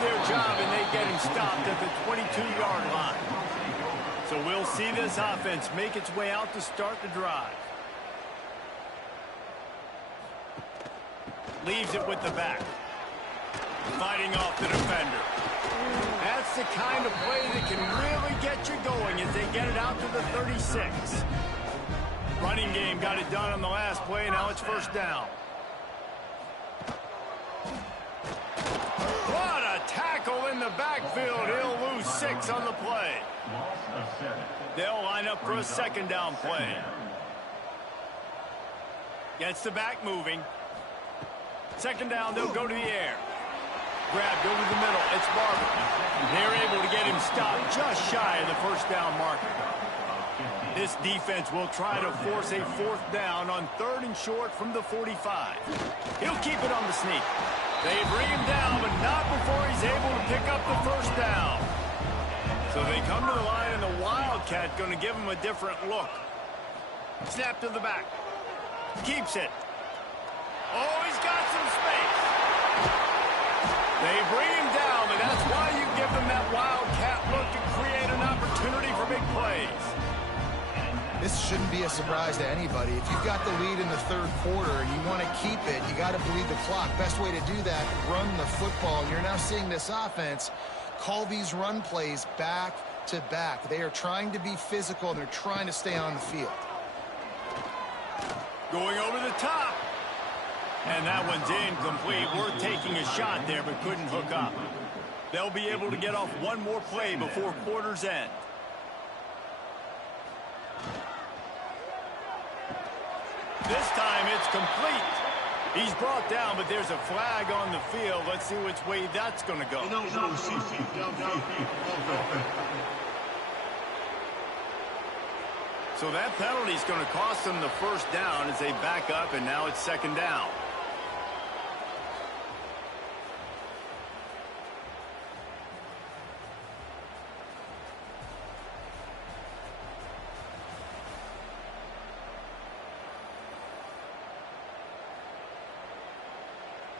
their job, and they get him stopped at the 22-yard line. So we'll see this offense make its way out to start the drive. Leaves it with the back. Fighting off the defender. That's the kind of play that can really get you going as they get it out to the 36. Running game got it done on the last play. Now it's first down. What a tackle in the backfield. He'll lose 6 on the play. They'll line up for a second down play. Gets the back moving. Second down, they'll go to the air. Grabbed over the middle. It's Barber. They're able to get him stopped just shy of the first down marker. This defense will try to force a fourth down on 3rd and short from the 45. He'll keep it on the sneak. They bring him down, but not before he's able to pick up the first down. So they come to the line, and the Wildcat going to give him a different look. Snap to the back. Keeps it. Oh, he's got some space. They bring him down, but that's why you give them that Wildcat look to create an opportunity for big plays. This shouldn't be a surprise to anybody. If you've got the lead in the 3rd quarter and you want to keep it, you got to bleed the clock. Best way to do that, run the football. You're now seeing this offense call these run plays back to back. They are trying to be physical, and they're trying to stay on the field. Going over the top. And that one's incomplete. Worth taking a shot there, but couldn't hook up. They'll be able to get off one more play before quarter's end. This time it's complete. He's brought down, but there's a flag on the field. Let's see which way that's going to go. So that penalty is going to cost them the first down as they back up, and now it's second down.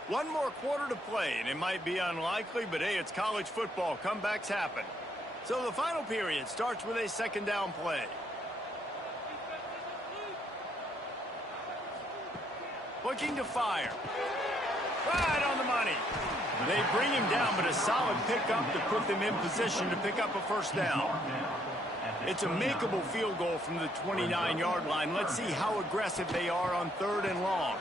One more quarter to play, and it might be unlikely, but hey, it's college football. Comebacks happen. So the final period starts with a second down play. Looking to fire. Right on the money. They bring him down, but a solid pickup to put them in position to pick up a first down. It's a makeable field goal from the 29-yard line. Let's see how aggressive they are on 3rd and long.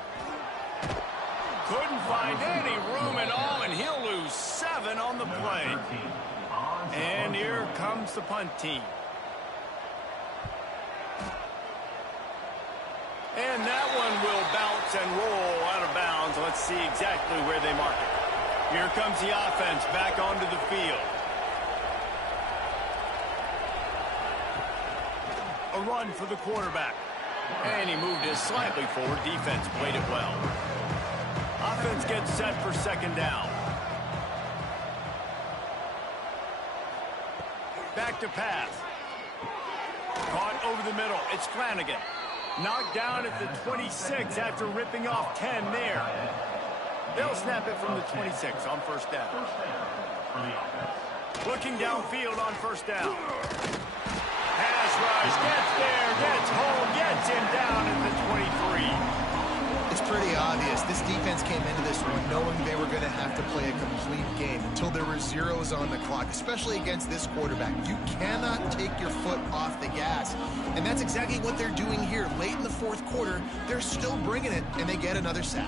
Couldn't find any room at all, and he'll lose 7 on the play. And here comes the punt team. And that one will bounce and roll out of bounds. Let's see exactly where they mark it. Here comes the offense back onto the field. A run for the quarterback. And he moved it slightly forward. Defense played it well. Offense gets set for second down. Back to pass. Caught over the middle. It's Flanagan. Knocked down at the 26 after ripping off 10 there. They'll snap it from the 26 on first down. Looking downfield on first down. Pass rush. Gets there. Gets home. Gets him down at the 23. It's pretty obvious. This defense came into this one knowing they were going to have to play a complete game until there were zeros on the clock, especially against this quarterback. You cannot take your foot off the gas. And that's exactly what they're doing here. Late in the 4th quarter, they're still bringing it, and they get another sack.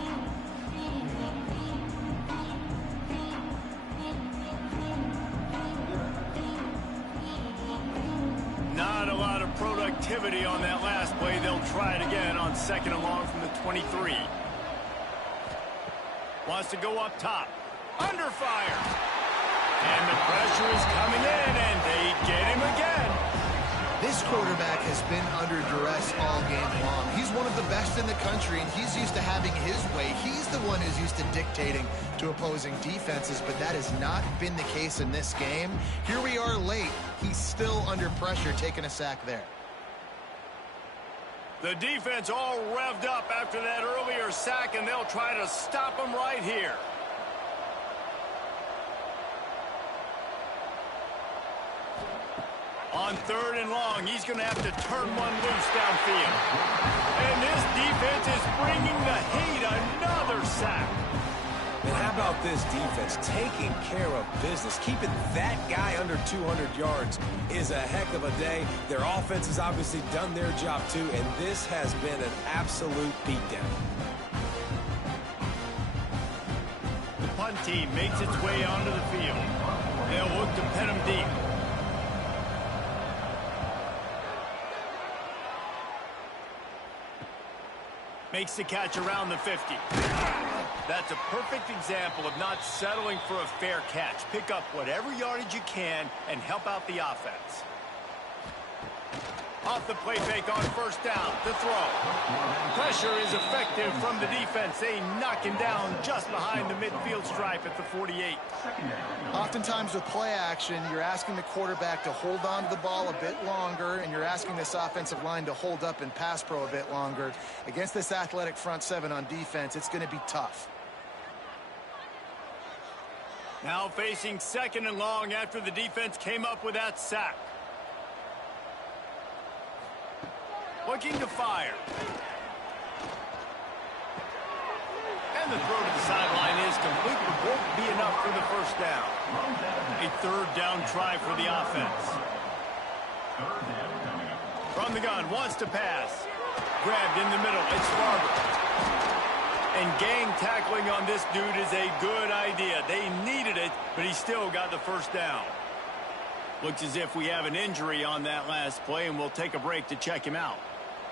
Not a lot of productivity on that last play. They'll try it again on second and long from the 23. Wants to go up top. Under fire. And the pressure is coming in, and they get him again. This quarterback has been under duress all game long. He's one of the best in the country, and he's used to having his way. He's the one who's used to dictating to opposing defenses, but that has not been the case in this game. Here we are late. He's still under pressure, taking a sack there. The defense all revved up after that earlier sack, and they'll try to stop him right here. On 3rd and long, he's going to have to turn one loose downfield. And this defense is bringing the heat. Another sack. And how about this defense taking care of business? Keeping that guy under 200 yards is a heck of a day. Their offense has obviously done their job too, and this has been an absolute beatdown. The punt team makes its way onto the field. They'll look to pin him deep. Makes the catch around the 50. That's a perfect example of not settling for a fair catch. Pick up whatever yardage you can and help out the offense. Off the play fake on 1st down. The throw. Pressure is effective from the defense. They knock him down just behind the midfield stripe at the 48. Oftentimes with play action, you're asking the quarterback to hold on to the ball a bit longer, and you're asking this offensive line to hold up in pass pro a bit longer. Against this athletic front seven on defense, it's going to be tough. Now facing 2nd and long after the defense came up with that sack. Looking to fire. And the throw to the sideline is complete, but won't be enough for the 1st down. A 3rd down try for the offense. From the gun, wants to pass. Grabbed in the middle, it's Barber. And gang tackling on this dude is a good idea. They needed it, but he still got the 1st down. Looks as if we have an injury on that last play, and we'll take a break to check him out.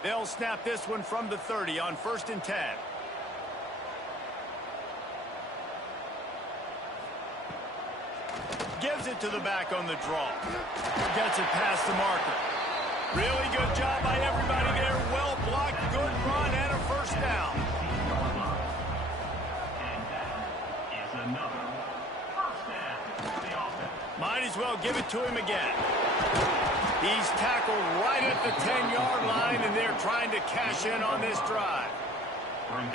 They'll snap this one from the 30 on 1st and 10. Gives it to the back on the draw. Gets it past the marker. Really good job by everybody there. Well blocked, good run, and a 1st down. Might as well give it to him again. He's tackled right at the 10-yard line, and they're trying to cash in on this drive.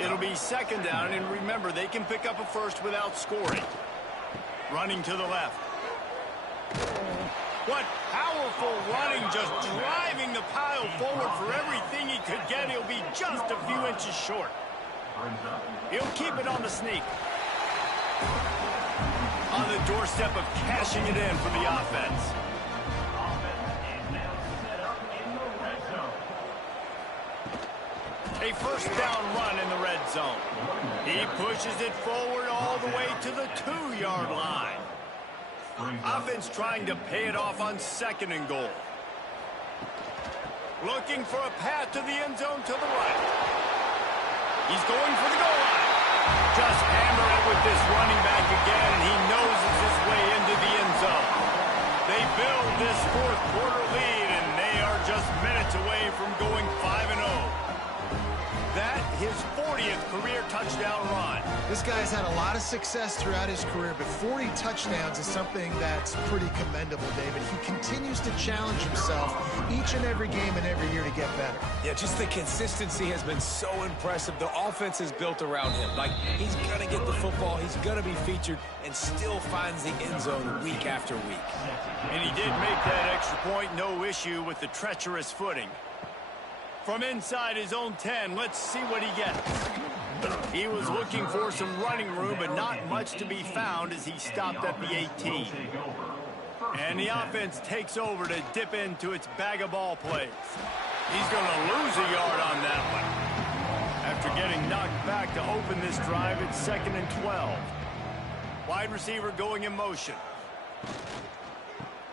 It'll be 2nd down, and remember, they can pick up a 1st without scoring. Running to the left. What powerful running, just driving the pile forward for everything he could get. He'll be just a few inches short. He'll keep it on the sneak. On the doorstep of cashing it in for the offense. A 1st down run in the red zone. He pushes it forward all the way to the 2-yard line. Offense trying to pay it off on 2nd and goal. Looking for a path to the end zone to the right. He's going for the goal line. Just hammer it with this running back again, and he noses his way into the end zone. They build this 4th quarter lead, and they are just minutes away from going 5-0. That, his 40th career touchdown run. This guy's had a lot of success throughout his career, but 40 touchdowns is something that's pretty commendable, David. He continues to challenge himself each and every game and every year to get better. Yeah, just the consistency has been so impressive. The offense is built around him. Like, he's going to get the football, he's going to be featured, and still finds the end zone week after week. And he did make that extra point, no issue with the treacherous footing. From inside his own 10, let's see what he gets. He was looking for some running room, but not much to be found as he stopped at the 18. And the offense takes over to dip into its bag of ball plays. He's going to lose a yard on that one. After getting knocked back to open this drive, it's 2nd and 12. Wide receiver going in motion.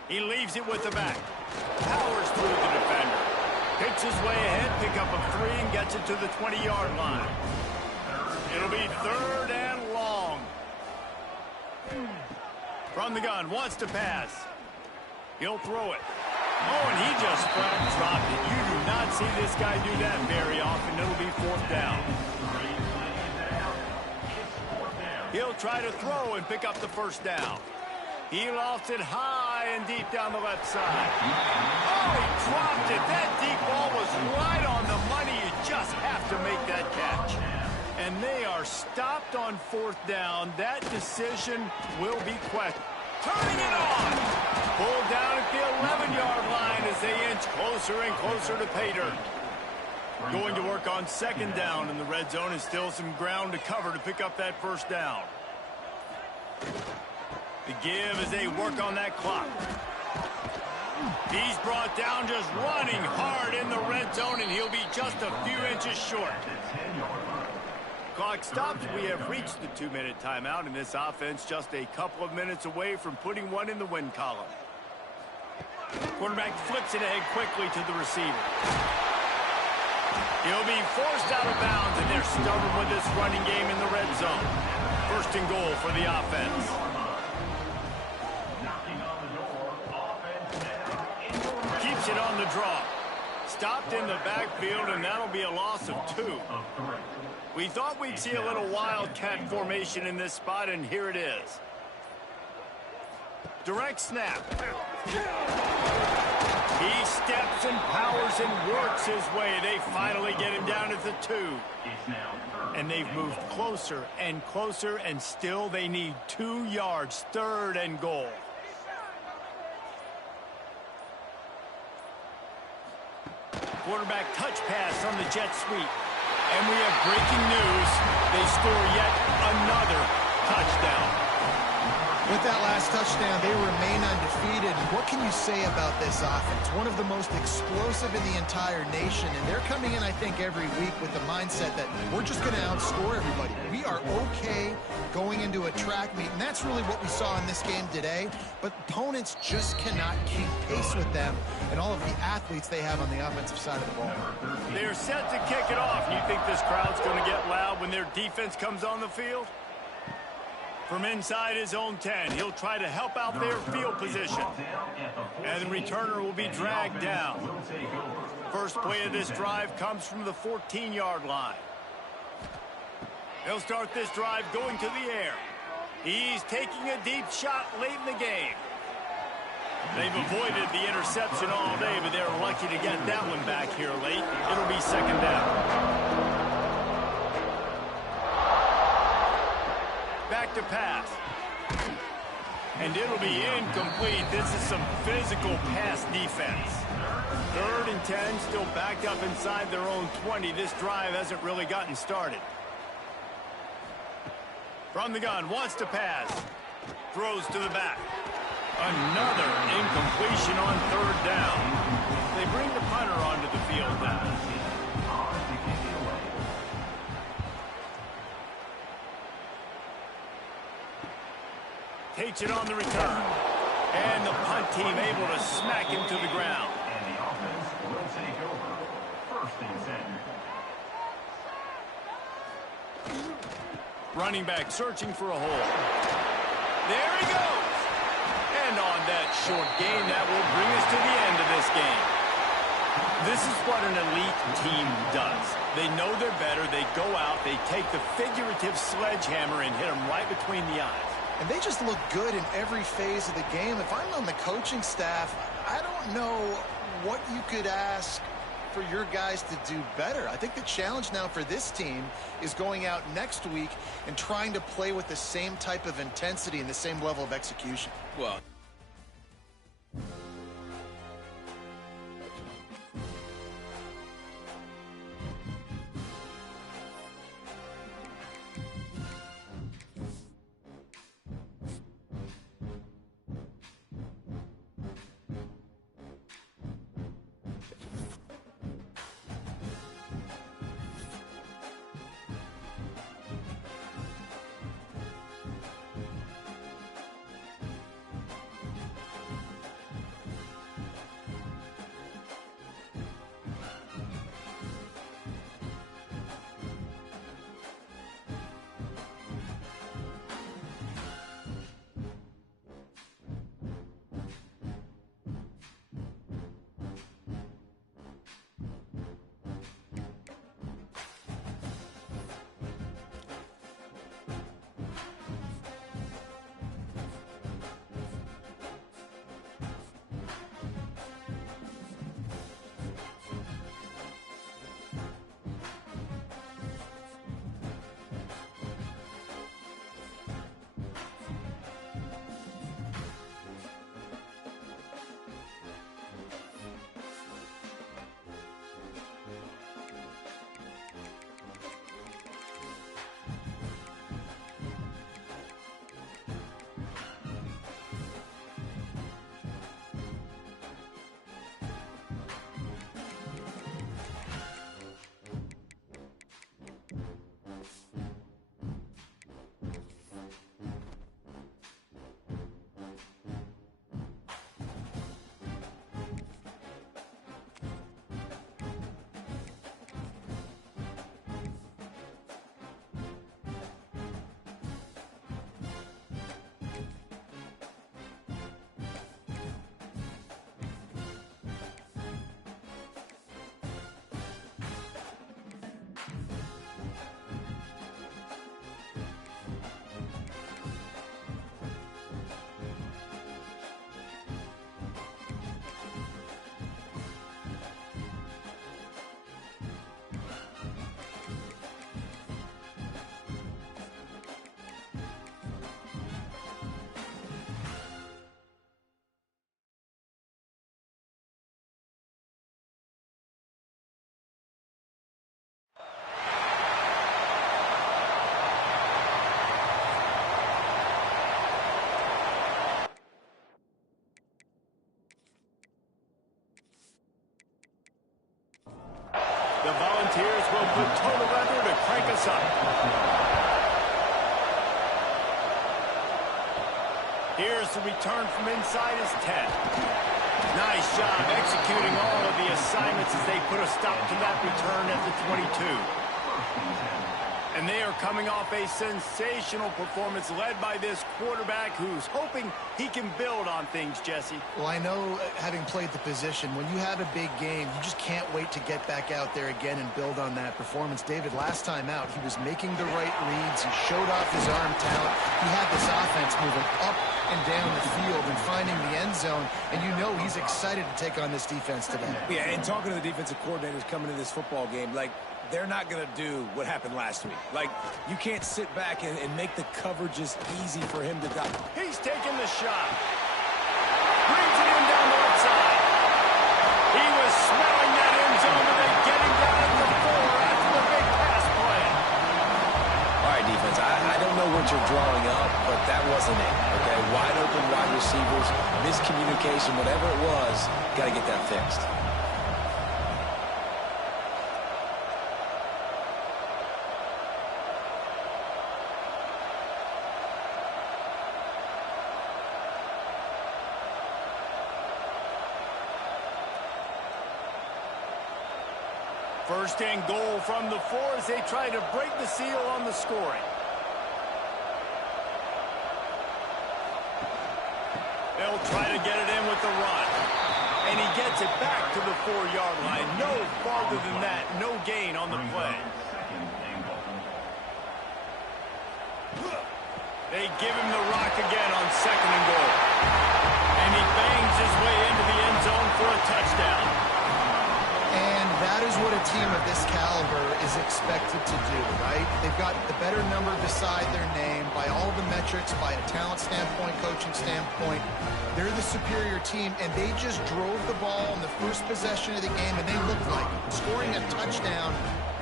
He leaves it with the back. Powers through the defender. Picks his way ahead, pick up a 3, and gets it to the 20-yard line. It'll be 3rd and long. From the gun, wants to pass. He'll throw it. Oh, and he just flat dropped it. You do not see this guy do that very often. It'll be 4th down. He'll try to throw and pick up the 1st down. He lofts it high and deep down the left side. Oh, he dropped it. That deep ball was right on the money. You just have to make that catch. And they are stopped on 4th down. That decision will be questioned. turning it on. Pulled down at the 11-yard line as they inch closer and closer to pay dirt. Going to work on second down in the red zone, and still some ground to cover to pick up that first down. The give as they work on that clock. He's brought down just running hard in the red zone, and he'll be just a few inches short. Clock stops. We have reached the 2-minute timeout, and this offense just a couple of minutes away from putting one in the win column. Quarterback flips it ahead quickly to the receiver. He'll be forced out of bounds, and they're stubborn with this running game in the red zone. First and goal for the offense. Keeps it on the draw. Stopped in the backfield, and that'll be a loss of 2. We thought we'd see a little wildcat formation in this spot, and here it is. Direct snap. He steps and powers and works his way. They finally get him down at the 2. And they've moved closer and closer, and still they need 2 yards, third and goal. Quarterback touch pass on the jet sweep. And we have breaking news. They score yet another touchdown. With that last touchdown, they remain undefeated. What can you say about this offense? One of the most explosive in the entire nation, and they're coming in, I think, every week with the mindset that we're just going to outscore everybody. We are okay going into a track meet, and that's really what we saw in this game today. But opponents just cannot keep pace with them and all of the athletes they have on the offensive side of the ball. They're set to kick it off. You think this crowd's going to get loud when their defense comes on the field? From inside his own 10, he'll try to help out their field position. And the returner will be dragged down. First play of this drive comes from the 14-yard line. He'll start this drive going to the air. He's taking a deep shot late in the game. They've avoided the interception all day, but they're lucky to get that one back here late. It'll be second down. Back to pass. And it'll be incomplete. This is some physical pass defense. Third and 10, still backed up inside their own 20. This drive hasn't really gotten started. From the gun, wants to pass. Throws to the back. Another incompletion on third down. They bring the punter onto the field now. Takes it on the return. And the punt team able to smack him to the ground. And the offense will take over. First and 10. Running back searching for a hole. There he goes. And on that short gain, that will bring us to the end of this game. This is what an elite team does. They know they're better. They go out. They take the figurative sledgehammer and hit them right between the eyes. And they just look good in every phase of the game. If I'm on the coaching staff, I don't know what you could ask for your guys to do better. I think the challenge now for this team is going out next week and trying to play with the same type of intensity and the same level of execution. Well, The Volunteers will put total leather to crank us up. Here's the return from inside his 10. Nice job executing all of the assignments as they put a stop to that return at the 22. And they are coming off a sensational performance led by this quarterback who's hoping he can build on things, Jesse. Well, I know, having played the position, when you have a big game, you just can't wait to get back out there again and build on that performance. David, last time out, he was making the right reads. He showed off his arm talent. He had this offense moving up and down the field and finding the end zone, and you know he's excited to take on this defense today. Yeah, and talking to the defensive coordinators coming into this football game, like, they're not going to do what happened last week. Like, you can't sit back and make the coverages easy for him to die. He's taking the shot. Brings it in down the right side. He was smelling that end zone, but they get him down at the 4 after the big pass play. All right, defense, I don't know what you're drawing up, but that wasn't it, okay? Wide open wide receivers, miscommunication, whatever it was, got to get that fixed. First and goal from the 4 as they try to break the seal on the scoring. They'll try to get it in with the run. And he gets it back to the 4-yard line. No farther than that. No gain on the play. They give him the rock again on 2nd and goal. And he bangs his way into the end zone for a touchdown. And that is what a team of this caliber is expected to do, right? They've got the better number beside their name by all the metrics, by a talent standpoint, coaching standpoint. They're the superior team, and they just drove the ball in the first possession of the game, and they looked like scoring a touchdown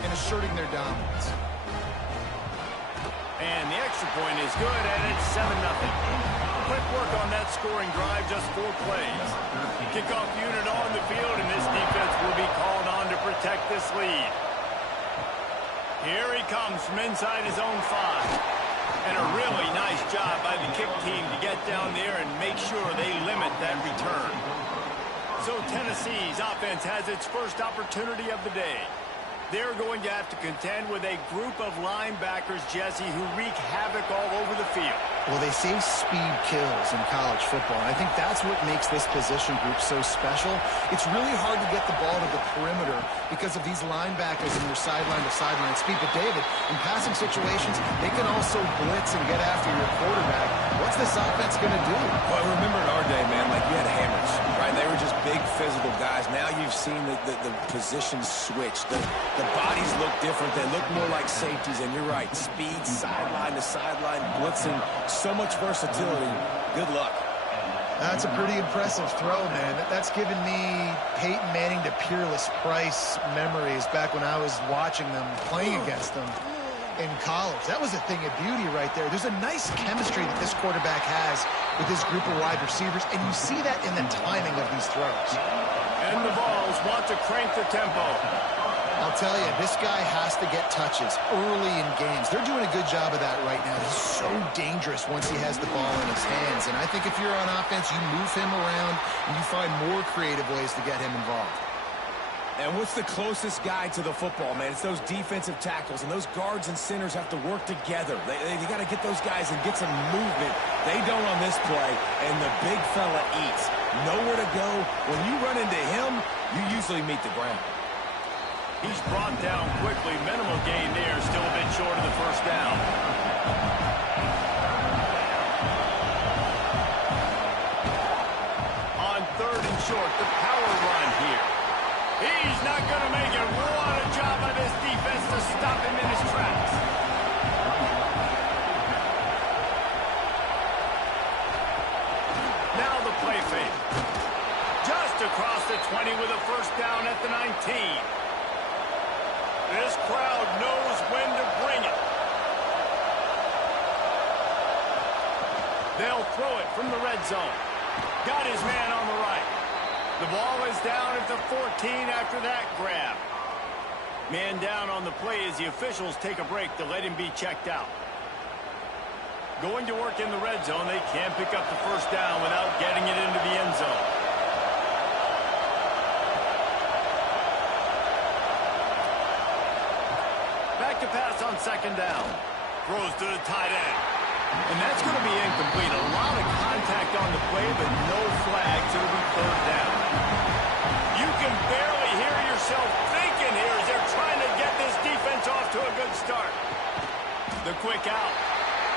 and asserting their dominance. And the extra point is good, and it's 7-0. Quick work on that scoring drive, just 4 plays. Kickoff unit on the field, and this defense will be called on to protect this lead. Here he comes from inside his own 5. And a really nice job by the kick team to get down there and make sure they limit that return. So Tennessee's offense has its first opportunity of the day. They're going to have to contend with a group of linebackers, Jesse, who wreak havoc all over the field. Well, they say speed kills in college football, and I think that's what makes this position group so special. It's really hard to get the ball to the perimeter because of these linebackers and their sideline-to-sideline speed. But, David, in passing situations, they can also blitz and get after your quarterback. What's this offense going to do? Well, remember in our day, man, like, you had hammers, right? They were just big physical guys. Now you've seen the positions switch. The bodies look different. They look more like safeties, and you're right. Speed, sideline to sideline, blitzing, so much versatility. Good luck. That's a pretty impressive throw, man. That's given me Peyton Manning to Peerless Price memories back when I was watching them, playing against them in college. That was a thing of beauty right there. There's a nice chemistry that this quarterback has with his group of wide receivers, and you see that in the timing of these throws. And the Vols want to crank the tempo. I'll tell you, this guy has to get touches early in games. They're doing a good job of that right now. He's so dangerous once he has the ball in his hands. And I think if you're on offense, you move him around and you find more creative ways to get him involved. And what's the closest guy to the football, man? It's those defensive tackles, and those guards and centers have to work together. You got to get those guys and get some movement. They don't on this play, and the big fella eats. Nowhere to go. When you run into him, you usually meet the ground. He's brought down quickly. Minimal gain there. Still a bit short of the first down. On 3rd and short, the power run here. He's not going to make it. What a job by this defense to stop him in his tracks. Now the play fake. Just across the 20 with a first down at the 19. This crowd knows when to bring it. They'll throw it from the red zone. Got his man on the right. The ball is down at the 14 after that grab. Man down on the play as the officials take a break to let him be checked out. Going to work in the red zone. They can't pick up the first down without getting it into the end zone. Back to pass on second down. Throws to the tight end. And that's going to be incomplete. A lot of contact on the play, but no flags. It'll be third down. You can barely hear yourself thinking here as they're trying to get this defense off to a good start. The quick out.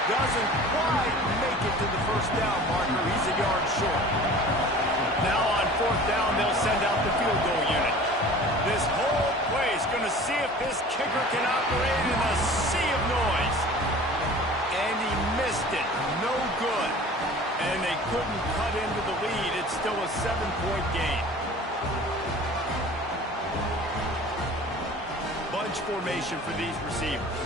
Doesn't quite make it to the first down marker. He's a yard short. Now on fourth down, they'll send out the field goal unit. This whole play is going to see if this kicker can operate in a sea of noise. And he missed it. No good. And they couldn't cut into the lead. It's still a 7-point game. Bunch formation for these receivers.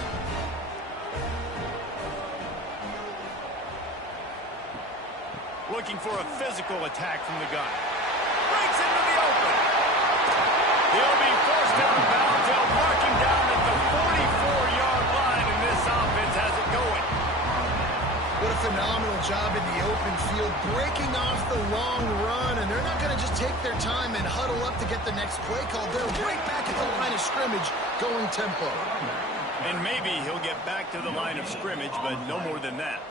Looking for a physical attack from the gun. Breaks into the open. He'll be forced out of bounds. They'll mark him down at the 44-yard line, and this offense has it going. What a phenomenal job in the open field, breaking off the long run, and they're not going to just take their time and huddle up to get the next play call. They're right back at the line of scrimmage, going tempo. And maybe he'll get back to the line of scrimmage, but no more than that.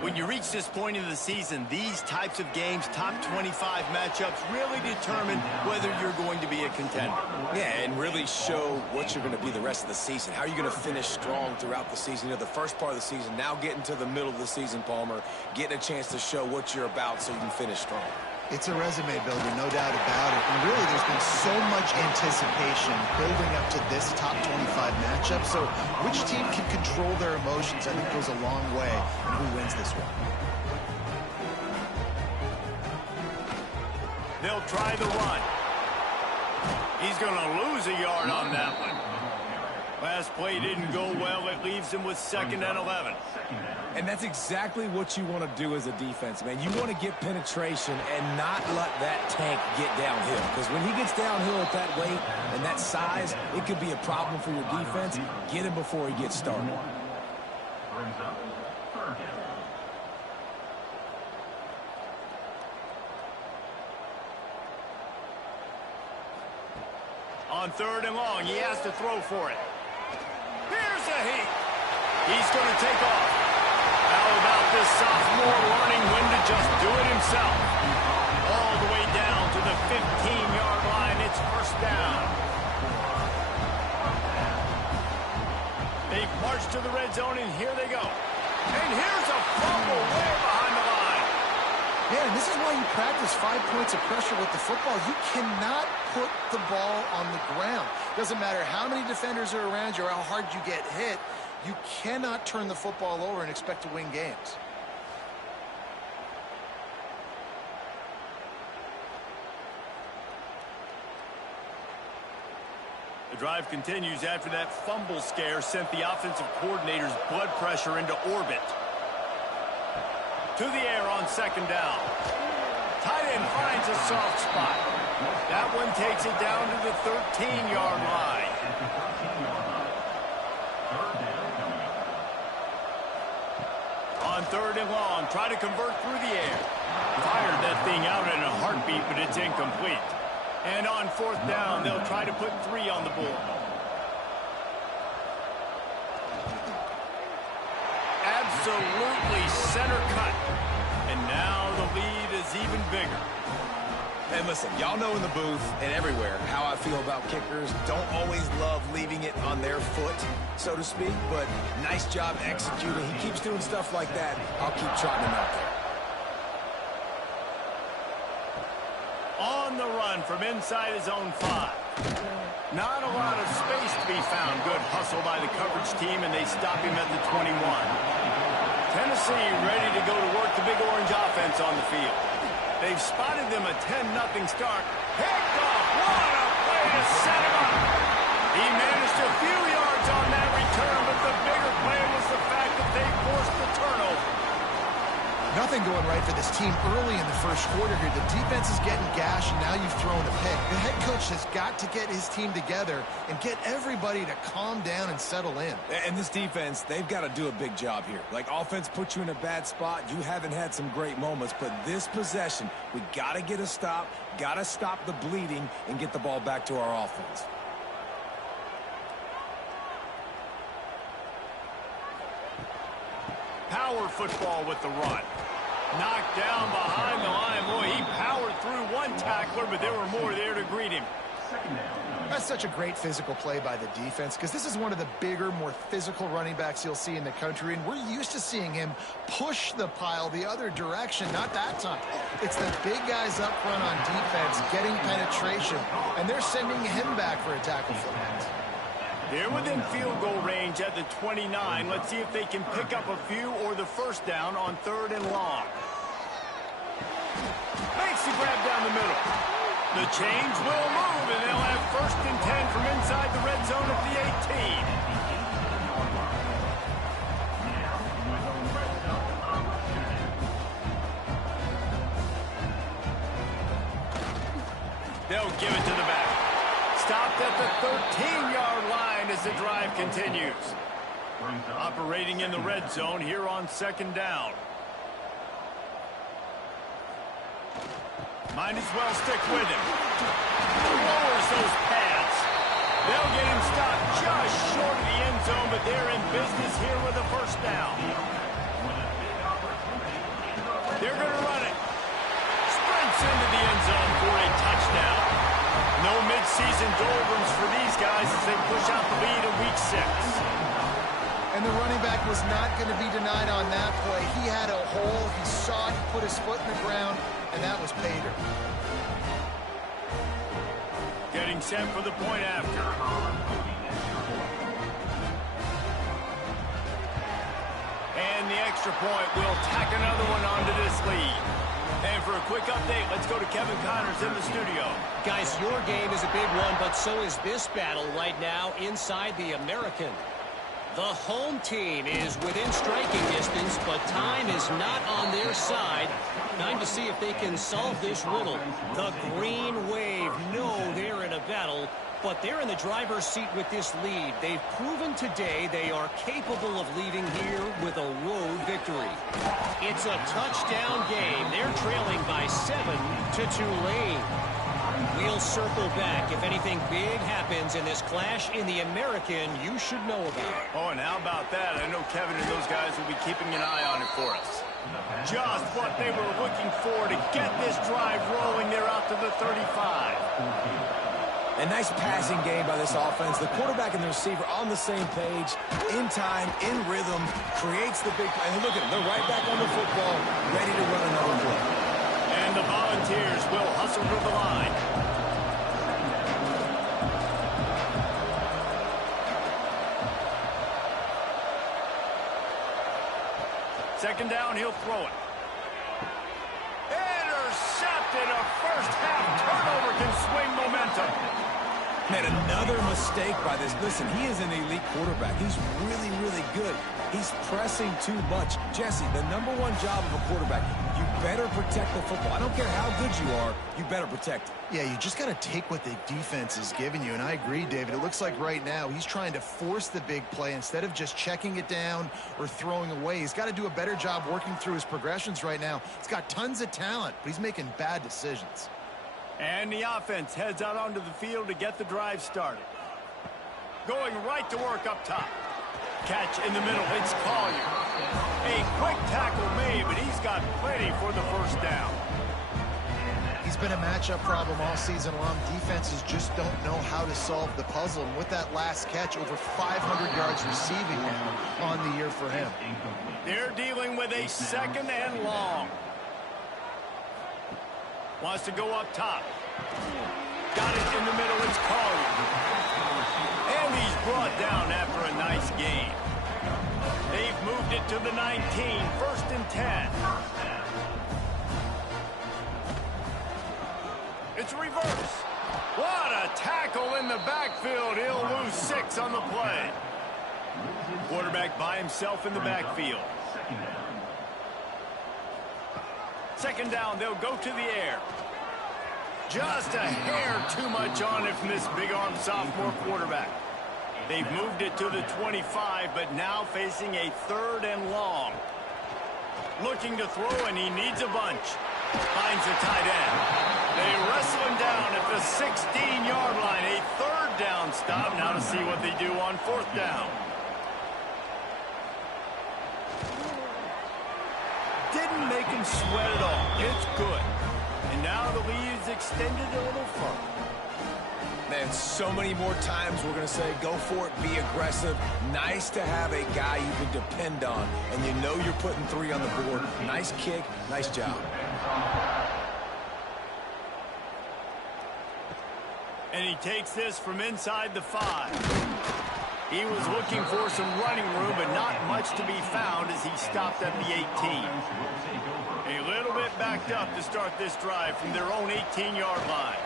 When you reach this point in the season, these types of games, top 25 matchups, really determine whether you're going to be a contender. Yeah, and really show what you're going to be the rest of the season. How are you going to finish strong throughout the season? You know, the first part of the season, now getting to the middle of the season, Palmer, getting a chance to show what you're about so you can finish strong. It's a resume builder, no doubt about it. And really, there's been so much anticipation building up to this top 25 matchup. So which team can control their emotions, I think, goes a long way in who wins this one. They'll try the run. He's going to lose a yard on that one. Last play didn't go well. It leaves him with 2nd and 11. And that's exactly what you want to do as a defense, man. You want to get penetration and not let that tank get downhill. Because when he gets downhill at that weight and that size, it could be a problem for your defense. Get him before he gets started. Brings up third down. On 3rd and long, he has to throw for it. Here's a heat. He's going to take off. How about this sophomore learning when to just do it himself? All the way down to the 15-yard line. It's first down. They've marched to the red zone, and here they go. And here's a fumble way behind the line. Yeah, and this is why you practice 5 points of pressure with the football. You cannot put the ball on the ground. Doesn't matter how many defenders are around you or how hard you get hit. You cannot turn the football over and expect to win games. The drive continues after that fumble scare sent the offensive coordinator's blood pressure into orbit. To the air on 2nd down. Tight end finds a soft spot. That one takes it down to the 13-yard line. On 3rd and long, try to convert through the air. Fired that thing out in a heartbeat, but it's incomplete. And on 4th down, they'll try to put 3 on the board. Absolutely center cut. And now the lead is even bigger. And listen, y'all know in the booth and everywhere how I feel about kickers. Don't always love leaving it on their foot, so to speak, but nice job executing. He keeps doing stuff like that. I'll keep trotting him out there. On the run from inside his own 5. Not a lot of space to be found. Good hustle by the coverage team, and they stop him at the 21. Tennessee ready to go to work the Big Orange offense on the field. They've spotted them a 10-0 start. Picked off. What a play to set him up. He managed a few yards on that return, but the bigger play was the fact that they forced the turnover. nothing going right for this team early in the first quarter here. The defense is getting gashed, and now you've thrown a pick. The head coach has got to get his team together and get everybody to calm down and settle in. And this defense, they've got to do a big job here. Like, offense put you in a bad spot. You haven't had some great moments, but this possession, we got to get a stop, got to stop the bleeding, and get the ball back to our offense. Power football with the run. Knocked down behind the line. Boy, he powered through one tackler, but there were more there to greet him. That's such a great physical play by the defense because this is one of the bigger, more physical running backs you'll see in the country, and we're used to seeing him push the pile the other direction. Not that time. It's the big guys up front on defense getting penetration, and they're sending him back for a tackle for loss. They're within field goal range at the 29. Let's see if they can pick up a few or the first down on 3rd and long. Makes the grab down the middle. The chains will move, and they'll have 1st and 10 from inside the red zone at the 18. They'll give it to the back. Stopped at the 13-yard line as the drive continues. Operating in the red zone here on 2nd down. Might as well stick with him. Lowers those pads. They'll get him stopped just short of the end zone, but they're in business here with a 1st down. They're going to run it. Sprints into the end zone for a touchdown. No midseason doldrums for these guys as they push out the lead in week 6. And the running back was not going to be denied on that play. He had a hole. He saw it. He put his foot in the ground, and that was Pater. Getting set for the point after. And the extra point will tack another one onto this lead. And for a quick update, let's go to Kevin Connors in the studio. Guys, your game is a big one, but so is this battle right now inside the American. The home team is within striking distance, but time is not on their side. Time to see if they can solve this riddle. The Green Wave know they're in a battle, but they're in the driver's seat with this lead. They've proven today they are capable of leaving here with a road victory. It's a touchdown game. They're trailing by 7 to Tulane. We'll circle back if anything big happens in this clash in the American you should know about. Oh, and how about that? I know Kevin and those guys will be keeping an eye on it for us. Just what they were looking for to get this drive rolling. They're out to the 35. A nice passing game by this offense. The quarterback and the receiver on the same page, in time, in rhythm, creates the big play. And look at them. They're right back on the football, ready to run another play. And the Volunteers will hustle to the line. Second down, he'll throw it. Intercepted. A first-half turnover can swing momentum. Man, another mistake by this. Listen, he is an elite quarterback. He's really, really good. He's pressing too much. Jesse, the #1 job of a quarterback, you better protect the football. I don't care how good you are, you better protect it. Yeah, you just got to take what the defense is giving you, and I agree, David. It looks like right now he's trying to force the big play instead of just checking it down or throwing away. He's got to do a better job working through his progressions right now. He's got tons of talent, but he's making bad decisions. And the offense heads out onto the field to get the drive started. Going right to work up top. Catch in the middle, it's Collier. A quick tackle made, but he's got plenty for the 1st down. He's been a matchup problem all season long. Defenses just don't know how to solve the puzzle. And with that last catch, over 500 yards receiving now on the year for him. They're dealing with a 2nd and long. Wants to go up top. Got it in the middle, it's Collier. And he's brought down after a nice gain. They've moved it to the 19, 1st and 10. It's reverse. What a tackle in the backfield. He'll lose 6 on the play. Quarterback by himself in the backfield. Second down, they'll go to the air. Just a hair too much on it from this big-arm sophomore quarterback. They've moved it to the 25, but now facing a 3rd and long. Looking to throw, and he needs a bunch. Finds the tight end. They wrestle him down at the 16-yard line. A 3rd down stop. Now to see what they do on 4th down. Didn't make him sweat at all. It's good. And now the lead is extended a little further. Man, so many more times we're going to say, go for it, be aggressive. Nice to have a guy you can depend on, and you know you're putting 3 on the board. Nice kick, nice job. And he takes this from inside the 5. He was looking for some running room, but not much to be found as he stopped at the 18. A little bit backed up to start this drive from their own 18-yard line.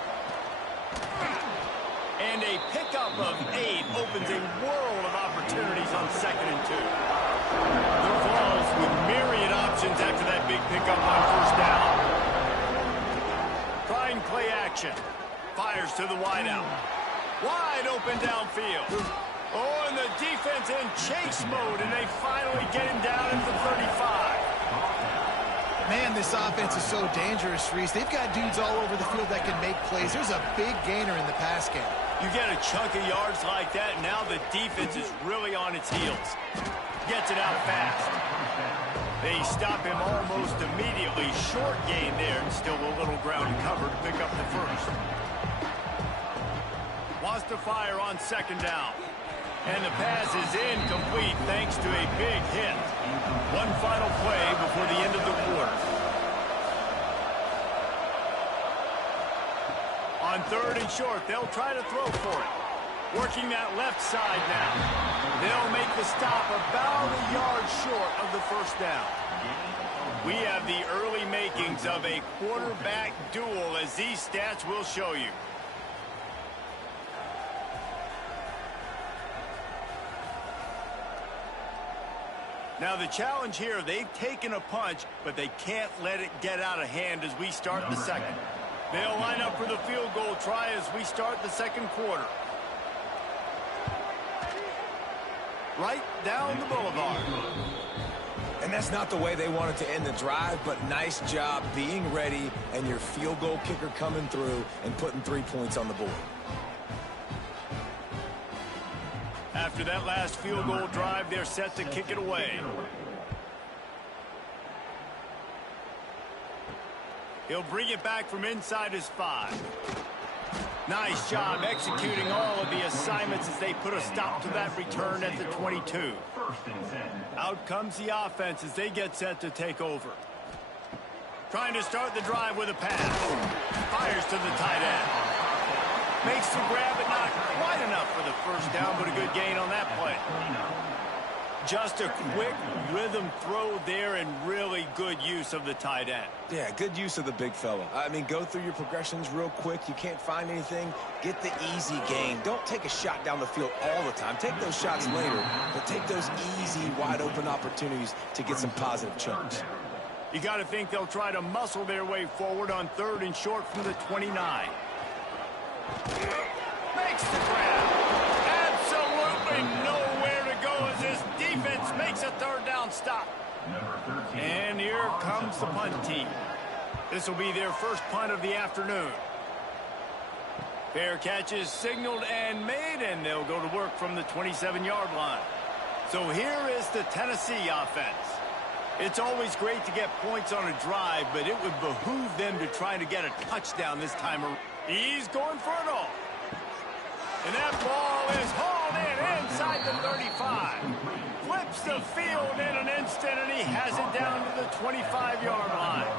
And a pickup of 8 opens a world of opportunities on 2nd and 2. The Vols with myriad options after that big pickup on 1st down. Trying play action. Fires to the wideout. Wide open downfield. Oh, and the defense in chase mode, and they finally get him down at the 35. Man, this offense is so dangerous, Reese. They've got dudes all over the field that can make plays. There's a big gainer in the pass game. You get a chunk of yards like that, now the defense is really on its heels. Gets it out fast. They stop him almost immediately. Short gain there, and still a little ground to cover to pick up the 1st. Wants to fire on 2nd down. And the pass is incomplete thanks to a big hit. One final play before the end of the quarter. On 3rd and short, they'll try to throw for it. Working that left side now. They'll make the stop about a yard short of the 1st down. We have the early makings of a quarterback duel, as these stats will show you. Now the challenge here, they've taken a punch, but they can't let it get out of hand as we start the 2nd. They'll line up for the field goal try as we start the 2nd quarter. Right down the boulevard. And that's not the way they wanted to end the drive, but nice job being ready and your field goal kicker coming through and putting 3 points on the board. After that last field goal drive, they're set to kick it away. He'll bring it back from inside his 5. Nice job executing all of the assignments as they put a stop to that return at the 22. Out comes the offense as they get set to take over. Trying to start the drive with a pass. Fires to the tight end. Makes the grab, but not quite enough for the 1st down, but a good gain on that play. Just a quick rhythm throw there and really good use of the tight end. Yeah, good use of the big fella. I mean, go through your progressions real quick. You can't find anything. Get the easy gain. Don't take a shot down the field all the time. Take those shots later, but take those easy, wide-open opportunities to get some positive chunks. You got to think they'll try to muscle their way forward on 3rd and short from the 29. Makes the grab. Absolutely nowhere to go as this defense makes a 3rd down stop. And here comes the punt team. This will be their first punt of the afternoon. Fair catch is signaled and made, and they'll go to work from the 27-yard line. So here is the Tennessee offense. It's always great to get points on a drive, but it would behoove them to try to get a touchdown this time around. He's going for it all. And that ball is hauled in inside the 35. Flips the field in an instant, and he has it down to the 25-yard line.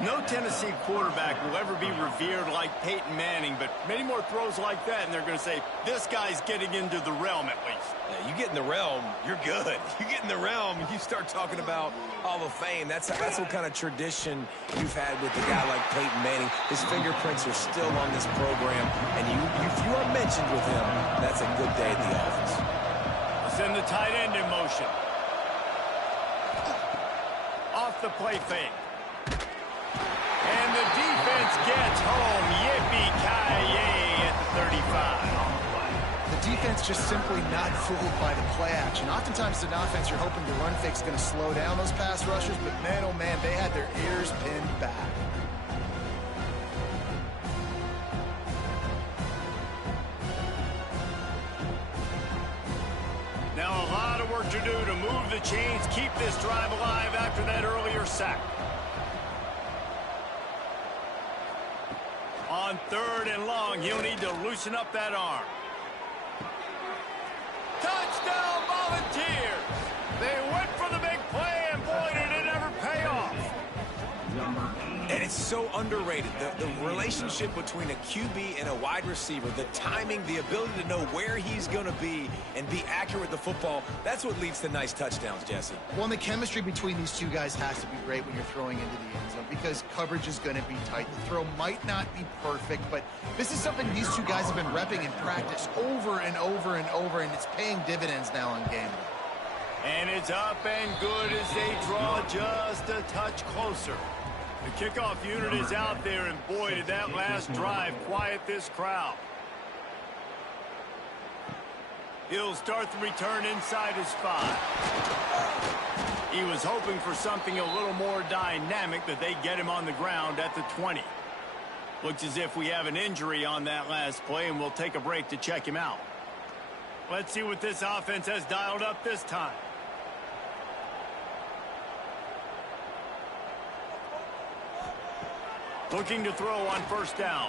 No Tennessee quarterback will ever be revered like Peyton Manning, but many more throws like that, and they're going to say, this guy's getting into the realm at least. Yeah, you get in the realm, you're good. You get in the realm, you start talking about Hall of Fame. That's what kind of tradition you've had with a guy like Peyton Manning. His fingerprints are still on this program, and if you are mentioned with him, that's a good day at the office. Send the tight end in motion. Off the play fake. And the defense gets home. Yippee-ki-yay at the 35. The defense just simply not fooled by the play action. Oftentimes, an offense you're hoping the run fake is going to slow down those pass rushers, but man, oh man, they had their ears pinned back. Now a lot of work to do to move the chains, keep this drive alive after that earlier sack. On 3rd and long, he'll need to loosen up that arm. Touchdown, Volunteers! They went for the big play, and boy, did it ever pay off. And it's so underrated. The relationship between a QB and a wide receiver, the timing, the ability to know where he's going to be and be accurate with the football, that's what leads to nice touchdowns, Jesse. Well, and the chemistry between these two guys has to be great when you're throwing into the end zone because coverage is going to be tight. The throw might not be perfect, but this is something these two guys have been repping in practice over and over and over, and it's paying dividends now on game day. And it's up and good as they draw just a touch closer. The kickoff unit is out there, and boy, did that last drive quiet this crowd. He'll start the return inside his 5. He was hoping for something a little more dynamic, that they get him on the ground at the 20. Looks as if we have an injury on that last play, and we'll take a break to check him out. Let's see what this offense has dialed up this time. Looking to throw on 1st down.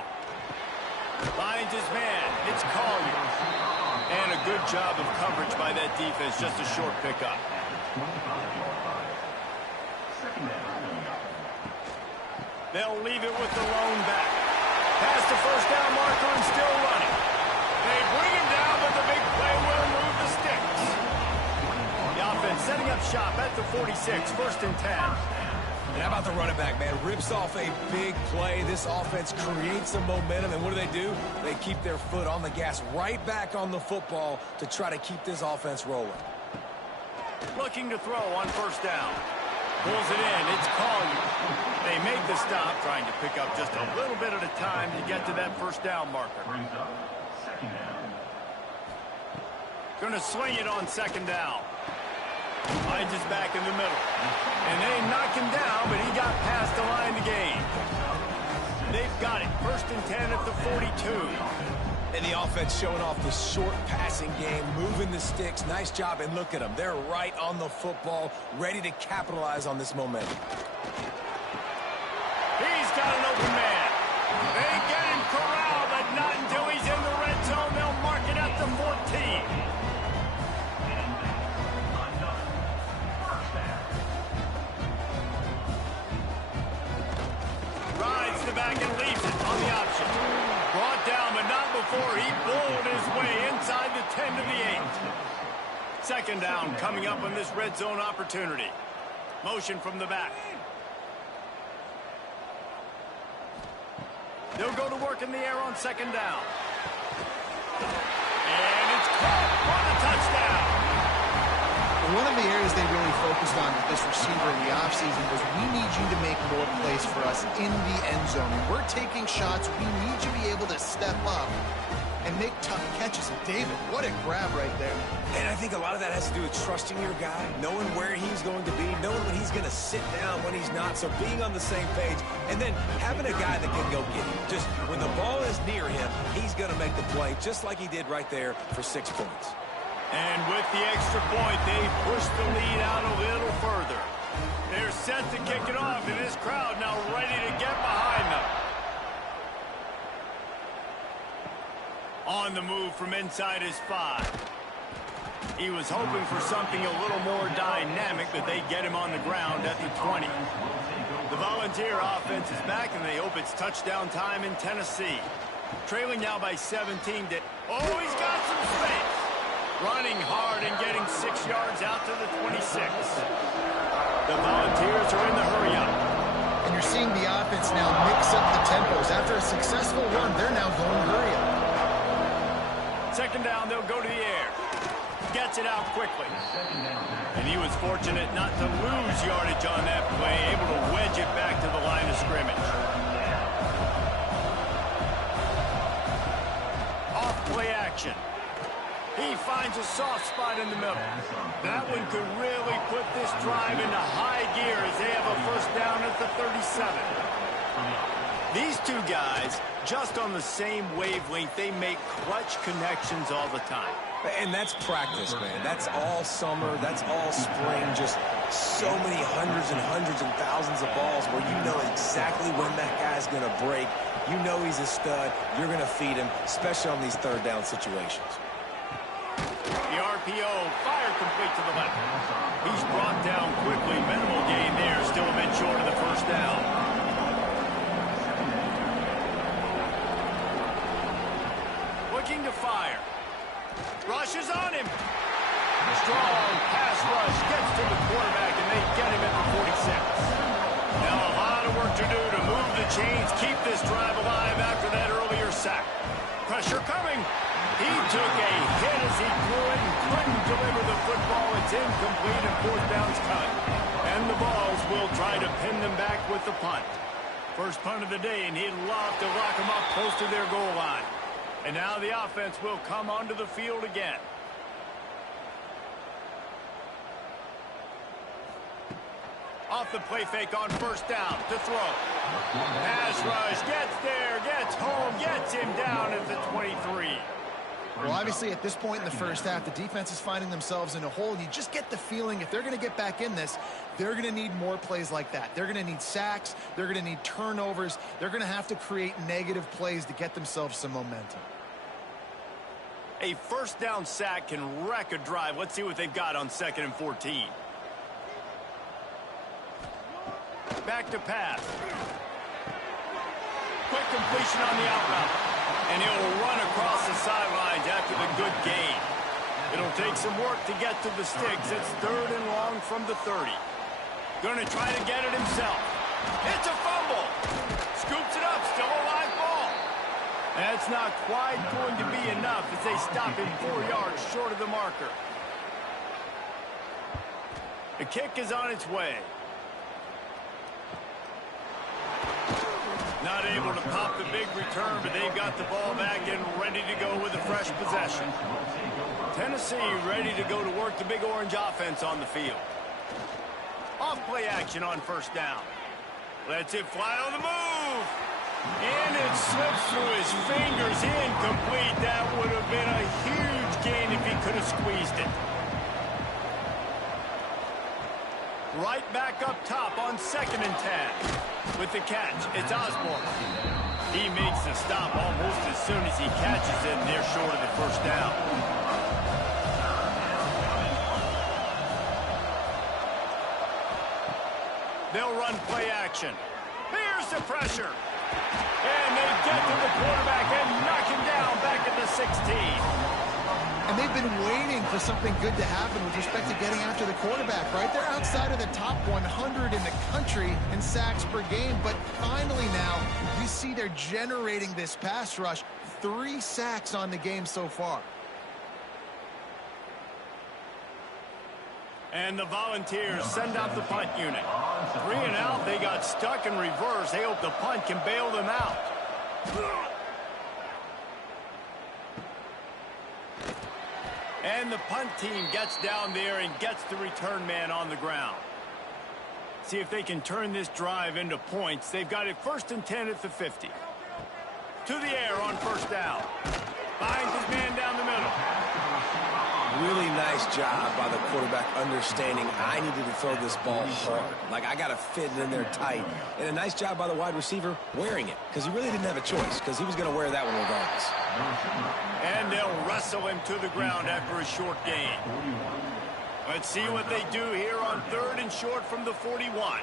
Finds his man. It's Collier. And a good job of coverage by that defense. Just a short pickup. They'll leave it with the lone back. Past the 1st down marker and still running. They bring him down, but the big play will move the sticks. The offense setting up shop at the 46. 1st and 10. And how about the running back, man? Rips off a big play. This offense creates some momentum, and what do? They keep their foot on the gas, right back on the football to try to keep this offense rolling. Looking to throw on 1st down. Pulls it in. It's Collier. They make the stop, trying to pick up just a little bit at a time to get to that 1st down marker. Going to swing it on 2nd down. Finds his back in the middle. And they knock him down, but he got past the line to gain. They've got it. 1st and 10 at the 42. And the offense showing off the short passing game, moving the sticks. Nice job, and look at them. They're right on the football, ready to capitalize on this momentum. He's got an open man. They get him corralled, but not until he's in the red zone. They'll mark it at the 14. Rides the back and leaves it on the option. Brought down, but not before he bowled his way inside the 10 to the 8. 2nd down coming up on this red zone opportunity. Motion from the back. They'll go to work in the air on 2nd down. And it's caught for the touchdown. One of the areas they really focused on with this receiver in the offseason was, we need you to make more plays for us in the end zone. When we're taking shots, we need you to be able to step up and make tough catches. And David, what a grab right there. And I think a lot of that has to do with trusting your guy, knowing where he's going to be, knowing when he's going to sit down, when he's not, so being on the same page, and then having a guy that can go get him. Just when the ball is near him, he's going to make the play, just like he did right there for 6 points. And with the extra point, they push the lead out a little further. They're set to kick it off, and this crowd now ready to get behind them. On the move from inside his 5. He was hoping for something a little more dynamic, but they get him on the ground at the 20. The Volunteer offense is back, and they hope it's touchdown time in Tennessee. Trailing now by 17. Oh, he's got some space. Running hard and getting 6 yards out to the 26. The Volunteers are in the hurry-up. And you're seeing the offense now mix up the tempos. After a successful run, they're now going hurry-up. 2nd down, they'll go to the air. Gets it out quickly. And he was fortunate not to lose yardage on that play, able to wedge it back to the line of scrimmage. Off play action. He finds a soft spot in the middle. That one could really put this drive into high gear as they have a first down at the 37. These two guys, just on the same wavelength, they make clutch connections all the time. And that's practice, man. That's all summer. That's all spring. Just so many hundreds and thousands of balls where you know exactly when that guy's going to break. You know he's a stud. You're going to feed him, especially on these third down situations. The RPO, fire complete to the left. He's brought down quickly. Minimal gain there. Still a bit short of the first down. Looking to fire. Rushes on him. Strong pass rush. Gets to the quarterback, and they get him at the 46. Now a lot of work to do to move the chains, keep this drive alive after that earlier sack. Pressure coming. He took a hit as he threw it and couldn't deliver the football. It's incomplete and fourth down's coming. And the Vols will try to pin them back with the punt. First punt of the day, and he'd love to lock them up close to their goal line. And now the offense will come onto the field again. Off the play fake on first down to throw. Pass rush, gets there, gets home, gets him down at the 23. Well, obviously, at this point in the first half, the defense is finding themselves in a hole. You just get the feeling if they're going to get back in this, they're going to need more plays like that. They're going to need sacks. They're going to need turnovers. They're going to have to create negative plays to get themselves some momentum. A first down sack can wreck a drive. Let's see what they've got on 2nd and 14. Back to pass. Quick completion on the out route. And he'll run across the sidelines after the good gain. It'll take some work to get to the sticks. It's 3rd and long from the 30. Going to try to get it himself. It's a fumble. Scoops it up. Still a live ball. That's not quite going to be enough as they stop him 4 yards short of the marker. The kick is on its way. Not able to pop the big return, but they've got the ball back and ready to go with a fresh possession. Tennessee ready to go to work the Big Orange offense on the field. Off play action on first down. Lets it fly on the move. And it slips through his fingers. Incomplete. That would have been a huge gain if he could have squeezed it. Right back up top on 2nd and 10. With the catch, it's Osborne. He makes the stop almost as soon as he catches it, and they're short of the first down. They'll run play action. Here's the pressure. And they get to the quarterback and knock him down back at the 16. And they've been waiting for something good to happen with respect to getting after the quarterback, right? They're outside of the top 100 in the country in sacks per game, but finally now you see they're generating this pass rush. 3 sacks on the game so far. And the Volunteers send out the punt unit. 3 and out, they got stuck in reverse. They hope the punt can bail them out. And the punt team gets down there and gets the return man on the ground. See if they can turn this drive into points. They've got it 1st and 10 at the 50. To the air on first down. Finds his man down the middle. Really nice job by the quarterback understanding I needed to throw this ball hard. Like, I got to fit it in there tight. And a nice job by the wide receiver wearing it, because he really didn't have a choice, because he was going to wear that one regardless. And they'll wrestle him to the ground after a short gain. Let's see what they do here on 3rd and short from the 41.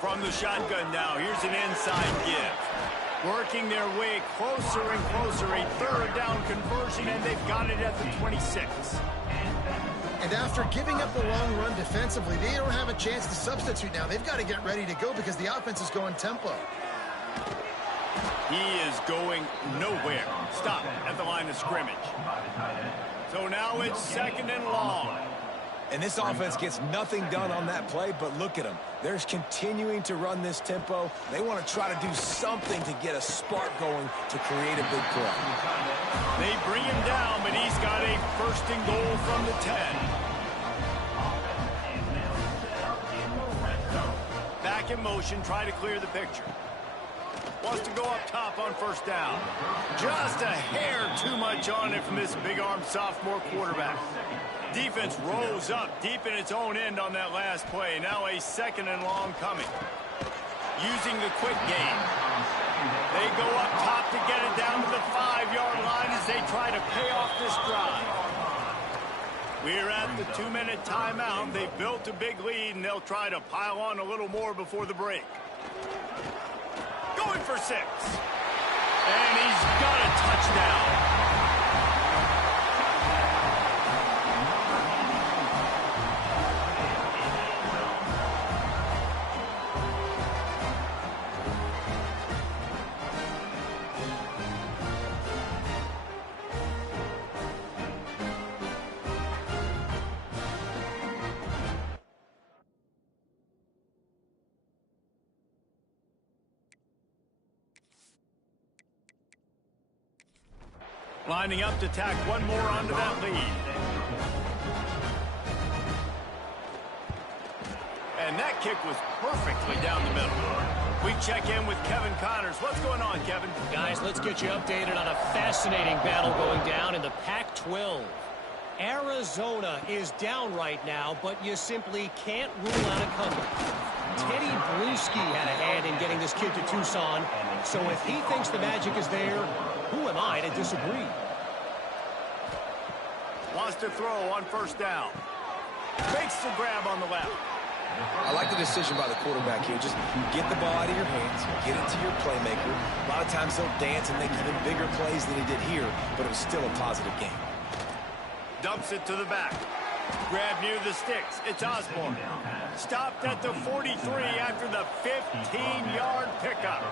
From the shotgun now, here's an inside give. Working their way closer and closer, a 3rd down conversion, and they've got it at the 26. And after giving up the long run defensively, they don't have a chance to substitute now. They've got to get ready to go because the offense is going tempo. He is going nowhere. Stop at the line of scrimmage. So now it's 2nd and long. And this offense gets nothing done on that play, but look at them. They're continuing to run this tempo. They want to try to do something to get a spark going to create a big play. They bring him down, but he's got a 1st and goal from the 10. Back in motion, try to clear the picture. Wants to go up top on 1st down. Just a hair too much on it from this big-armed sophomore quarterback. Defense rose up deep in its own end on that last play. Now a 2nd and long coming. Using the quick game. They go up top to get it down to the 5-yard line as they try to pay off this drive. We're at the 2-minute timeout. They built a big lead, and they'll try to pile on a little more before the break. Going for 6. And he's got a touchdown. Lining up to tack one more onto that lead. And that kick was perfectly down the middle. We check in with Kevin Connors. What's going on, Kevin? Guys, let's get you updated on a fascinating battle going down in the Pac-12. Arizona is down right now, but you simply can't rule out a comeback. Teddy Bruschi had a hand in getting this kid to Tucson, so if he thinks the magic is there, who am I to disagree? Wants to throw on 1st down. Fakes the grab on the left. I like the decision by the quarterback here. Just get the ball out of your hands, get it to your playmaker. A lot of times they'll dance and make even bigger plays than he did here, but it was still a positive game. Dumps it to the back. Grab near the sticks. It's Osborne. Stopped at the 43 after the 15-yard pickup.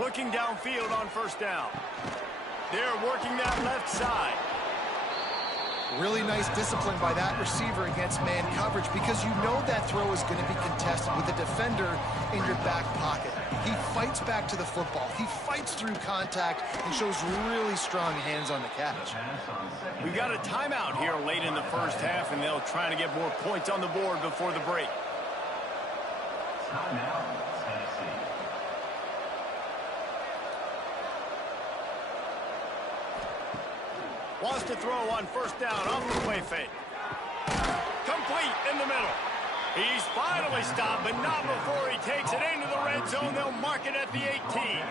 Looking downfield on 1st down. They're working that left side. Really nice discipline by that receiver against man coverage because you know that throw is going to be contested with a defender in your back pocket. He fights back to the football. He fights through contact and shows really strong hands on the catch. We got a timeout here late in the 1st half, and they'll try to get more points on the board before the break. Timeout, Tennessee. Wants to throw on 1st down off the play fake. Complete in the middle. He's finally stopped, but not before he takes it into the red zone. They'll mark it at the 18.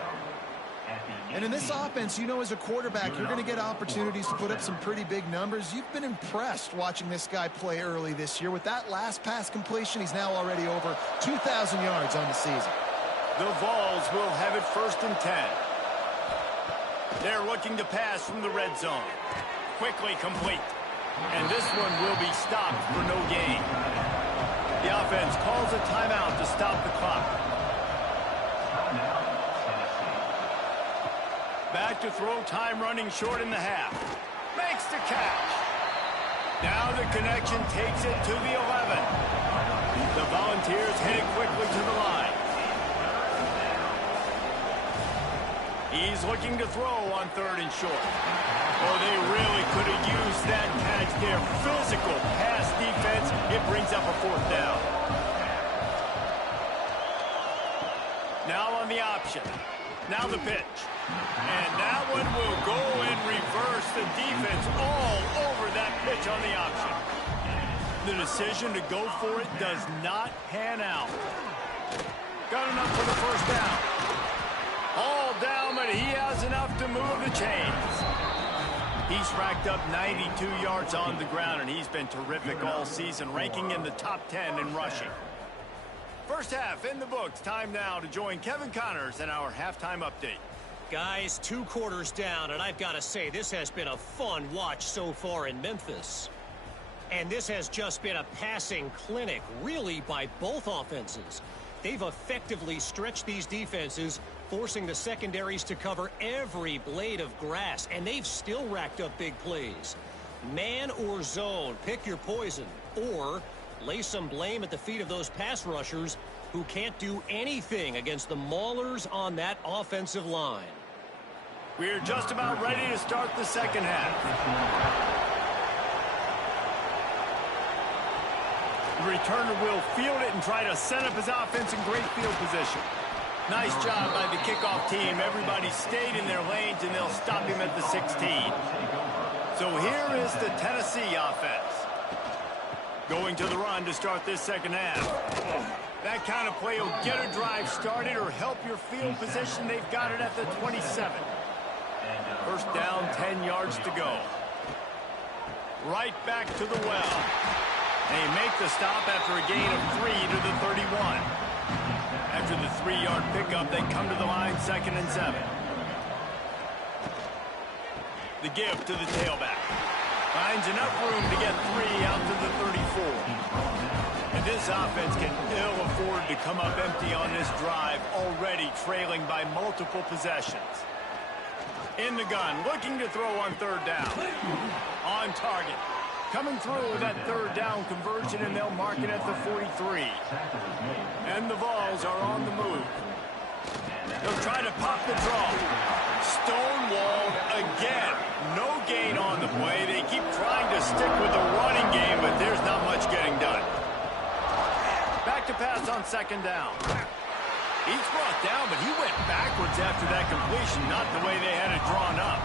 And in this offense, you know, as a quarterback, you're going to get opportunities to put up some pretty big numbers. You've been impressed watching this guy play early this year. With that last pass completion, he's now already over 2,000 yards on the season. The Vols will have it 1st and 10. They're looking to pass from the red zone. Quickly complete. And this one will be stopped for no gain. The offense calls a timeout to stop the clock. Back to throw, time running short in the half. Makes the catch. Now the connection takes it to the 11. The Volunteers headed quickly to the line. He's looking to throw on 3rd and short. Oh, they really could have used that catch there. Physical pass defense. It brings up a 4th down. Now on the option. Now the pitch. And that one will go in reverse. The defense all over that pitch on the option. The decision to go for it does not pan out. Got enough for the 1st down. All down, but he has enough to move the chains. He's racked up 92 yards on the ground, and he's been terrific all season, ranking in the top 10 in rushing. 1st half in the books. Time now to join Kevin Connors in our halftime update. Guys, 2 quarters down, and I've got to say, this has been a fun watch so far in Memphis. And this has just been a passing clinic, really, by both offenses. They've effectively stretched these defenses, forcing the secondaries to cover every blade of grass, and they've still racked up big plays. Man or zone, pick your poison, or lay some blame at the feet of those pass rushers who can't do anything against the maulers on that offensive line. We're just about ready to start the second half. The returner will field it and try to set up his offense in great field position. Nice job by the kickoff team. Everybody stayed in their lanes, and they'll stop him at the 16. So here is the Tennessee offense. Going to the run to start this second half. That kind of play will get a drive started or help your field position. They've got it at the 27. First down, 10 yards to go. Right back to the well. They make the stop after a gain of 3 to the 31. After the 3-yard pickup, they come to the line, 2nd and 7. The give to the tailback. Finds enough room to get 3 out to the 34. And this offense can ill afford to come up empty on this drive, already trailing by multiple possessions. In the gun, looking to throw on 3rd down. On target. Coming through with that 3rd down conversion, and they'll mark it at the 43. And the Vols are on the move. They'll try to pop the draw. Stonewalled again. No gain on the play. They keep trying to stick with the running game, but there's not much getting done. Back to pass on 2nd down. He's brought down, but he went backwards after that completion, not the way they had it drawn up.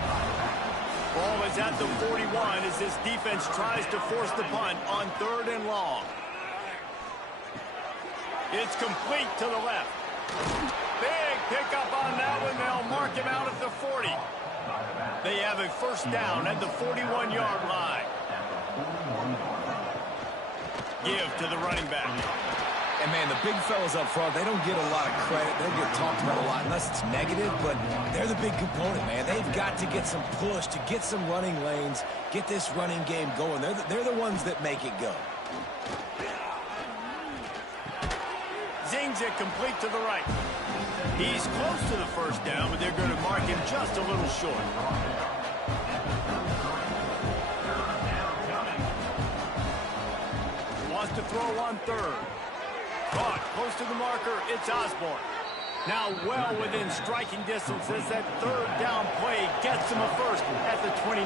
Ball is at the 41 as this defense tries to force the punt on 3rd and long. It's complete to the left. Big pickup on that one. They'll mark him out at the 40. They have a first down at the 41-yard line. Give to the running back. And, man, the big fellas up front, they don't get a lot of credit. They get talked about a lot unless it's negative, but they're the big component, man. They've got to get some push, to get some running lanes, get this running game going. They're the ones that make it go. Zings it complete to the right. He's close to the first down, but they're going to mark him just a little short. Wants to throw on 3rd. Caught close to the marker. It's Osborne. Now well within striking distance as that 3rd down play gets him a first at the 29.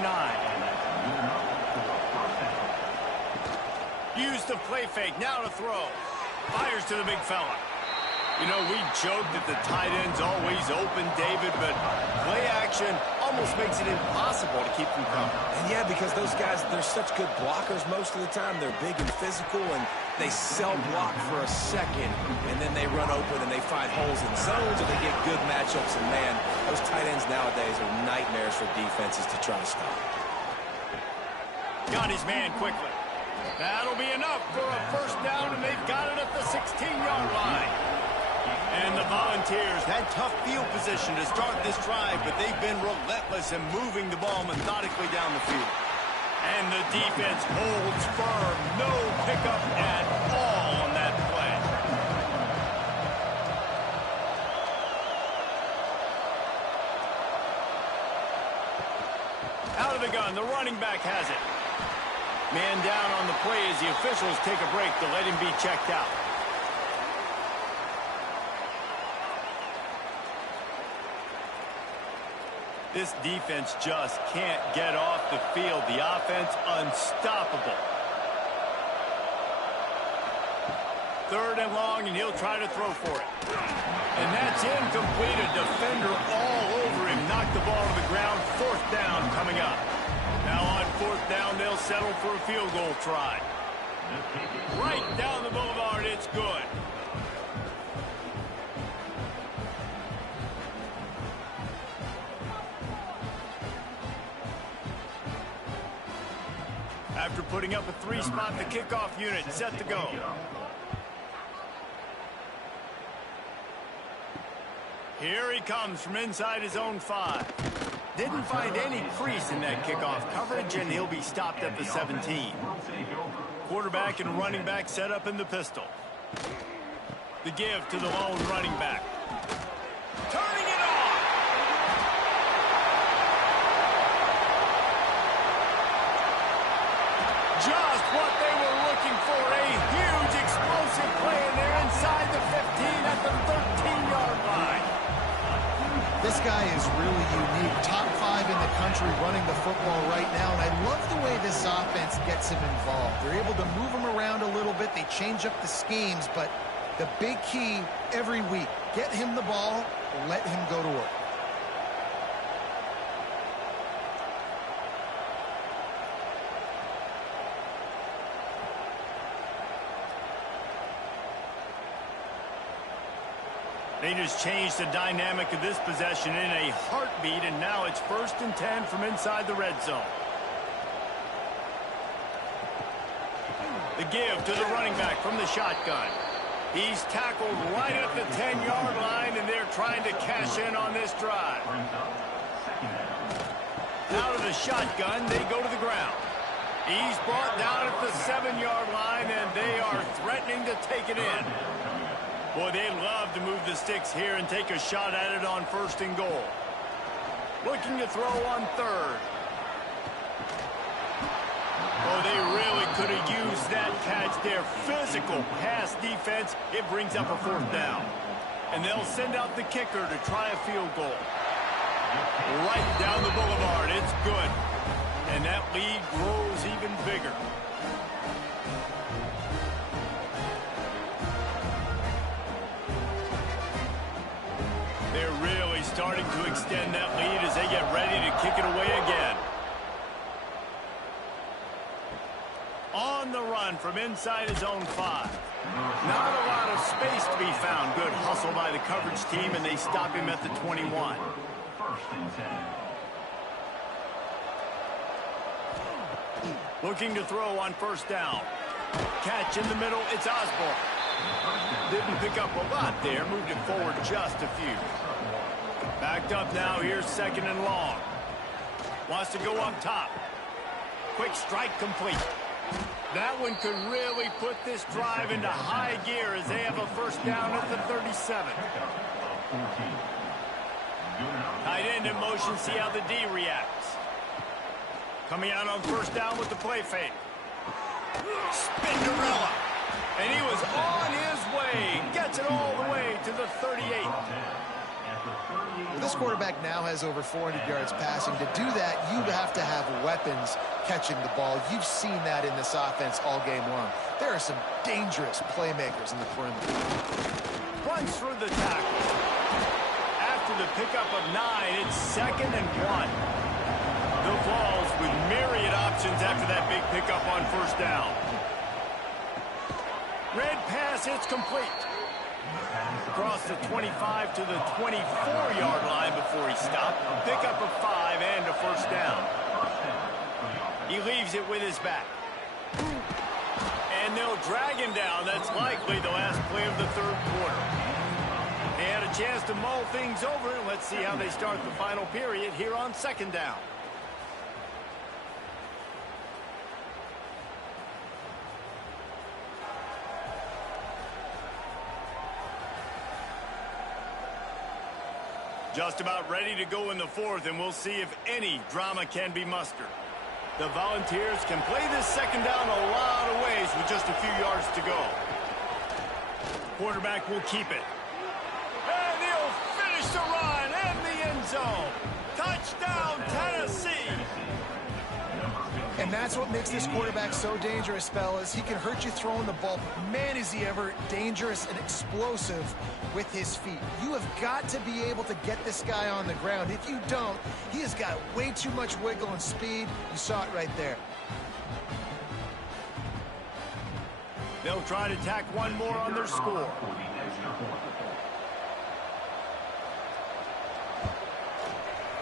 Use the play fake. Now to throw. Fires to the big fella. You know, we joke that the tight end's always open, David, but play action almost makes it impossible to keep them coming. And yeah, because those guys, they're such good blockers most of the time. They're big and physical, and they sell block for a second, and then they run open and they find holes in zones, or they get good matchups. And, man, those tight ends nowadays are nightmares for defenses to try to stop. Got his man quickly. That'll be enough for a first down, and they've got it at the 16-yard line. And the Volunteers had tough field position to start this drive, but they've been relentless in moving the ball methodically down the field. And the defense holds firm. No pickup at all on that play. Out of the gun, the running back has it. Man down on the play as the officials take a break to let him be checked out. This defense just can't get off the field. The offense unstoppable. 3rd and long, and he'll try to throw for it. And that's incomplete. A defender all over him. Knocked the ball to the ground. 4th down coming up. Now on 4th down, they'll settle for a field goal try. Right down the boulevard, it's good. After putting up a 3-spot, the kickoff unit set to go. Here he comes from inside his own 5. Didn't find any crease in that kickoff coverage, and he'll be stopped at the 17. Quarterback and running back set up in the pistol. The give to the lone running back. Turning it on. Just what they were looking for. A huge explosive play in there inside the 15 at the 13-yard line. This guy is really unique. Top 5 in the country running the football right now, and I love the way this offense gets him involved. They're able to move him around a little bit. They change up the schemes, but the big key every week, get him the ball, let him go to work. They just changed the dynamic of this possession in a heartbeat, and now it's 1st and 10 from inside the red zone. The give to the running back from the shotgun. He's tackled right at the 10-yard line, and they're trying to cash in on this drive. Out of the shotgun, they go to the ground. He's brought down at the 7-yard line, and they are threatening to take it in. Boy, they'd love to move the sticks here and take a shot at it on 1st and goal. Looking to throw on 3rd. Oh, they really could have used that catch there. Physical pass defense. It brings up a 4th down. And they'll send out the kicker to try a field goal. Right down the boulevard. It's good. And that lead grows even bigger. They're really starting to extend that lead as they get ready to kick it away again. On the run from inside his own 5. Not a lot of space to be found. Good hustle by the coverage team, and they stop him at the 21. 1st and 10. Looking to throw on 1st down. Catch in the middle. It's Osborne. Didn't pick up a lot there. Moved it forward just a few. Backed up now. Here's 2nd and long. Wants to go up top. Quick strike complete. That one could really put this drive into high gear as they have a 1st down at the 37. Tight end in motion. See how the D reacts. Coming out on 1st down with the play fake. Spinderella. And he was on his way. Gets it all the way to the 38. Well, this quarterback now has over 400 yards passing. To do that, you have to have weapons catching the ball. You've seen that in this offense all game long. There are some dangerous playmakers in the perimeter. Runs through the tackle. After the pickup of 9, it's 2nd and 1. The Vols with myriad options after that big pickup on 1st down. Red pass, it's complete. Across the 25 to the 24-yard line before he stopped. Pickup of 5 and a 1st down. He leaves it with his back. And they'll drag him down. That's likely the last play of the 3rd quarter. They had a chance to mull things over. Let's see how they start the final period here on 2nd down. Just about ready to go in the 4th, and we'll see if any drama can be mustered. The Volunteers can play this 2nd down a lot of ways with just a few yards to go. Quarterback will keep it. And he'll finish the run and the end zone. Touchdown, Tennessee. And that's what makes this quarterback so dangerous, fellas. He can hurt you throwing the ball, but man, is he ever dangerous and explosive with his feet. You have got to be able to get this guy on the ground. If you don't, he has got way too much wiggle and speed. You saw it right there. They'll try to tack one more on their score.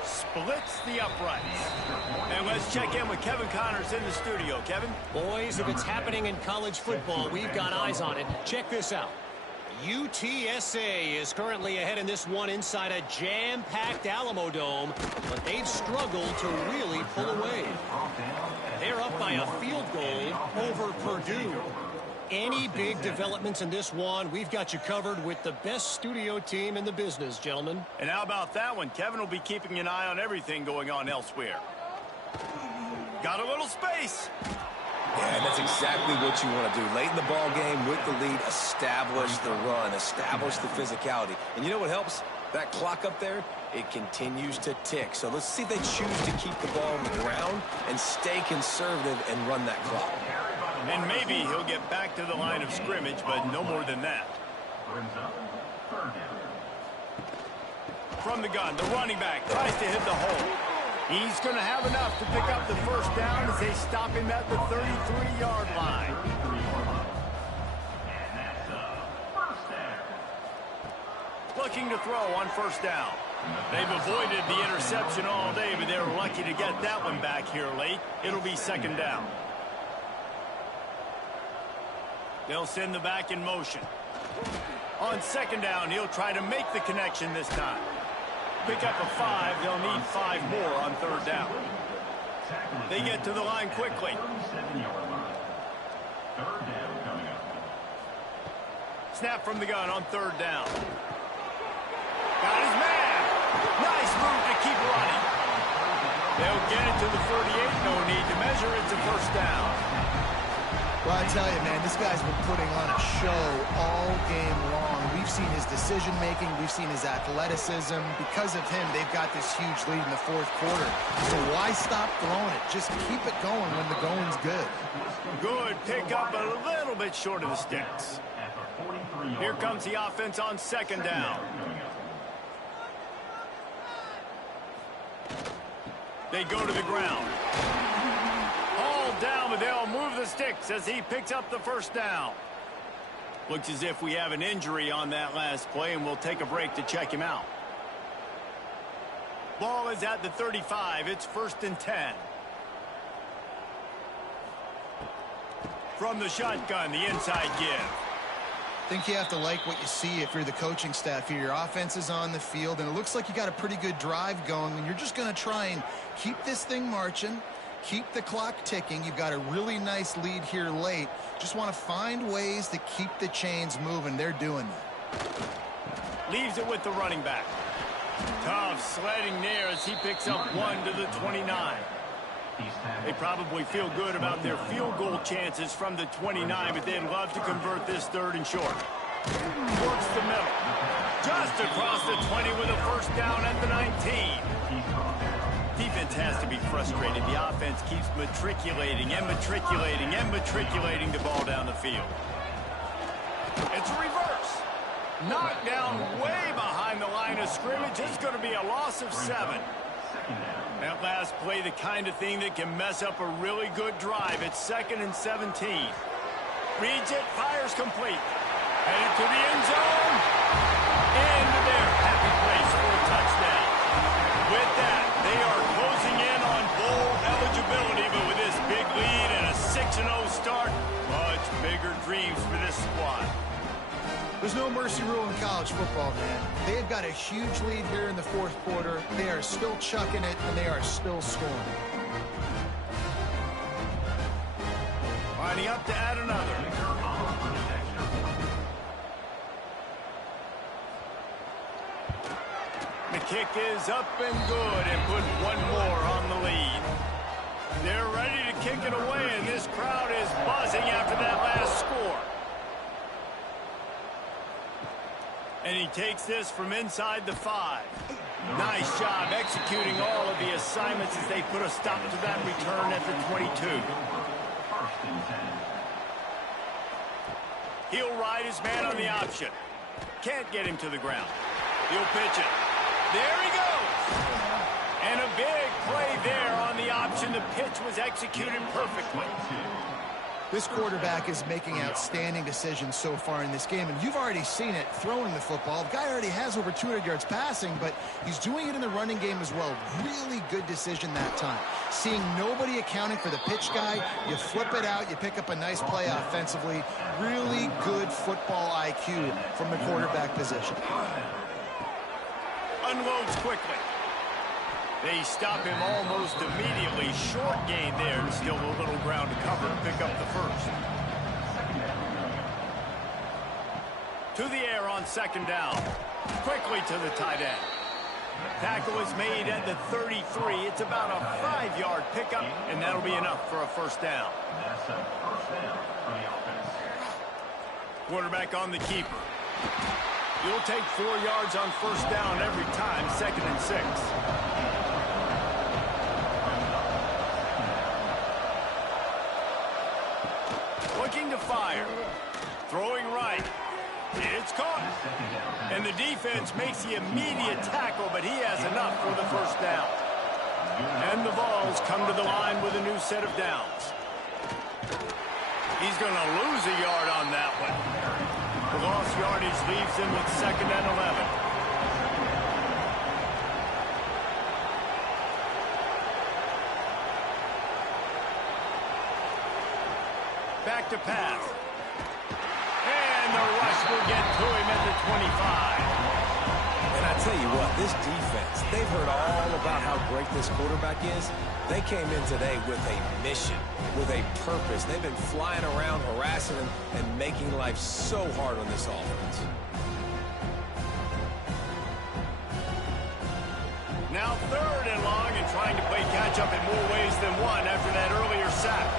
Splits the uprights. And let's check in with Kevin Connors in the studio. Kevin? Boys, if it's happening in college football, we've got eyes on it. Check this out. UTSA is currently ahead in this one inside a jam-packed Alamo Dome, but they've struggled to really pull away. They're up by a field goal over Purdue. any big developments in this one, we've got you covered with the best studio team in the business, gentlemen. And how about that one? Kevin will be keeping an eye on everything going on elsewhere. Got a little space. Yeah, and that's exactly what you want to do. Late in the ball game with the lead, establish the run, establish the physicality. And you know what helps? That clock up there, it continues to tick. So let's see if they choose to keep the ball on the ground and stay conservative and run that clock. And maybe he'll get back to the line of scrimmage, but no more than that. From the gun, the running back tries to hit the hole. He's going to have enough to pick up the first down as they stop him at the 33-yard line. Looking to throw on first down. They've avoided the interception all day, but they were lucky to get that one back here late. It'll be second down. They'll send the back in motion. On second down, he'll try to make the connection this time. Pick up a 5. They'll need 5 more on third down. They get to the line quickly. Snap from the gun on third down. Got his man. Nice move to keep running. They'll get it to the 38. No need to measure. It's a first down. Well, I tell you, man, this guy's been putting on a show all game long. We've seen his decision-making. We've seen his athleticism. Because of him, they've got this huge lead in the fourth quarter. So why stop throwing it? Just keep it going when the going's good. Good pickup, but a little bit short of the sticks. Here comes the offense on second down. They go to the ground. All down, but they'll move the sticks as he picks up the first down. Looks as if we have an injury on that last play, and we'll take a break to check him out. Ball is at the 35. It's first and 10. From the shotgun, the inside give. I think you have to like what you see if you're the coaching staff here. Your offense is on the field, and it looks like you got a pretty good drive going, and you're just going to try and keep this thing marching, keep the clock ticking. You've got a really nice lead here late. Just want to find ways to keep the chains moving. They're doing that. Leaves it with the running back. Tough sledding there as he picks up 1 to the 29. They probably feel good about their field goal chances from the 29, but they'd love to convert this third and short. Works the middle. Just across the 20 with a first down at the 19. Defense has to be frustrated. The offense keeps matriculating and matriculating and matriculating the ball down the field. It's a reverse. Knocked down way behind the line of scrimmage. It's going to be a loss of 7. That last play, the kind of thing that can mess up a really good drive. It's second and 17. Reads it, fires complete. Headed to the end zone. Into their happy place for a touchdown. With that, they are closing in on bowl eligibility, but with this big lead and a 6-0 start, much bigger dreams for this squad. There's no mercy rule in college football, man. They've got a huge lead here in the fourth quarter. They are still chucking it, and they are still scoring. Lining up to add another. The kick is up and good and put one more on the lead. They're ready to kick it away, and this crowd is buzzing after that last score. And he takes this from inside the 5. Nice job executing all of the assignments as they put a stop to that return at the 22. He'll ride his man on the option. Can't get him to the ground. He'll pitch it. There he goes. And a big play there on the option. The pitch was executed perfectly. This quarterback is making outstanding decisions so far in this game, and you've already seen it throwing the football. The guy already has over 200 yards passing, but he's doing it in the running game as well. Really good decision that time. Seeing nobody accounting for the pitch guy, you flip it out, you pick up a nice play offensively. Really good football IQ from the quarterback position. Unloads quickly. They stop him almost immediately. Short gain there, and still a little ground to cover to pick up the first. To the air on second down. Quickly to the tight end. Tackle is made at the 33. It's about a 5-yard pickup, and that'll be enough for a first down. That's a first down for the offense. Quarterback on the keeper. You'll take 4 yards on first down every time, 2nd and 6. Looking to fire. Throwing right. It's caught. And the defense makes the immediate tackle, but he has enough for the first down. And the Vols come to the line with a new set of downs. He's going to lose a yard on that one. The lost yardage leaves him with 2nd and 11. Back to pass. And the rush will get to him at the 25. And I tell you what, this defense, they've heard all about how great this quarterback is. They came in today with a mission, with a purpose. They've been flying around, harassing him, and making life so hard on this offense. Now 3rd and long, and trying to play catch-up in more ways than one after that earlier sack.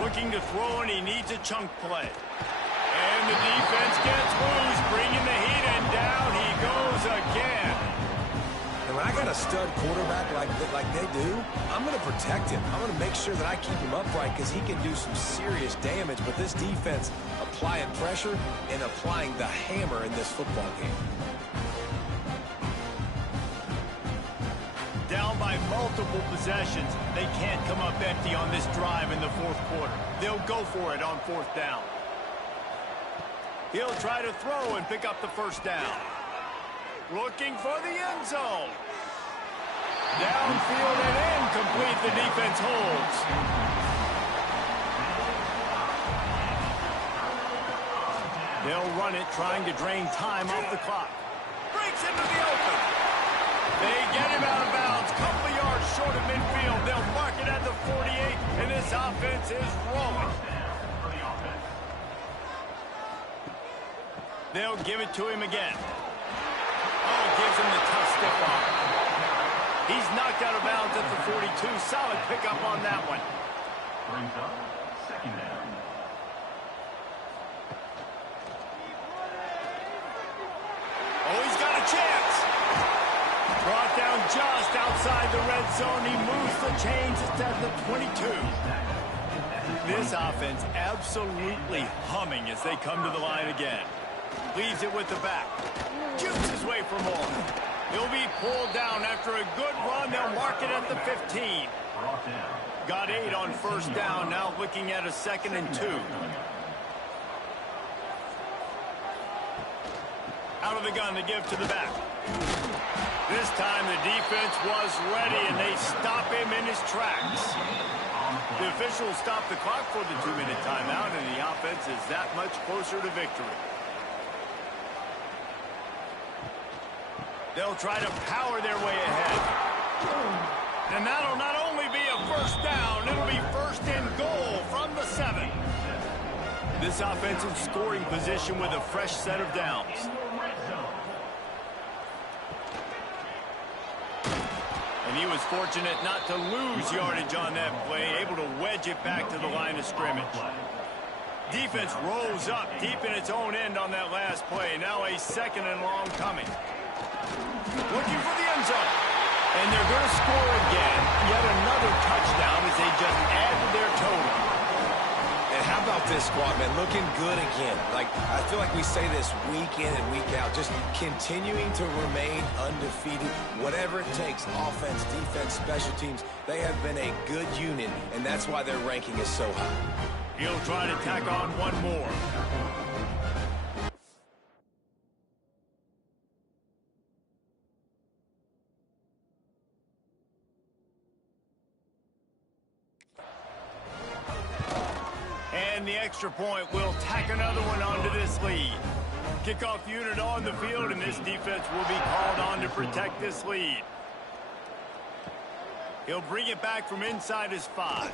Looking to throw, and he needs a chunk play. And the defense gets loose, bringing the heat, and down he goes again. And when I got a stud quarterback like they do, I'm going to protect him. I'm going to make sure that I keep him upright because he can do some serious damage. But this defense applying pressure and applying the hammer in this football game. Down by multiple possessions, they can't come up empty on this drive in the 4th quarter. They'll go for it on 4th down. He'll try to throw and pick up the first down. Looking for the end zone. Downfield and incomplete. The defense holds. They'll run it, trying to drain time off the clock. Breaks into the open. They get him out of bounds. Couple yards short of midfield. They'll mark it at the 48, and this offense is rolling. They'll give it to him again. Oh, gives him the tough stiff arm. He's knocked out of bounds at the 42. Solid pickup on that one. Brings up 2nd down. Oh, he's got a chance. Brought down just outside the red zone. He moves the chains. It's at the 22. This offense absolutely humming as they come to the line again. Leaves it with the back. Shoots his way for more. He'll be pulled down after a good run. They'll mark it at the 15. Got 8 on first down. Now looking at a 2nd and 2. Out of the gun to give to the back. This time the defense was ready, and they stop him in his tracks. The officials stop the clock for the 2-minute timeout, and the offense is that much closer to victory. They'll try to power their way ahead. And that'll not only be a first down, it'll be 1st and goal from the 7. This offensive scoring position with a fresh set of downs. And he was fortunate not to lose yardage on that play, able to wedge it back to the line of scrimmage. Defense rolls up deep in its own end on that last play. Now a 2nd and long coming. Looking for the end zone. And they're going to score again. Yet another touchdown as they just add to their total. And how about this squad, man? Looking good again. Like, I feel like we say this week in and week out. Just continuing to remain undefeated. Whatever it takes, offense, defense, special teams. They have been a good unit, and that's why their ranking is so high. He'll try to tack on one more. And the extra point will tack another one onto this lead. Kickoff unit on the field, and this defense will be called on to protect this lead. He'll bring it back from inside his 5.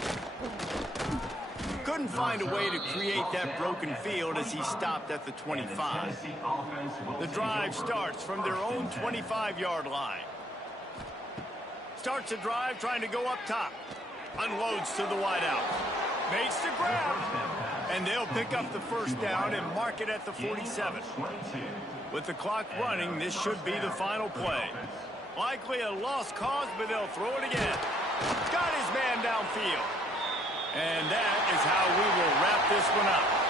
Couldn't find a way to create that broken field as he stopped at the 25. The drive starts from their own 25-yard line. Starts the drive trying to go up top. Unloads to the wideout. Makes the grab. And they'll pick up the first down and mark it at the 47. With the clock running, this should be the final play. Likely a lost cause, but they'll throw it again. Got his man downfield. And that is how we will wrap this one up.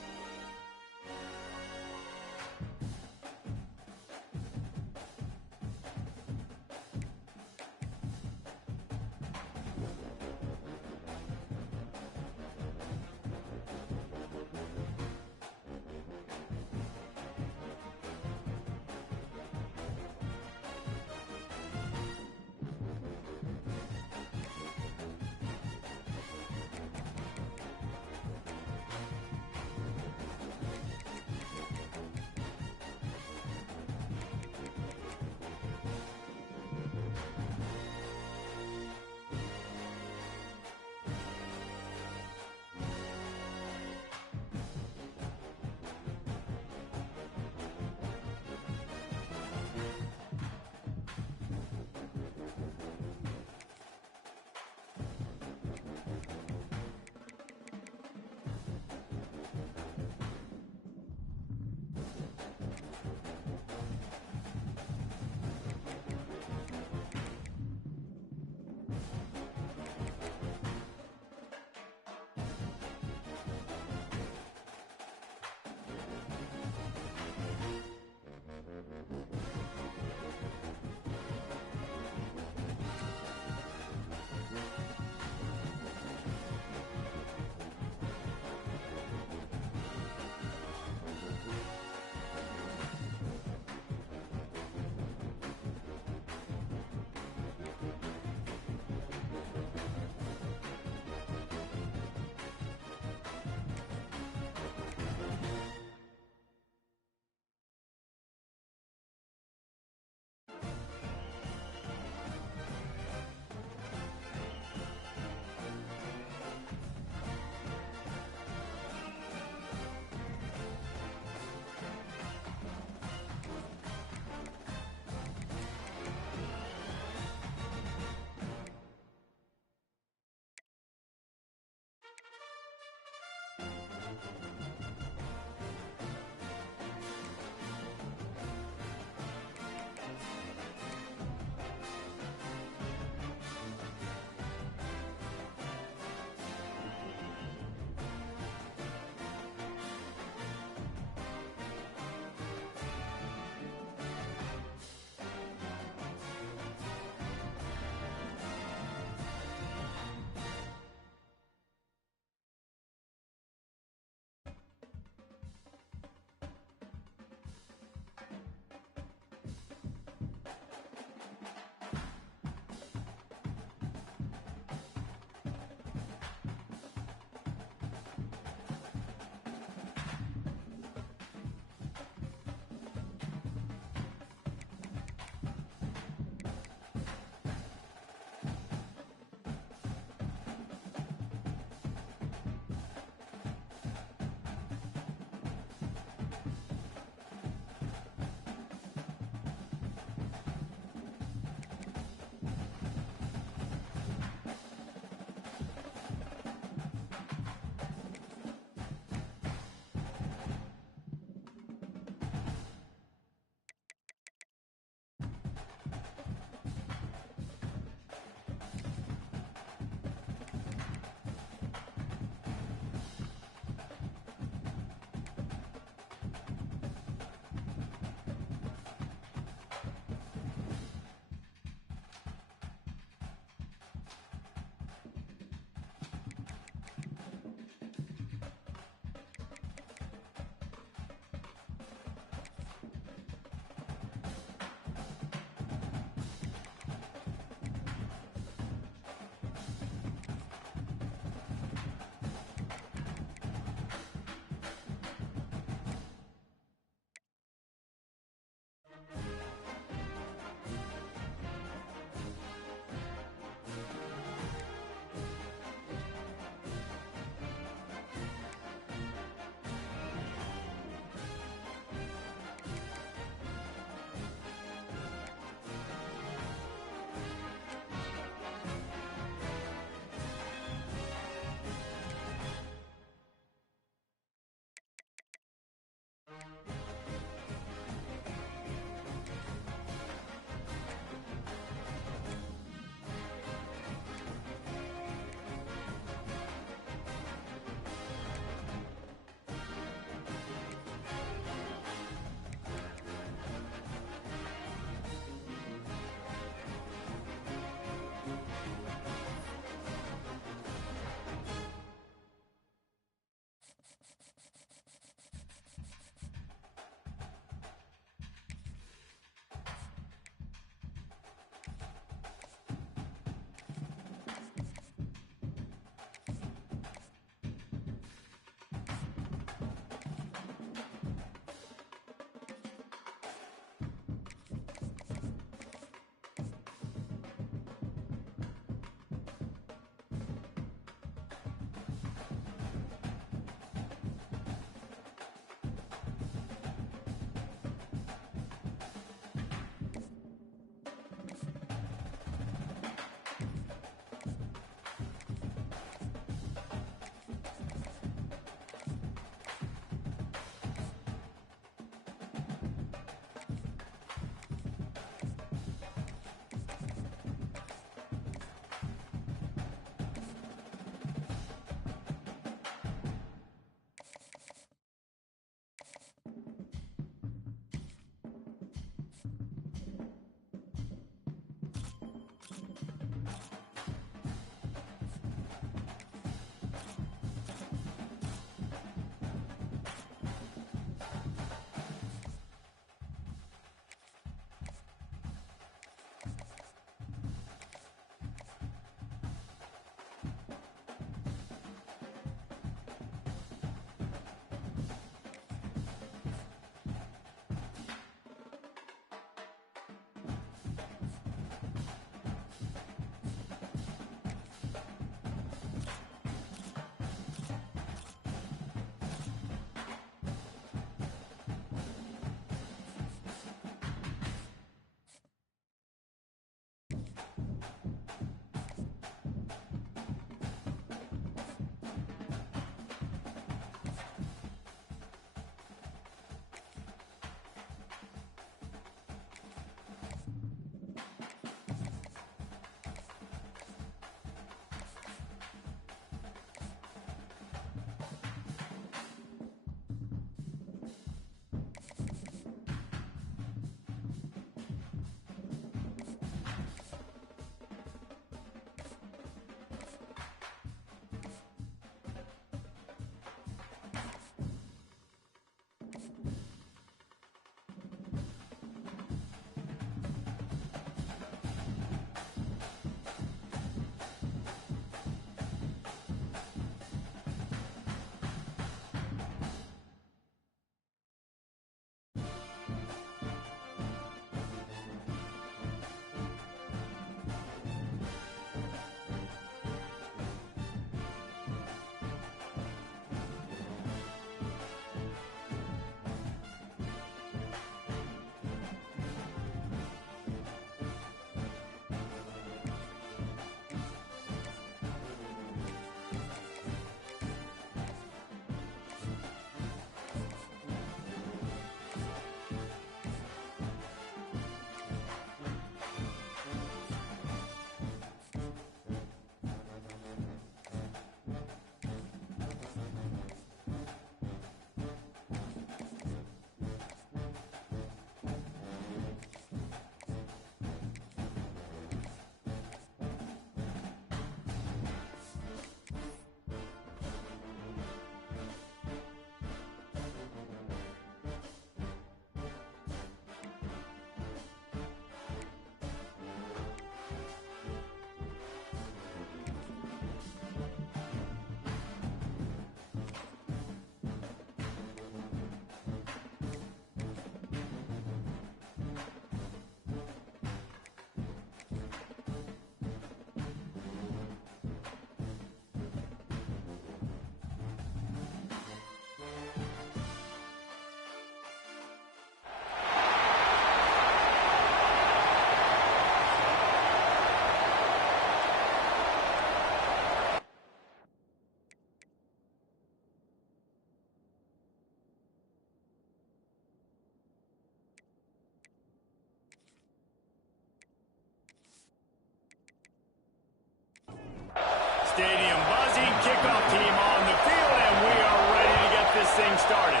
stadium buzzing. Kickoff team on the field, and we are ready to get this thing started.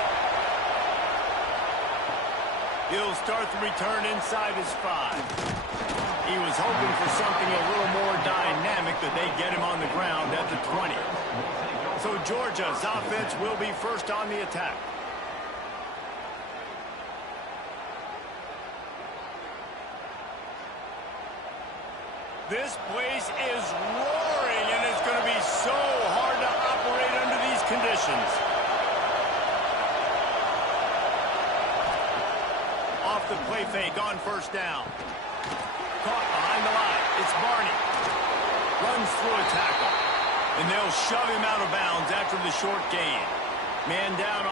He'll start the return inside his 5. He was hoping for something a little more dynamic, that they get him on the ground at the 20. So Georgia's offense will be first on the attack. This place is roaring, and it's going to be so hard to operate under these conditions. Off the play fake on first down. Caught behind the line. It's Barney. Runs through a tackle. And they'll shove him out of bounds after the short gain. Man down.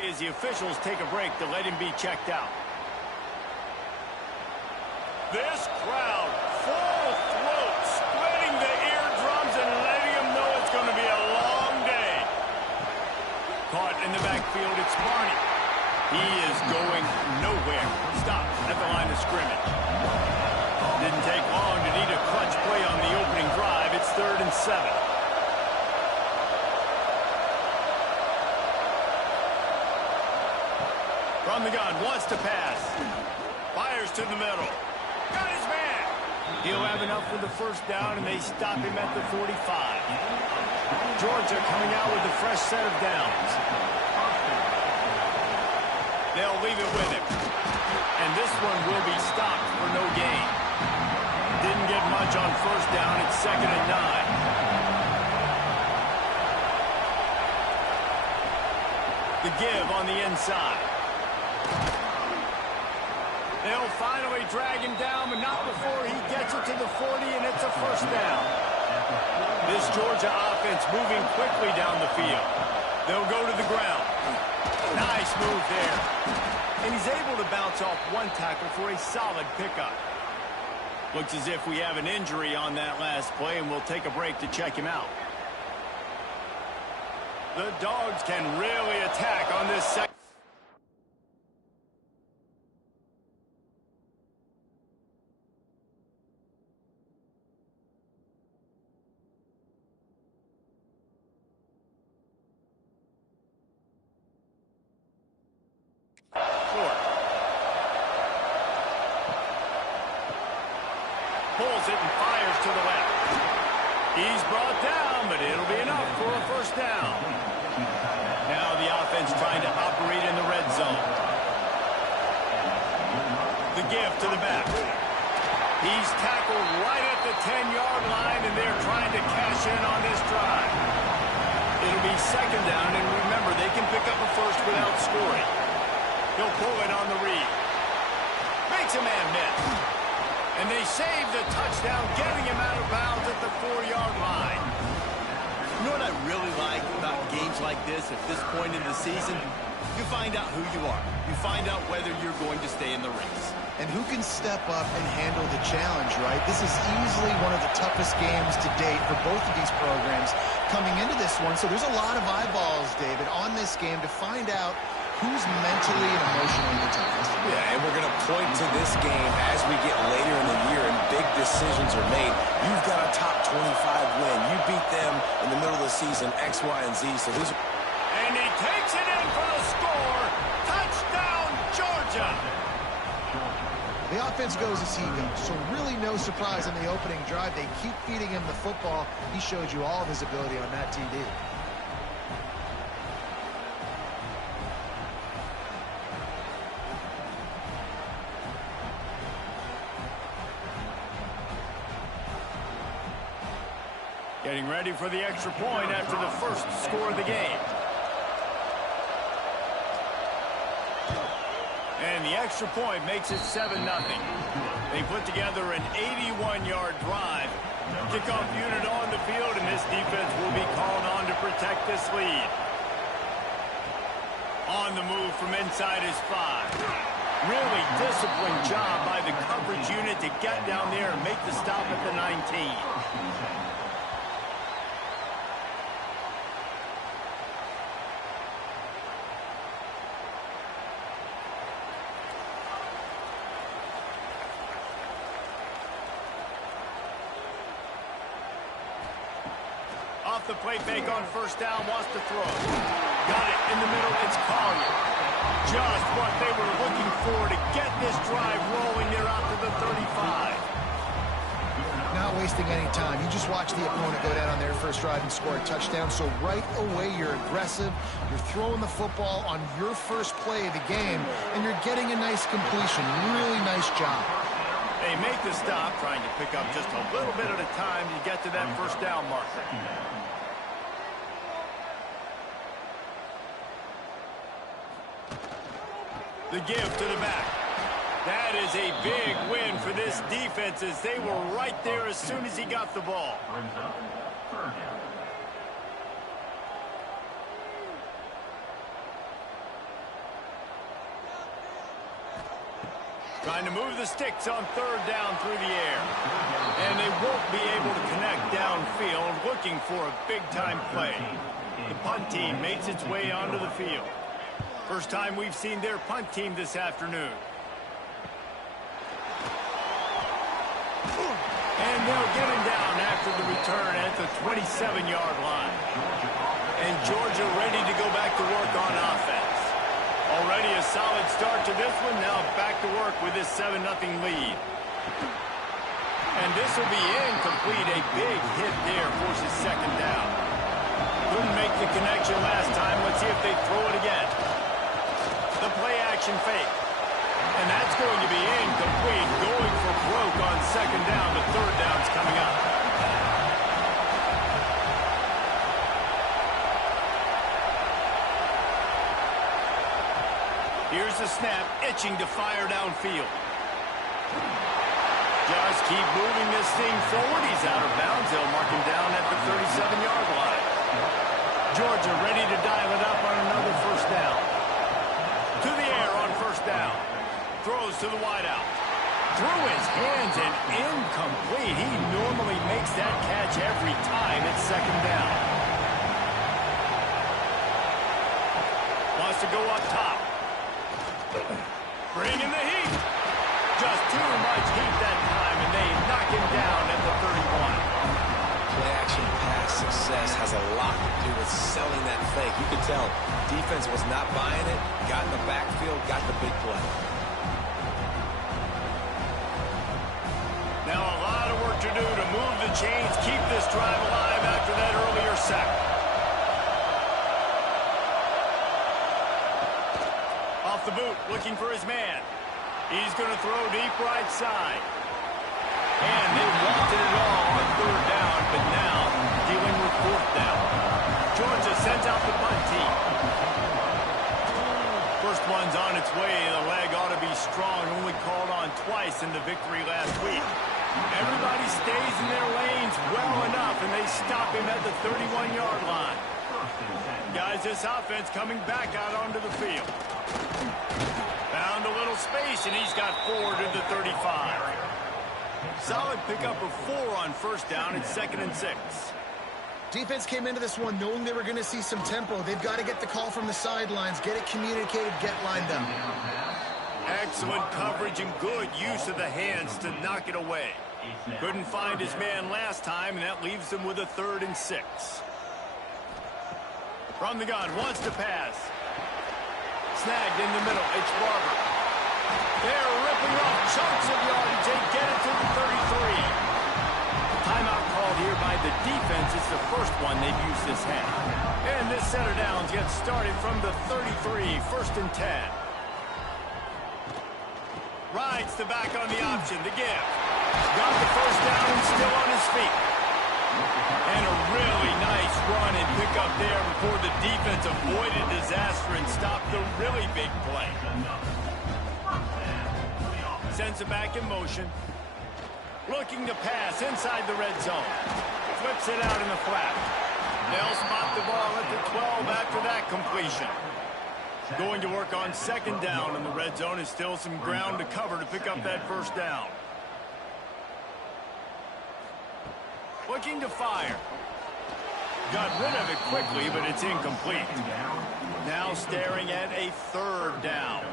As the officials take a break to let him be checked out. This crowd, full throat, splitting the eardrums and letting them know it's going to be a long day. Caught in the backfield, it's Barney. He is going nowhere. Stopped at the line of scrimmage. Didn't take long to need a clutch play on the opening drive. It's 3rd and 7. From the gun, wants to pass. Fires to the middle. Got his man. He'll have enough for the first down, and they stop him at the 45. Georgia coming out with a fresh set of downs. They'll leave it with him. And this one will be stopped for no gain. Didn't get much on first down. It's 2nd and 9. The give on the inside. They'll finally drag him down, but not before he gets it to the 40, and it's a first down. This Georgia offense moving quickly down the field. They'll go to the ground. Nice move there. And he's able to bounce off one tackle for a solid pickup. Looks as if we have an injury on that last play, and we'll take a break to check him out. The Dogs can really attack on this second. Pulls it and fires to the left. He's brought down, but it'll be enough for a first down. Now the offense trying to operate in the red zone. The give to the back. He's tackled right at the 10-yard line, and they're trying to cash in on this drive. It'll be 2nd down, and remember, they can pick up a first without scoring. He'll pull it on the read. Makes a man miss. And they save the touchdown, getting him out of bounds at the 4-yard line. You know what I really like about games like this at this point in the season? You find out who you are. You find out whether you're going to stay in the race. And who can step up and handle the challenge, right? This is easily one of the toughest games to date for both of these programs coming into this one. So there's a lot of eyeballs, David, on this game to find out who's mentally and emotionally the toughest. Yeah, and we're going to point to this game as we get later in the year and big decisions are made. You've got a top 25 win. You beat them in the middle of the season, X, Y, and Z. So these. And he takes it in for the score. Touchdown, Georgia. The offense goes as he goes, so really no surprise in the opening drive. They keep feeding him the football. He showed you all of his ability on that TD. Getting ready for the extra point after the first score of the game. And the extra point makes it 7-0. They put together an 81-yard drive. Kickoff unit on the field, and this defense will be called on to protect this lead. On the move from inside his 5. Really disciplined job by the coverage unit to get down there and make the stop at the 19. Off the play fake on first down, wants to throw. Got it in the middle, it's Collier. Just what they were looking for to get this drive rolling. They're out to the 35. Not wasting any time. You just watch the opponent go down on their first drive and score a touchdown. So right away, you're aggressive. You're throwing the football on your first play of the game, and you're getting a nice completion. Really nice job. They make the stop, trying to pick up just a little bit at a time to get to that first down marker. The give to the back. That is a big win for this defense as they were right there as soon as he got the ball. Brings up third down. Trying to move the sticks on third down through the air. And they won't be able to connect downfield, looking for a big-time play. The punt team makes its way onto the field. First time we've seen their punt team this afternoon. And they'll get him down after the return at the 27-yard line. And Georgia ready to go back to work on offense. Already a solid start to this one. Now back to work with this 7-0 lead. And this will be incomplete. A big hit there forces second down. Couldn't make the connection last time. Let's see if they throw it again. The play-action fake. And that's going to be incomplete. Going for broke on second down. The third down's coming up. Here's the snap, itching to fire downfield. Just keep moving this thing forward. He's out of bounds. They'll mark him down at the 37-yard line. Georgia ready to dial it up on another first down. To the air on first down. Throws to the wideout. Through his hands and incomplete. He normally makes that catch every time it's second down. Wants to go up top. Bring in the heat. Just too much heat that time, and they knock him down at the 31. Play-action pass success has a lot to do with selling that fake. You could tell defense was not buying it, got in the backfield, got the big play. Now a lot of work to do to move the chains, keep this drive alive after that earlier sack. Off the boot, looking for his man. He's going to throw deep right side. And they wanted it all on third down, but now dealing with fourth down. Georgia sends out the punt team. First one's on its way. The leg ought to be strong. Only called on twice in the victory last week. Everybody stays in their lanes well enough, and they stop him at the 31-yard line. Guys, this offense coming back out onto the field. Found a little space, and he's got 4 to the 35. Solid pickup of 4 on first down. It's 2nd and 6. Defense came into this one knowing they were going to see some tempo. They've got to get the call from the sidelines, get it communicated, get lined up. Excellent coverage and good use of the hands to knock it away. Couldn't find his man last time, and that leaves him with a 3rd and 6. From the gun, wants to pass. Snagged in the middle, it's Barber. They're ripping off chunks of yardage. They get it to the 33. Timeout called here by the defense. It's the first one they've used this half. And this set of downs gets started from the 33, 1st and 10. Rides the back on the option, the give. Got the first down and still on his feet. And a really nice run and pick up there before the defense avoided disaster and stopped the really big play. Sends it back in motion. Looking to pass inside the red zone. Flips it out in the flat. They'll spot the ball at the 12 after that completion. Going to work on second down in the red zone. Is still some ground to cover to pick up that first down. Looking to fire. Got rid of it quickly, but it's incomplete. Now staring at a third down.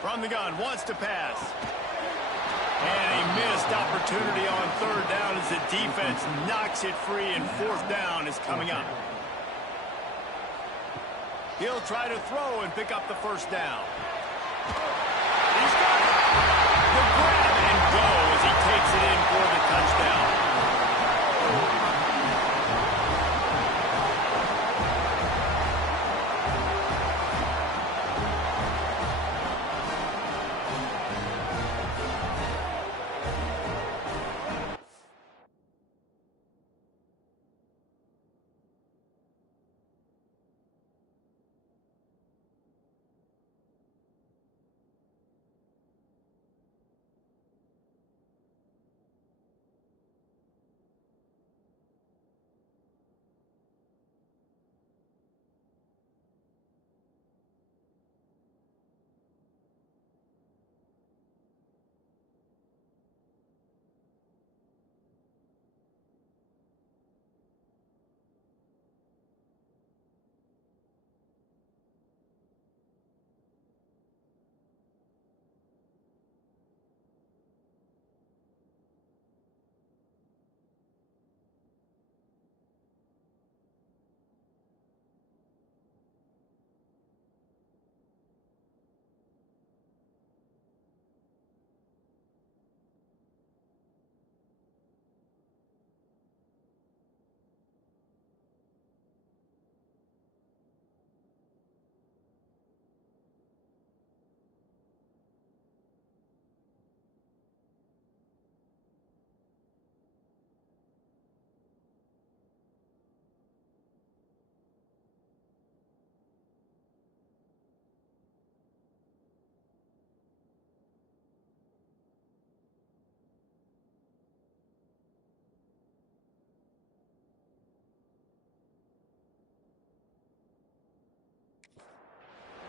From the gun, wants to pass. And a missed opportunity on third down as the defense knocks it free, and fourth down is coming up. He'll try to throw and pick up the first down. He's got it. The grab and go as he takes it in for the touchdown.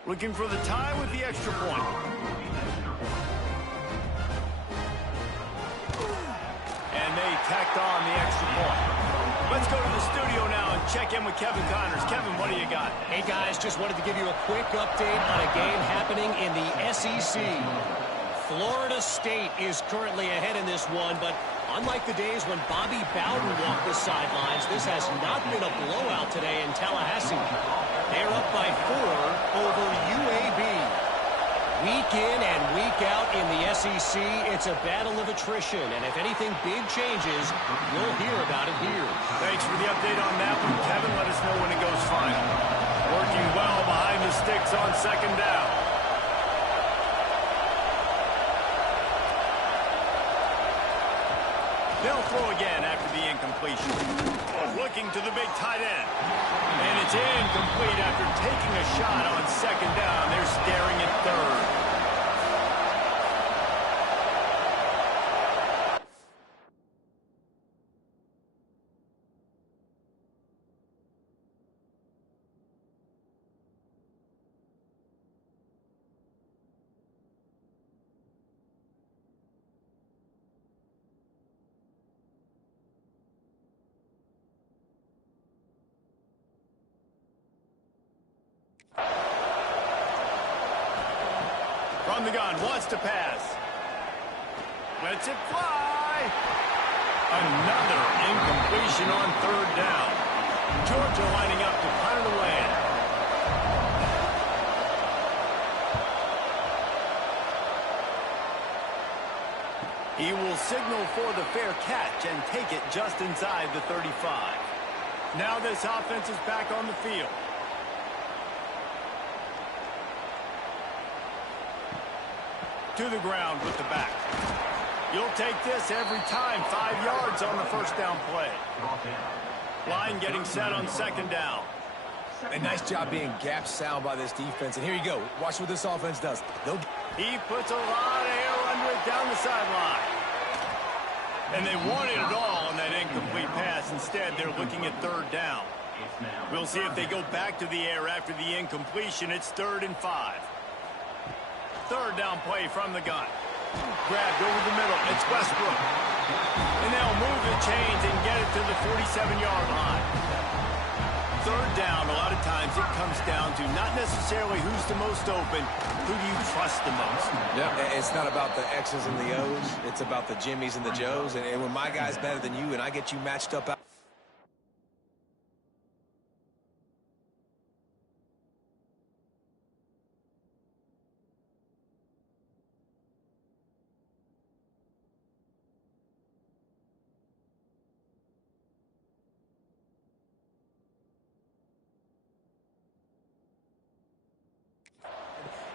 Looking for the tie with the extra point. And they tacked on the extra point. Let's go to the studio now and check in with Kevin Connors. Kevin, what do you got? Hey, guys, just wanted to give you a quick update on a game happening in the SEC. Florida State is currently ahead in this one, but unlike the days when Bobby Bowden walked the sidelines, this has not been a blowout today in Tallahassee. They're up by 4 over UAB. Week in and week out in the SEC, it's a battle of attrition, and if anything big changes, you'll hear about it here. Thanks for the update on that one, Kevin. Let us know when it goes final. Working well behind the sticks on second down. They'll throw again after the incompletion. Looking to the big tight end. And it's incomplete after taking a shot on second down. They're staring at third. From the gun, wants to pass. Lets it fly. Another incompletion on third down. Georgia lining up to punt it away. He will signal for the fair catch and take it just inside the 35. Now this offense is back on the field. To the ground with the back. You'll take this every time. 5 yards on the first down play. Line getting set on second down. A nice job being gap sound by this defense. And here you go. Watch what this offense does. He puts a lot of air under it down the sideline. And they wanted it all on that incomplete pass. Instead, they're looking at third down. We'll see if they go back to the air after the incompletion. It's 3rd and 5. Third down play from the gun. Grabbed over the middle. It's Westbrook. And they'll move the chains and get it to the 47-yard line. Third down, a lot of times it comes down to not necessarily who's the most open, who do you trust the most? Yeah, it's not about the X's and the O's. It's about the Jimmies and the Joes. And when my guy's better than you and I get you matched up out.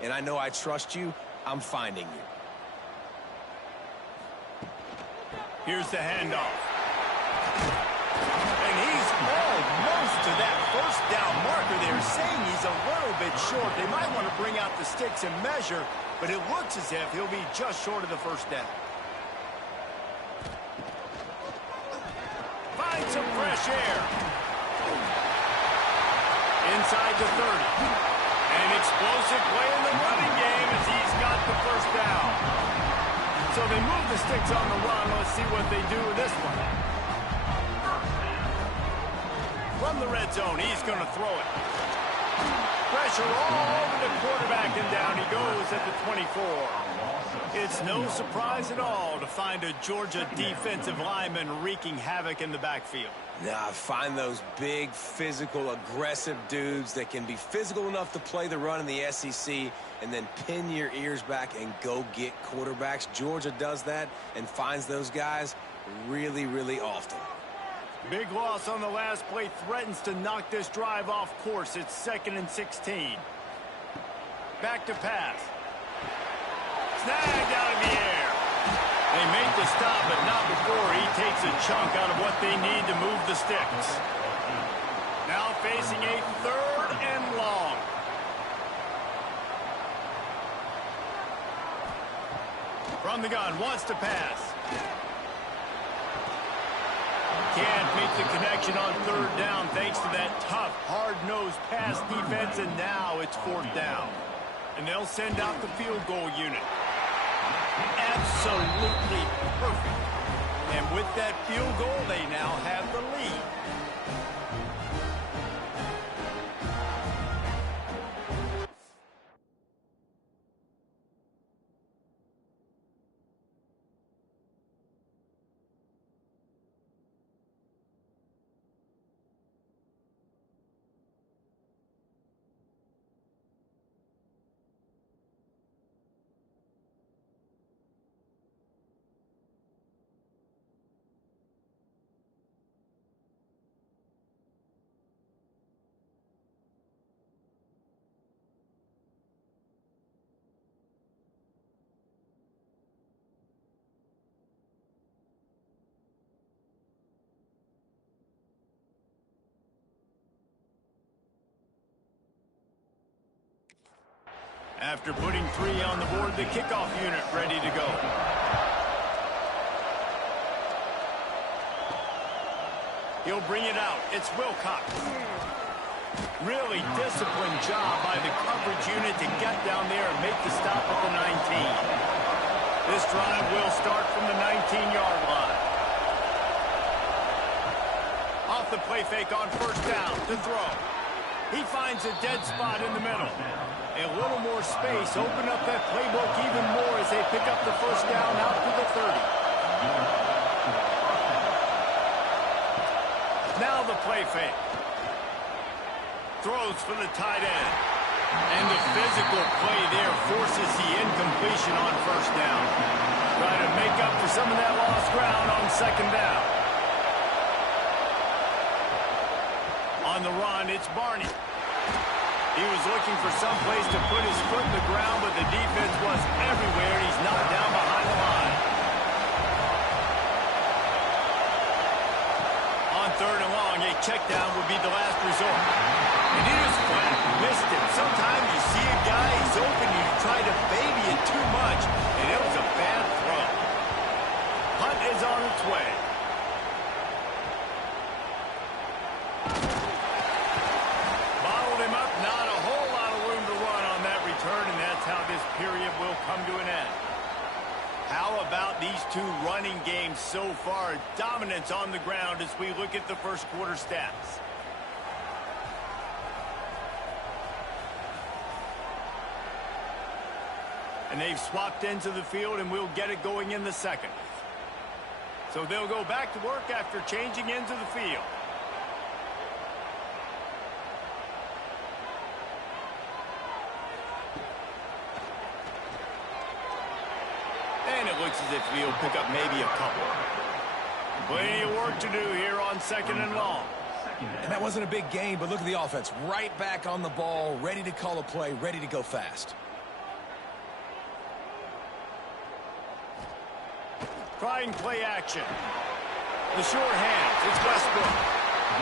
And I know I trust you, I'm finding you. Here's the handoff. And he's almost to that first down marker. They're saying he's a little bit short. They might want to bring out the sticks and measure, but it looks as if he'll be just short of the first down. Find some fresh air. Inside the 30. An explosive play in the running game as he's got the first down. So they move the sticks on the run. Let's see what they do with this one. From the red zone, he's going to throw it. Pressure all over the quarterback, and down he goes at the 24. It's no surprise at all to find a Georgia defensive lineman wreaking havoc in the backfield. Nah, find those big, physical, aggressive dudes that can be physical enough to play the run in the SEC and then pin your ears back and go get quarterbacks. Georgia does that and finds those guys really, really often. Big loss on the last play threatens to knock this drive off course. It's 2nd and 16. Back to pass. Snagged out of the air. They make the stop, but not before he takes a chunk out of what they need to move the sticks. Now facing a 3rd and long. From the gun, wants to pass. Can't make the connection on 3rd down thanks to that tough, hard-nosed pass defense, and now it's 4th down. And they'll send out the field goal unit. Absolutely perfect. And with that field goal, they now have the lead. After putting 3 on the board, the kickoff unit ready to go. He'll bring it out. It's Wilcox. Really disciplined job by the coverage unit to get down there and make the stop at the 19. This drive will start from the 19-yard line. Off the play fake on 1st down to throw. He finds a dead spot in the middle. A little more space, open up that playbook even more as they pick up the 1st down out to the 30. Now the play fake. Throws for the tight end. And the physical play there forces the incompletion on 1st down. Try to make up for some of that lost ground on 2nd down. On the run, it's Barney. He was looking for some place to put his foot in the ground, but the defense was everywhere, and he's knocked down behind the line. On 3rd and long, a check down would be the last resort. And he just flat missed it. Sometimes you see a guy, he's open, you try to baby it too much, and it was a bad throw. Punt is on its way. two running games so far. Dominance on the ground as we look at the first quarter stats. And they've swapped into the field, and we'll get it going in the second. So they'll go back to work after changing into the field. And it looks as if he'll pick up maybe a couple. Plenty of work to do here on second and long. And that wasn't a big gain, but look at the offense. Right back on the ball, ready to call a play, ready to go fast. Trying play action. The short hands. It's Westbrook.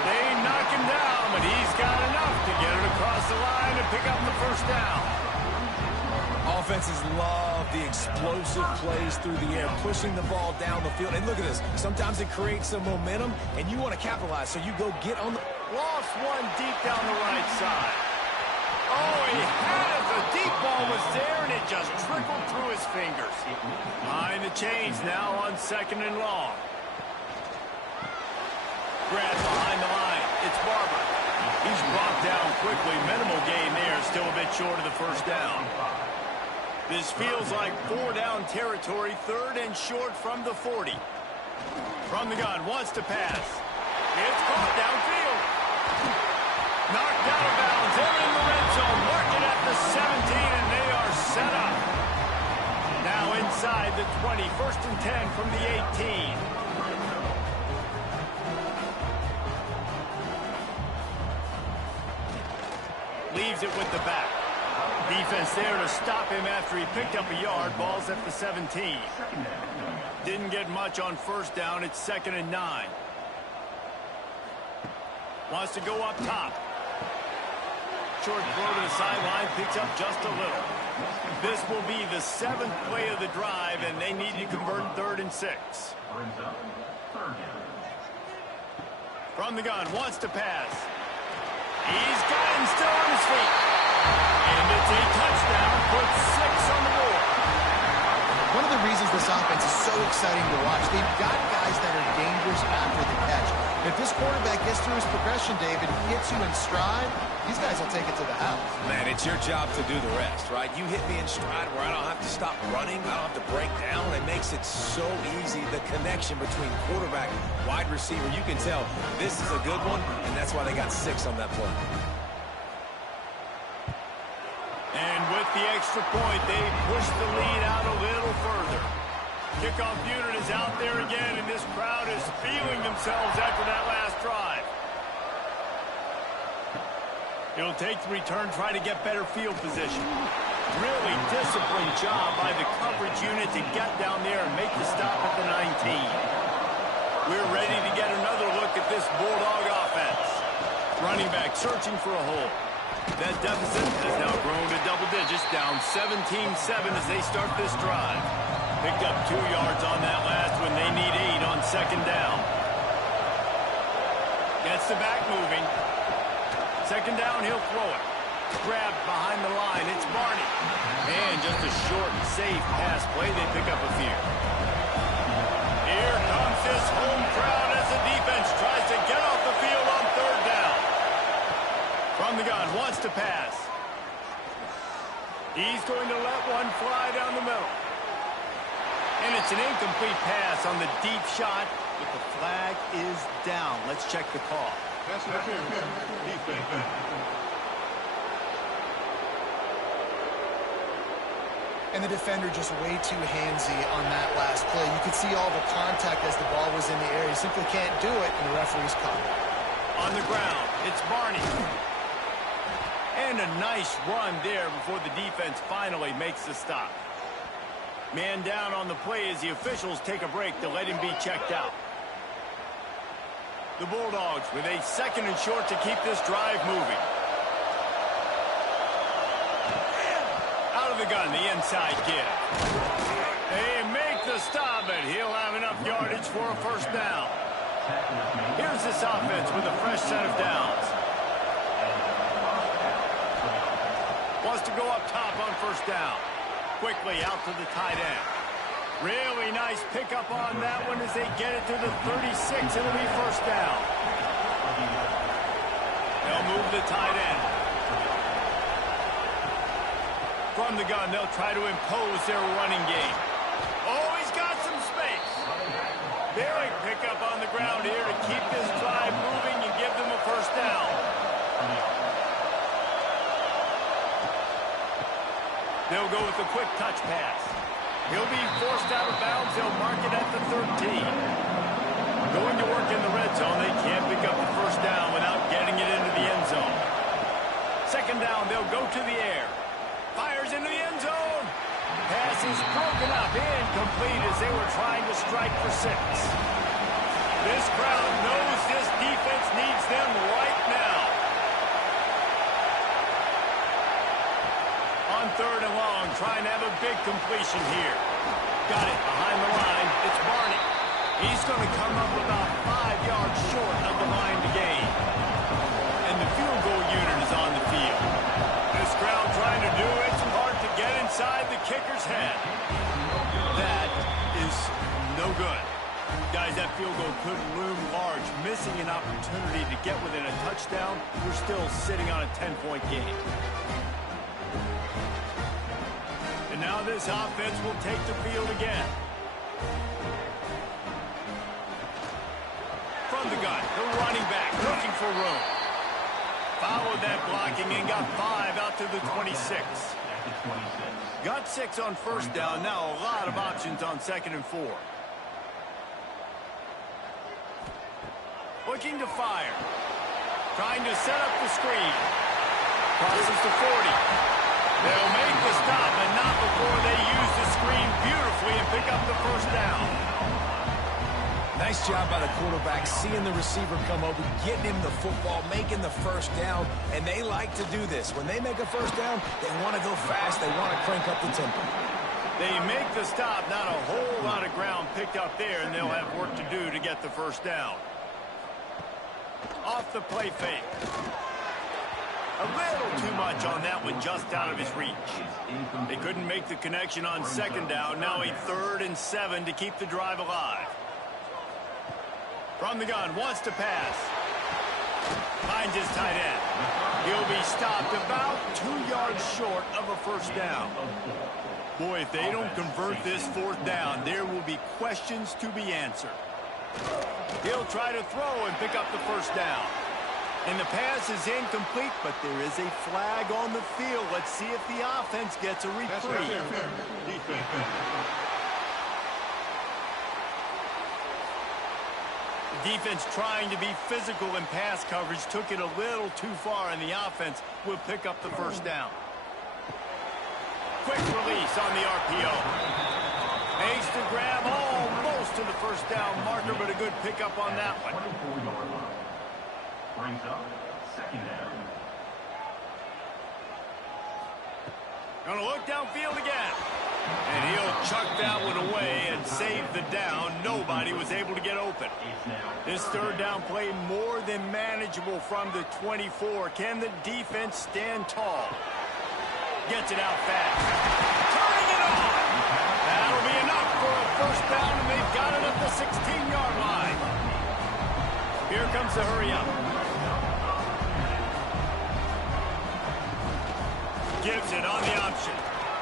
They knock him down, but he's got enough to get it across the line and pick up the first down. Offenses love the explosive plays through the air, pushing the ball down the field. And look at this. Sometimes it creates some momentum, and you want to capitalize, so you go get on the... Lost one deep down the right side. Oh, he had it. The deep ball was there, and it just trickled through his fingers. Behind the chains now on second and long. Grab behind the line. It's Barber. He's brought down quickly. Minimal gain there. Still a bit short of the first down. This feels like 4-down territory. Third and short from the 40. From the gun. Wants to pass. It's caught downfield. Knocked out of bounds. They're in the red zone. Mark it at the 17, and they are set up. Now inside the 20. First and 10 from the 18. Leaves it with the back. Defense there to stop him after he picked up a yard. Ball's at the 17. Didn't get much on first down. It's second and 9. Wants to go up top. Short throw to the sideline. Picks up just a little. This will be the 7th play of the drive, and they need to convert 3rd and 6. From the gun. Wants to pass. He's got him still on his feet. And it's a touchdown. Puts 6 on the board. One of the reasons this offense is so exciting to watch, they've got guys that are dangerous after the catch. If this quarterback gets through his progression, David, hits you in stride, these guys will take it to the house. Man, it's your job to do the rest, right? You hit me in stride where I don't have to stop running. I don't have to break down. It makes it so easy. The connection between quarterback, wide receiver, you can tell this is a good one, and that's why they got 6 on that play. And with the extra point, they push the lead out a little further. Kickoff unit is out there again, and this crowd is feeling themselves after that last drive. It'll take the return, try to get better field position. Really disciplined job by the coverage unit to get down there and make the stop at the 19. We're ready to get another look at this Bulldog offense. Running back searching for a hole. That deficit has now grown to double digits, down 17-7 as they start this drive. Picked up 2 yards on that last when they need 8 on second down. Gets the back moving. Second down, he'll throw it. Grabbed behind the line, it's Barney. And just a short and safe pass play, they pick up a few. Here comes this home crowd as the defense tries to get off the field on third down. From the gun, wants to pass. He's going to let one fly down the middle. And it's an incomplete pass on the deep shot, but the flag is down. Let's check the call. And the defender just way too handsy on that last play. You could see all the contact as the ball was in the air. You simply can't do it, and the referee's caught it. On the ground, it's Barney. And a nice run there before the defense finally makes the stop. Man down on the play as the officials take a break to let him be checked out. The Bulldogs with a second and short to keep this drive moving. Out of the gun, the inside kid. They make the stop, and he'll have enough yardage for a first down. Here's this offense with a fresh set of downs. Wants to go up top on first down. Quickly out to the tight end. Really nice pickup on that one as they get it to the 36. It'll be first down. They'll move the tight end. From the gun, they'll try to impose their running game. Oh, he's got some space. Big pickup on the ground here to keep this drive moving and give them a first down. They'll go with a quick touch pass. He'll be forced out of bounds. They'll mark it at the 13. Going to work in the red zone. They can't pick up the first down without getting it into the end zone. Second down, they'll go to the air. Fires into the end zone. Pass is broken up, incomplete as they were trying to strike for 6. This crowd knows this defense needs them right now. On third and long, trying to have a big completion here. Got it behind the line. It's Barney. He's going to come up about 5 yards short of the line to gain. And the field goal unit is on the field. This crowd trying to do its part to get inside the kicker's head. That is no good. Guys, that field goal could loom large. Missing an opportunity to get within a touchdown, we're still sitting on a 10-point game. And now this offense will take the field again. From the gun, the running back looking for room. Followed that blocking and got 5 out to the 26. Got 6 on first down. Now a lot of options on 2nd and 4. Looking to fire. Trying to set up the screen. Crosses to 40. They'll make the stop, but not before they use the screen beautifully and pick up the first down. Nice job by the quarterback, seeing the receiver come over, getting him the football, making the first down, and they like to do this. When they make a first down, they want to go fast, they want to crank up the tempo. They make the stop, not a whole lot of ground picked up there, and they'll have work to do to get the first down. Off the play fake. A little too much on that one, just out of his reach. They couldn't make the connection on 2nd down. Now a 3rd and 7 to keep the drive alive. From the gun, wants to pass. Finds his tight end. He'll be stopped about 2 yards short of a first down. Boy, if they don't convert this 4th down, there will be questions to be answered. He'll try to throw and pick up the first down. And the pass is incomplete, but there is a flag on the field. Let's see if the offense gets a reprieve. The defense trying to be physical in pass coverage took it a little too far, and the offense will pick up the first down. Quick release on the RPO. Makes the grab almost to the first down marker, but a good pickup on that one. Brings up 2nd down. Gonna look downfield again. And he'll chuck that one away and save the down. Nobody was able to get open. This 3rd down play more than manageable from the 24. Can the defense stand tall? Gets it out fast. Turning it on. That'll be enough for a first down, and they've got it at the 16-yard line. Here comes the hurry up. Gives it on the option.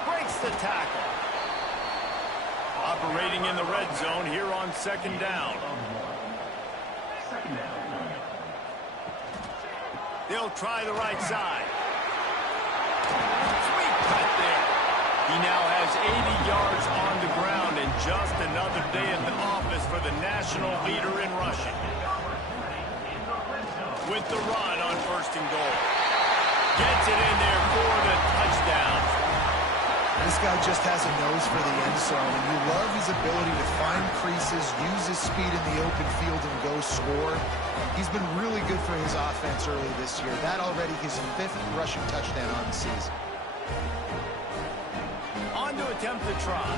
Breaks the tackle. Operating in the red zone here on 2nd down. They'll try the right side. Sweet cut there. He now has 80 yards on the ground, and just another day in the office for the national leader in rushing. With the run on 1st and goal. Gets it in there for the touchdown. This guy just has a nose for the end zone, and you love his ability to find creases, use his speed in the open field, and go score. He's been really good for his offense early this year. That already his 5th rushing touchdown on the season. On to attempt the try.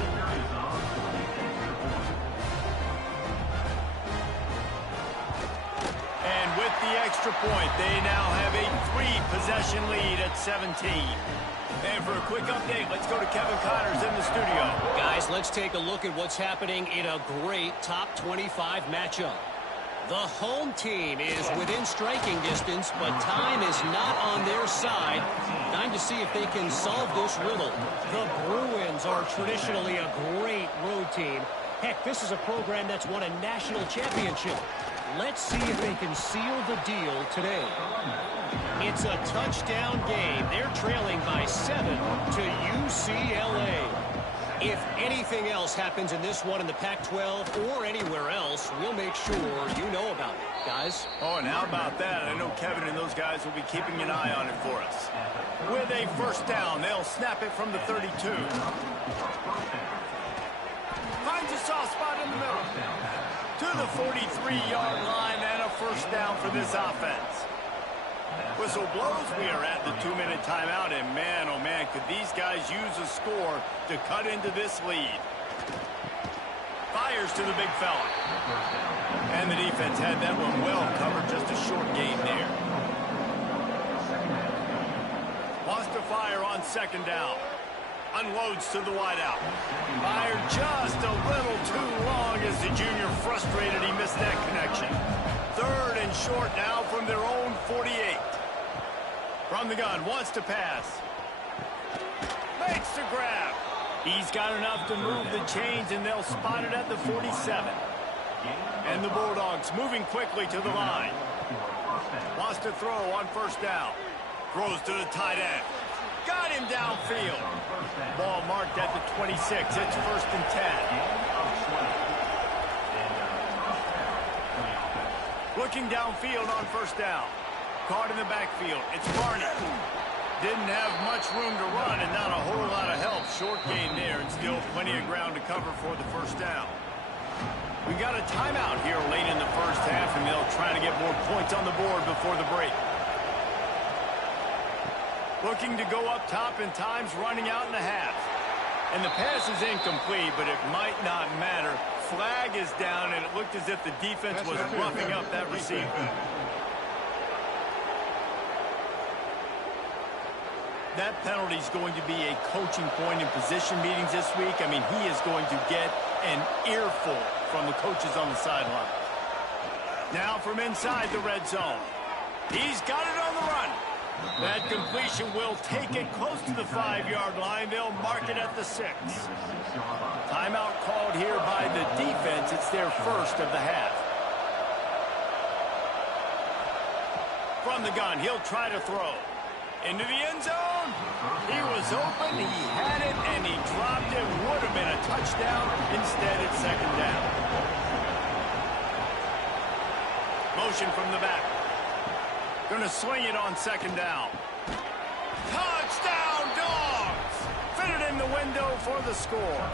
And with the extra point, they now have a 3-possession lead at 17. And for a quick update, let's go to Kevin Connors in the studio. Guys, let's take a look at what's happening in a great top 25 matchup. The home team is within striking distance, but time is not on their side. Time to see if they can solve this riddle. The Bruins are traditionally a great road team. Heck, this is a program that's won a national championship. Let's see if they can seal the deal today. It's a touchdown game. They're trailing by 7 to UCLA. If anything else happens in this one in the Pac-12 or anywhere else, we'll make sure you know about it, guys. Oh, and how about that? I know Kevin and those guys will be keeping an eye on it for us. With a first down, they'll snap it from the 32. Finds a soft spot in the middle. To the 43-yard line and a first down for this offense. Whistle blows. We are at the 2-minute timeout, and man, oh man, could these guys use a score to cut into this lead. Fires to the big fella. And the defense had that one well covered, just a short gain there. Wants to fire on second down. Unloads to the wideout. Fired just a little too long as the junior frustrated he missed that connection. Third and short now from their own 48. From the gun, wants to pass. Makes the grab. He's got enough to move the chains, and they'll spot it at the 47. And the Bulldogs moving quickly to the line. Wants to throw on first down. Throws to the tight end. Got him downfield. Ball marked at the 26. It's first and 10. Looking downfield on first down. Caught in the backfield. It's Barney. Didn't have much room to run and not a whole lot of help. Short gain there and still plenty of ground to cover for the first down. We got a timeout here late in the first half, and they'll try to get more points on the board before the break. Looking to go up top, and time's running out in the half. And the pass is incomplete, but it might not matter. Flag is down, and it looked as if the defense was roughing up that receiver. That penalty is going to be a coaching point in position meetings this week. I mean, he is going to get an earful from the coaches on the sideline. Now from inside the red zone. He's got it on the run. That completion will take it close to the 5-yard line. They'll mark it at the 6. Timeout called here by the defense. It's their first of the half. From the gun, he'll try to throw. Into the end zone. He was open, he had it, and he dropped it. Would have been a touchdown. Instead, it's second down. Motion from the back. Going to swing it on second down. Touchdown, Dogs! Fitted in the window for the score.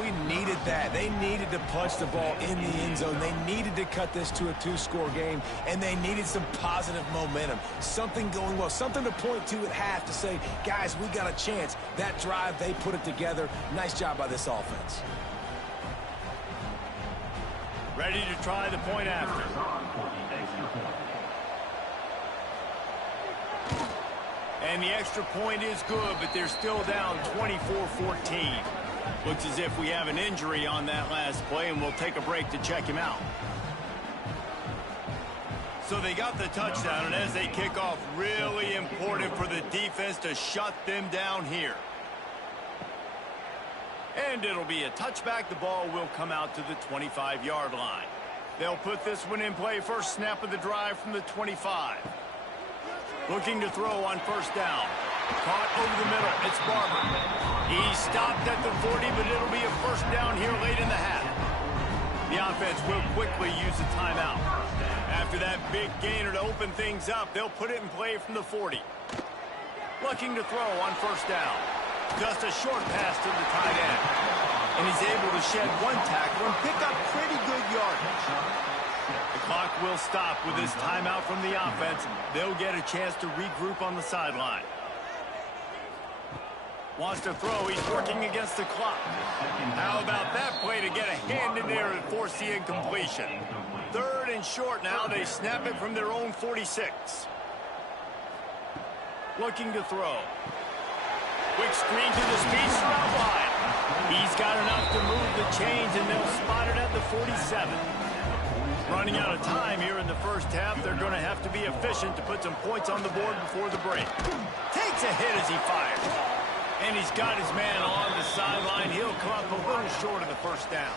We needed that. They needed to punch the ball in the end zone. They needed to cut this to a 2-score game, and they needed some positive momentum. Something going well, something to point to at half to say, guys, we got a chance. That drive, they put it together. Nice job by this offense. Ready to try the point after. And the extra point is good, but they're still down 24-14. Looks as if we have an injury on that last play, and we'll take a break to check him out. So they got the touchdown, and as they kick off, really important for the defense to shut them down here. And it'll be a touchback. The ball will come out to the 25-yard line. They'll put this one in play. First snap of the drive from the 25. Looking to throw on first down. Caught over the middle. It's Barber. He stopped at the 40, but it'll be a first down here late in the half. The offense will quickly use a timeout. After that big gainer to open things up, they'll put it in play from the 40. Looking to throw on first down. Just a short pass to the tight end. And he's able to shed one tackle and pick up pretty good yardage. The clock will stop with this timeout from the offense. They'll get a chance to regroup on the sideline. Wants to throw. He's working against the clock. How about that play to get a hand in there and force the incompletion? Third and short now. They snap it from their own 46. Looking to throw. Quick screen to the speedster out wide. He's got enough to move the chains, and they'll spot it at the 47. Running out of time here in the first half. They're going to have to be efficient to put some points on the board before the break. Takes a hit as he fires. And he's got his man on the sideline. He'll come up a little short of the first down.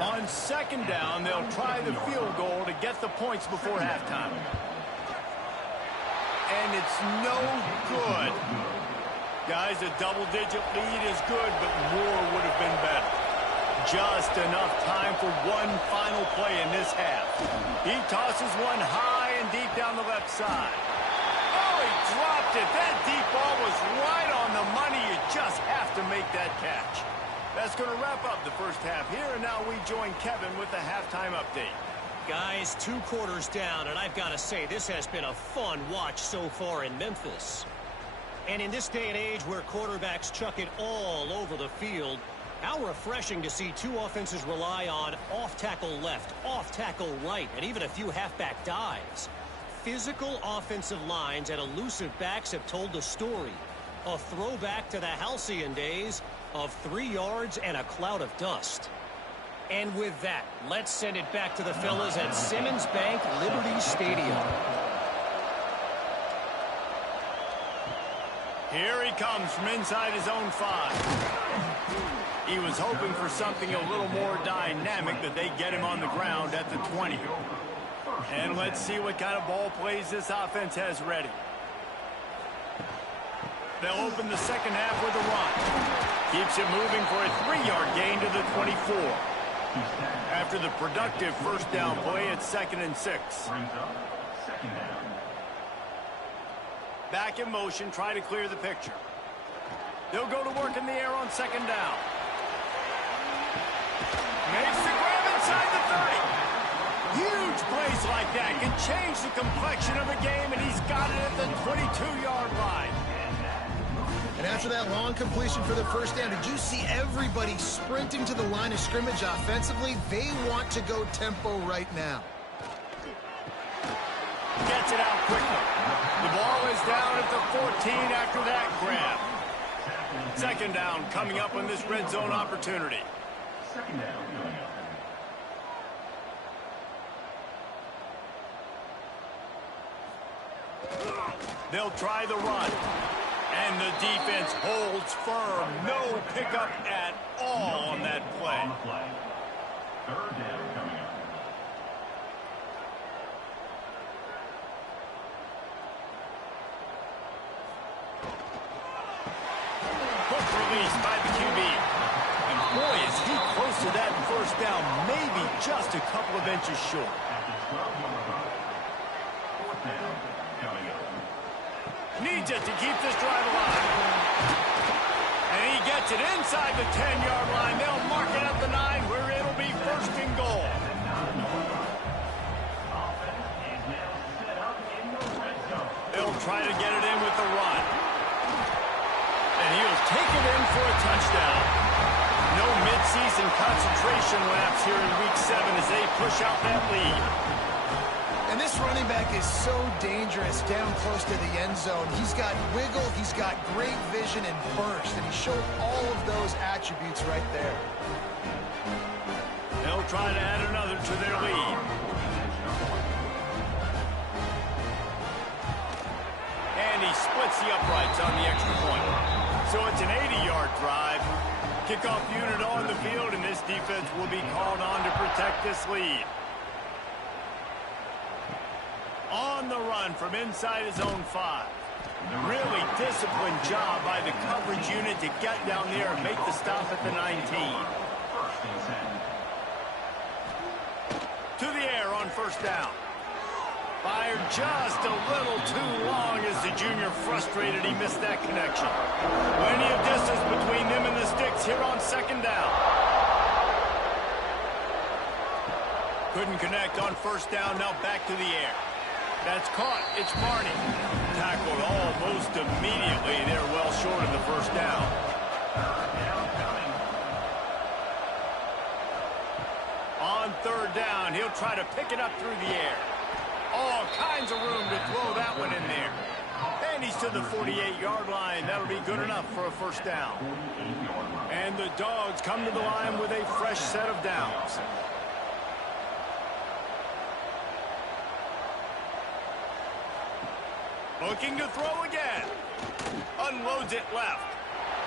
On second down, they'll try the field goal to get the points before halftime. And it's no good. Guys, a double-digit lead is good, but more would have been better. Just enough time for one final play in this half. He tosses one high and deep down the left side. Oh, he dropped it. That deep ball was right on the money. You just have to make that catch. That's going to wrap up the first half here, and now we join Kevin with the halftime update. Guys, 2 quarters down, and I've got to say, this has been a fun watch so far in Memphis. And in this day and age where quarterbacks chuck it all over the field, how refreshing to see 2 offenses rely on off-tackle left, off-tackle right, and even a few halfback dives. Physical offensive lines and elusive backs have told the story. A throwback to the halcyon days of 3 yards and a cloud of dust. And with that, let's send it back to the fellas at Simmons Bank Liberty Stadium. Here he comes from inside his own 5. He was hoping for something a little more dynamic, but they get him on the ground at the 20. And let's see what kind of ball plays this offense has ready. They'll open the second half with a run. Keeps it moving for a 3-yard gain to the 24. After the productive first down play, it's 2nd and 6. Back in motion, try to clear the picture. They'll go to work in the air on 2nd down. Makes the grab inside the 30. Huge plays like that can change the complexion of a game, and he's got it at the 22-yard line. And after that long completion for the first down, did you see everybody sprinting to the line of scrimmage offensively? They want to go tempo right now. Gets it out quickly. The ball is down at the 14 after that grab. 2nd down coming up on this red zone opportunity. 2nd down coming up. They'll try the run. And the defense holds firm. No pickup at all on that play. On the play. 3rd down coming up. Quick release by the QB. And boy, is he close to that first down. Maybe just a couple of inches short. At the 12-yard line. 4th down coming up. Needs it to keep this drive alive. And he gets it inside the 10-yard line. They'll mark it at the 9 where it'll be 1st and goal. They'll try to get it in with the run. And he'll take it in for a touchdown. No midseason concentration laps here in Week 7 as they push out that lead. And this running back is so dangerous down close to the end zone. He's got wiggle, he's got great vision and burst, and he showed all of those attributes right there. They'll try to add another to their lead. And he splits the uprights on the extra point. So it's an 80-yard drive. Kickoff unit on the field, and this defense will be called on to protect this lead. On the run from inside his own 5. Really disciplined job by the coverage unit to get down there and make the stop at the 19. 1st and 10. To the air on 1st down. Fired just a little too long as the junior frustrated he missed that connection. Plenty of distance between them and the sticks here on 2nd down. Couldn't connect on 1st down, now back to the air. That's caught. It's Barney. Tackled almost immediately. They're well short of the 1st down. 3rd down coming. On 3rd down, he'll try to pick it up through the air. All kinds of room to throw that one in there. They And he's to the 48-yard line. That'll be good enough for a first down. And the Dogs come to the line with a fresh set of downs. Looking to throw again. Unloads it left.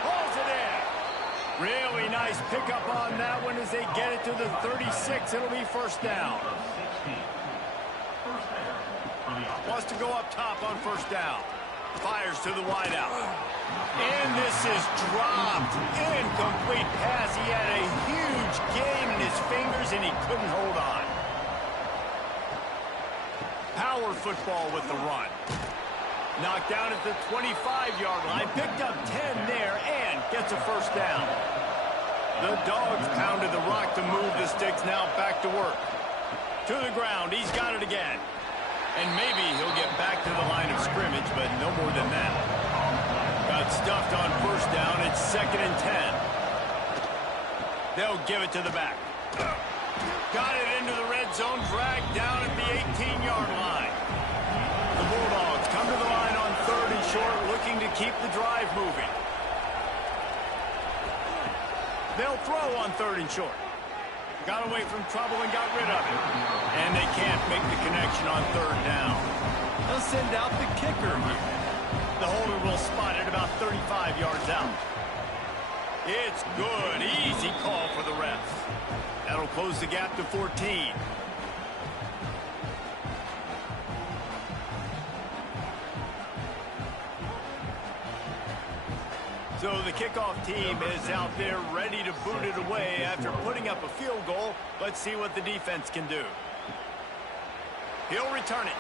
Hauls it in. Really nice pickup on that one as they get it to the 36. It'll be first down. Wants to go up top on first down. Fires to the wideout. And this is dropped. Incomplete pass. He had a huge gain in his fingers and he couldn't hold on. Power football with the run. Knocked down at the 25-yard line. Picked up 10 there and gets a first down. The Dogs pounded the rock to move the sticks. Now back to work. To the ground. He's got it again. And maybe he'll get back to the line of scrimmage, but no more than that. Got stuffed on first down. It's 2nd and 10. They'll give it to the back. Got it into the red zone. Dragged down at the 18-yard line. The Bulldogs come to the line on 3rd and short, looking to keep the drive moving. They'll throw on 3rd and short. Got away from trouble and got rid of it. And they can't make the connection on 3rd down. They'll send out the kicker here. The holder will spot it about 35 yards out. It's good. Easy call for the refs. That'll close the gap to 14. So the kickoff team is out there ready to boot it away after putting up a field goal. Let's see what the defense can do. He'll return it.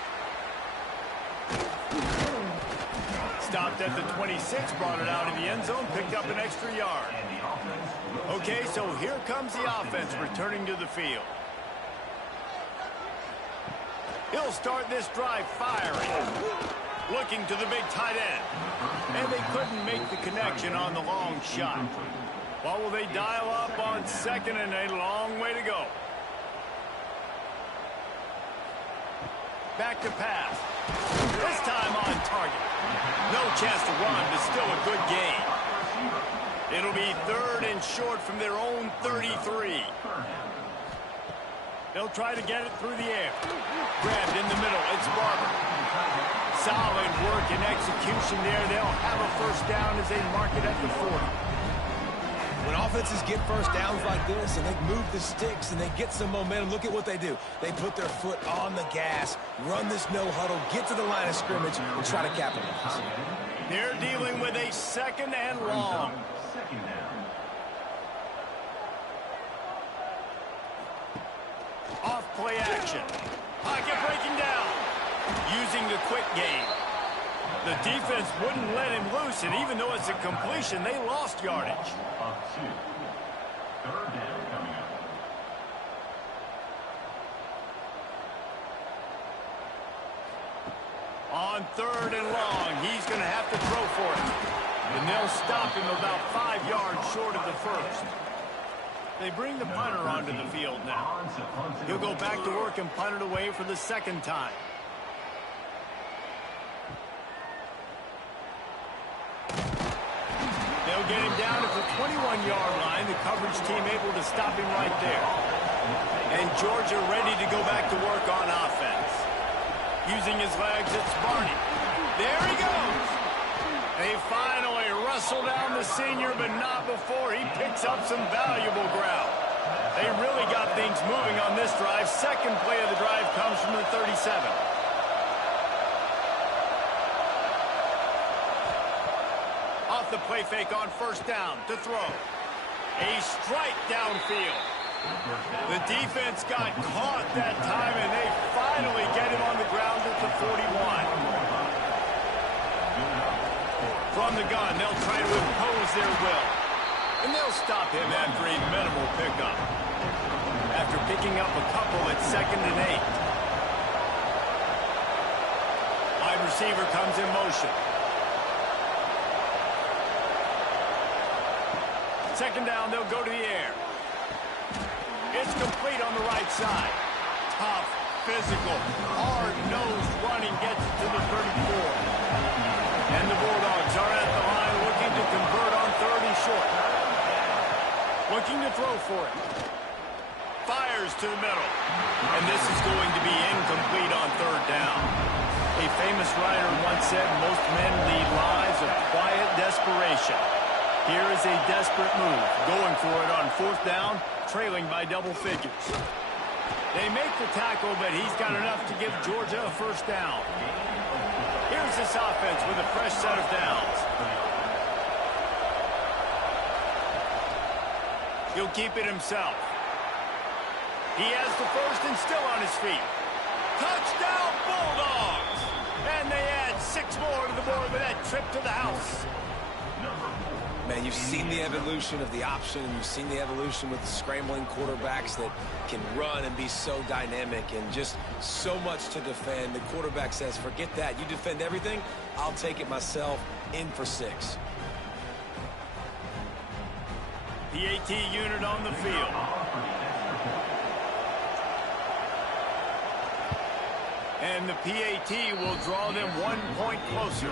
Stopped at the 26, brought it out of the end zone, picked up an extra yard. Okay, so here comes the offense returning to the field. He'll start this drive firing. Looking to the big tight end. And they couldn't make the connection on the long shot. What will they dial up on 2nd and a long way to go? Back to pass. This time on target. No chance to run, but still a good gain. It'll be 3rd and short from their own 33. They'll try to get it through the air. Grabbed in the middle. It's Barber. Solid work and execution there. They'll have a first down as they mark it at the 40. When offenses get first downs like this and they move the sticks and they get some momentum, look at what they do. They put their foot on the gas, run this no huddle, get to the line of scrimmage, and try to capitalize. They're dealing with a 2nd and long. Off play action. Pocket breaking down. Using the quick game. The defense wouldn't let him loose, and even though it's a completion, they lost yardage. Up 2. 3rd down coming up. On 3rd and long, he's going to have to throw for it. And they'll stop him about 5 yards short of the first. They bring the punter onto the field now. He'll go back to work and punt it away for the 2nd time. They'll get him down at the 21-yard line. The coverage team able to stop him right there. And Georgia ready to go back to work on offense. Using his legs, it's Barney. There he goes. They finally wrestle down the senior, but not before he picks up some valuable ground. They really got things moving on this drive. 2nd play of the drive comes from the 37. Off the play fake on first down to throw. A strike downfield. The defense got caught that time, and they finally get him on the ground at the 41. From the gun, they'll try to impose their will. And they'll stop him after a minimal pickup. After picking up a couple at 2nd and 8. Wide receiver comes in motion. 2nd down, they'll go to the air. It's complete on the right side. Tough, physical, hard-nosed running gets it to the 34. And the Bulldogs are at the line looking to convert on 3rd and short. Looking to throw for it. Fires to the middle. And this is going to be incomplete on 3rd down. A famous writer once said most men lead lives of quiet desperation. Here is a desperate move. Going for it on 4th down, trailing by double figures. They make the tackle, but he's got enough to give Georgia a 1st down. Here's this offense with a fresh set of downs. He'll keep it himself. He has the 1st and still on his feet. Touchdown, Bulldogs! And they add 6 more to the board with that trip to the house. Man, you've seen the evolution of the option, and you've seen the evolution with the scrambling quarterbacks that can run and be so dynamic and just so much to defend. The quarterback says, forget that. You defend everything, I'll take it myself. In for 6. The AT unit on the field. And the PAT will draw them 1 point closer.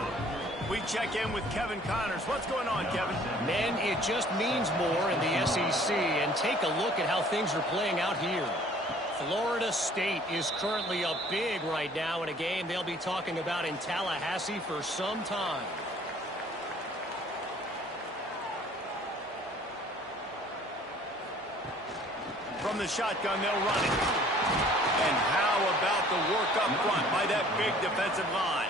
We check in with Kevin Connors. What's going on, Kevin? Man, it just means more in the SEC. And take a look at how things are playing out here. Florida State is currently up big right now in a game they'll be talking about in Tallahassee for some time. From the shotgun, they'll run it. And how about the work up front by that big defensive line?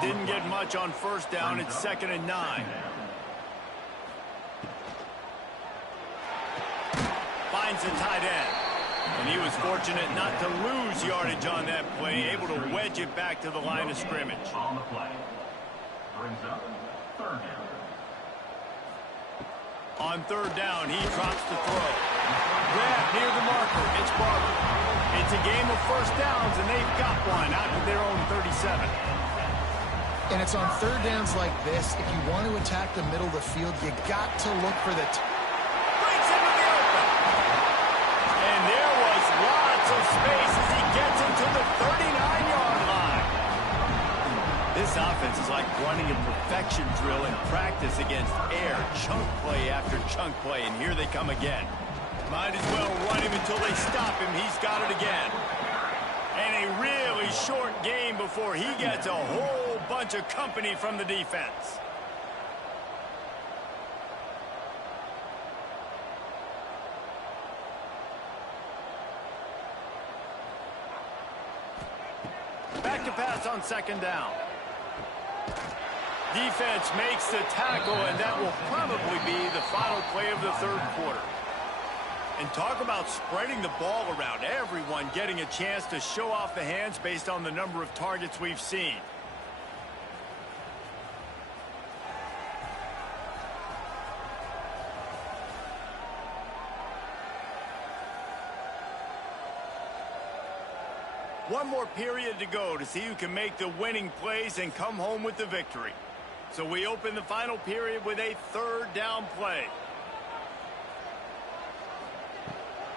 Didn't get much on 1st down. It's 2nd and 9. Finds the tight end. And he was fortunate not to lose yardage on that play, able to wedge it back to the line of scrimmage. On the play. Brings up 3rd down. On 3rd down, he drops the throw. Grab near the marker. It's Barber. It's a game of 1st downs, and they've got one out to their own 37. And it's on 3rd downs like this. If you want to attack the middle of the field, you got to look for the... Breaks into the open. And there was lots of space as he gets into the 39-yard line. This offense is like running a perfection drill in practice against air. Chunk play after chunk play, and here they come again. Might as well run him until they stop him. He's got it again. And a really short game before he gets a whole bunch of company from the defense. Back to pass on 2nd down. Defense makes the tackle, and that will probably be the final play of the 3rd quarter. And talk about spreading the ball around. Everyone getting a chance to show off the hands based on the number of targets we've seen. One more period to go to see who can make the winning plays and come home with the victory. So we open the final period with a 3rd down play.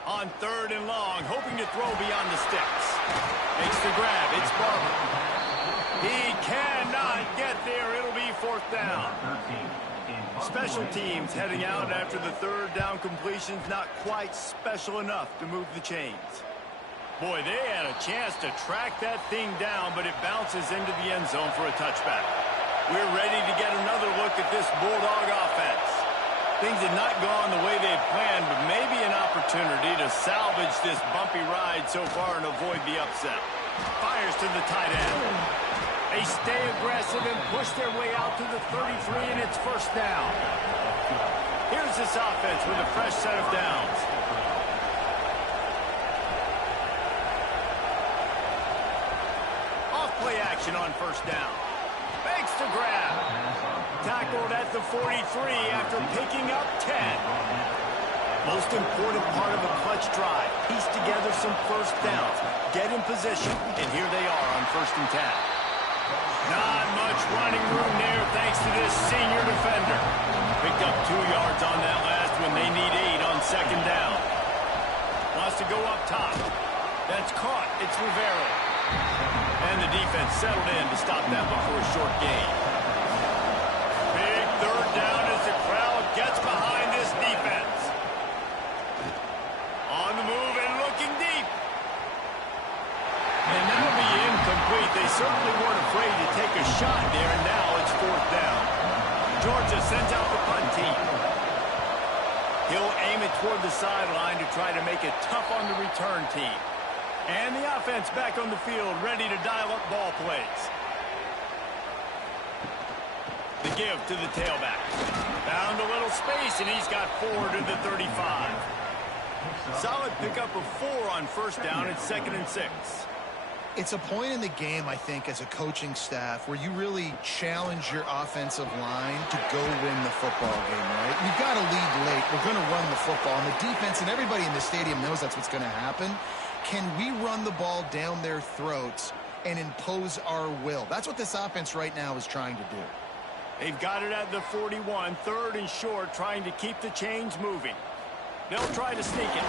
On 3rd and long, hoping to throw beyond the sticks. Makes the grab. It's Barber. He cannot get there. It'll be 4th down. Special teams heading out after the 3rd down completion's not quite special enough to move the chains. Boy, they had a chance to track that thing down, but it bounces into the end zone for a touchback. We're ready to get another look at this Bulldog offense. Things had not gone the way they had planned, but maybe an opportunity to salvage this bumpy ride so far and avoid the upset. Fires to the tight end. They stay aggressive and push their way out to the 33, and it's 1st down. Here's this offense with a fresh set of downs. Off-play action on 1st down. Makes the grab. Tackled at the 43 after picking up 10. Most important part of a clutch drive. Piece together some 1st downs. Get in position, and here they are on 1st and 10. Not much running room there thanks to this senior defender. Picked up 2 yards on that last one. They need 8 on 2nd down. Wants to go up top. That's caught. It's Rivera. And the defense settled in to stop that before a short gain. Big third down as the crowd gets behind this defense. On the move and looking deep. And that'll be incomplete. They certainly weren't afraid to take a shot there, and now it's fourth down. Georgia sends out the punt team. He'll aim it toward the sideline to try to make it tough on the return team. And the offense back on the field, ready to dial up ball plays. The give to the tailback. Found a little space, and he's got 4 to the 35. Solid pickup of 4 on first down. It's 2nd and 6. It's a point in the game, I think, as a coaching staff where you really challenge your offensive line to go win the football game, right? We've got to lead late. We're going to run the football. And the defense and everybody in the stadium knows that's what's going to happen. Can we run the ball down their throats and impose our will? That's what this offense right now is trying to do. They've got it at the 41, 3rd and short, trying to keep the chains moving. They'll try to sneak it.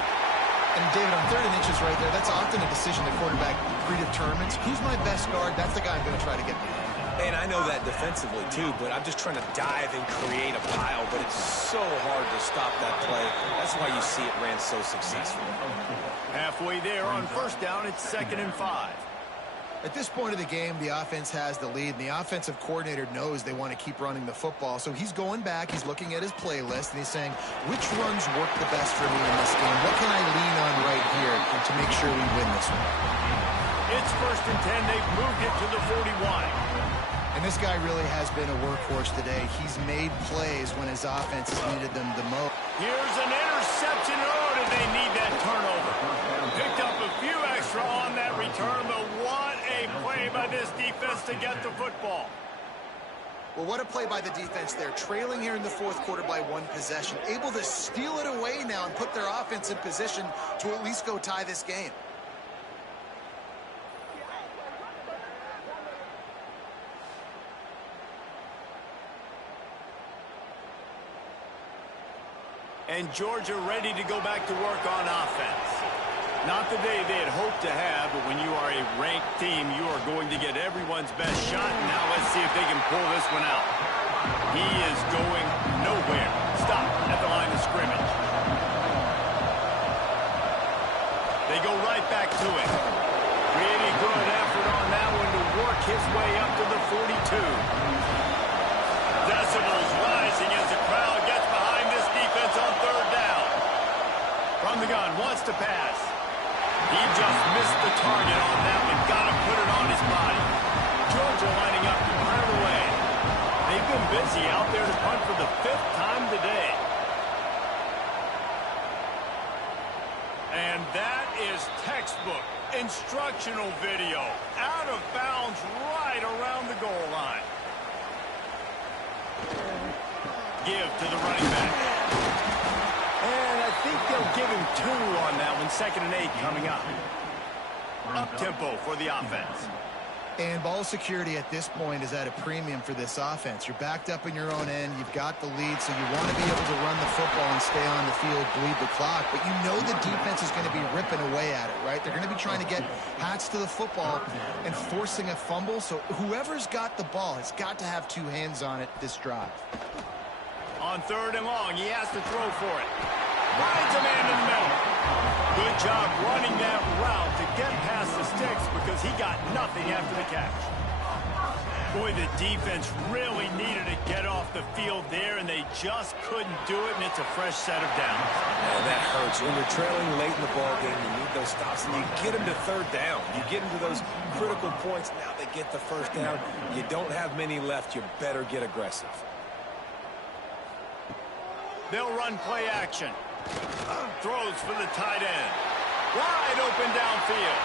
And David, on 3rd and inches right there, that's often a decision the quarterback predetermines. Who's my best guard? That's the guy I'm going to try to get behind. And I know that defensively, too, but I'm just trying to dive and create a pile, but it's so hard to stop that play. That's why you see it ran so successfully. Halfway there on first down, it's 2nd and 5. At this point of the game, the offense has the lead, and the offensive coordinator knows they want to keep running the football. So he's going back, he's looking at his playlist, and he's saying, which runs work the best for me in this game? What can I lean on right here to make sure we win this one? It's 1st and 10. They've moved it to the 41. And this guy really has been a workhorse today. He's made plays when his offense has needed them the most. Here's an interception. Oh, did they need that turnover? Picked up a few extra on that return, but what a play by this defense to get the football. Well, what a play by the defense there. Trailing here in the 4th quarter by 1 possession. Able to steal it away now and put their offense in position to at least go tie this game. And Georgia ready to go back to work on offense. Not the day they had hoped to have, but when you are a ranked team, you are going to get everyone's best shot. Now let's see if they can pull this one out. He is going nowhere. Stop at the line of scrimmage. They go right back to it. Really good effort on that one to work his way up to the 42. Decibels rising as the crowd gets behind this defense on 3rd down. From the gun, wants to pass. He just missed the target on that one. Got to put it on his body. Georgia lining up to punt it away. They've been busy out there to punt for the 5th time today. And that is textbook instructional video. Out of bounds right around the goal line. Give to the running back. And I think they'll give him 2 on that one. 2nd and 8 coming up. Up-tempo for the offense. And ball security at this point is at a premium for this offense. You're backed up in your own end. You've got the lead, so you want to be able to run the football and stay on the field, bleed the clock. But you know the defense is going to be ripping away at it, right? They're going to be trying to get hats to the football and forcing a fumble. So whoever's got the ball has got to have 2 hands on it this drive. On 3rd and long, he has to throw for it. Finds a man in the middle. Good job running that route to get past the sticks because he got nothing after the catch. Boy, the defense really needed to get off the field there, and they just couldn't do it, and it's a fresh set of downs. And that hurts. When you're trailing late in the ballgame, you need those stops, and you get them to 3rd down. You get them to those critical points. Now they get the 1st down. You don't have many left. You better get aggressive. They'll run play action. Throws for the tight end. Wide open downfield.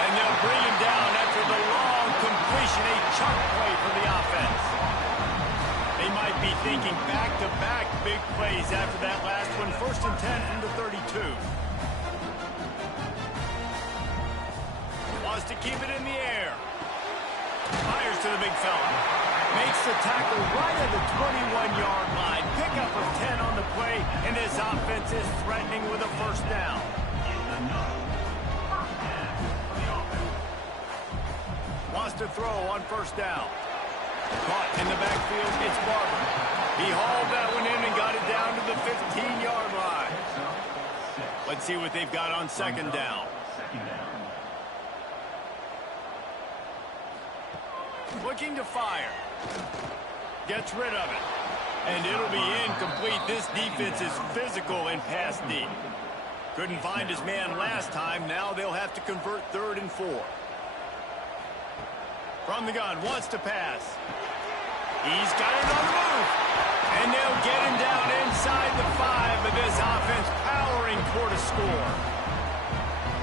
And they'll bring him down after the long completion. A chunk play for the offense. They might be thinking back-to-back big plays after that last one. 1st and 10 into 32. Wants to keep it in the air. Fires to the big fella. Makes the tackle right at the 21-yard line. Pickup of 10 on the play, and his offense is threatening with a 1st down. across to throw on first down. Caught in the backfield, it's Barber. He hauled that one in and got it down to the 15-yard line. Let's see what they've got on second down. Looking to fire. Gets rid of it. And it'll be incomplete. This defense is physical in pass deep. Couldn't find his man last time. Now they'll have to convert 3rd and 4. From the gun, wants to pass. He's got it on the move. And they'll get him down inside the 5, but this offense powering toward a score.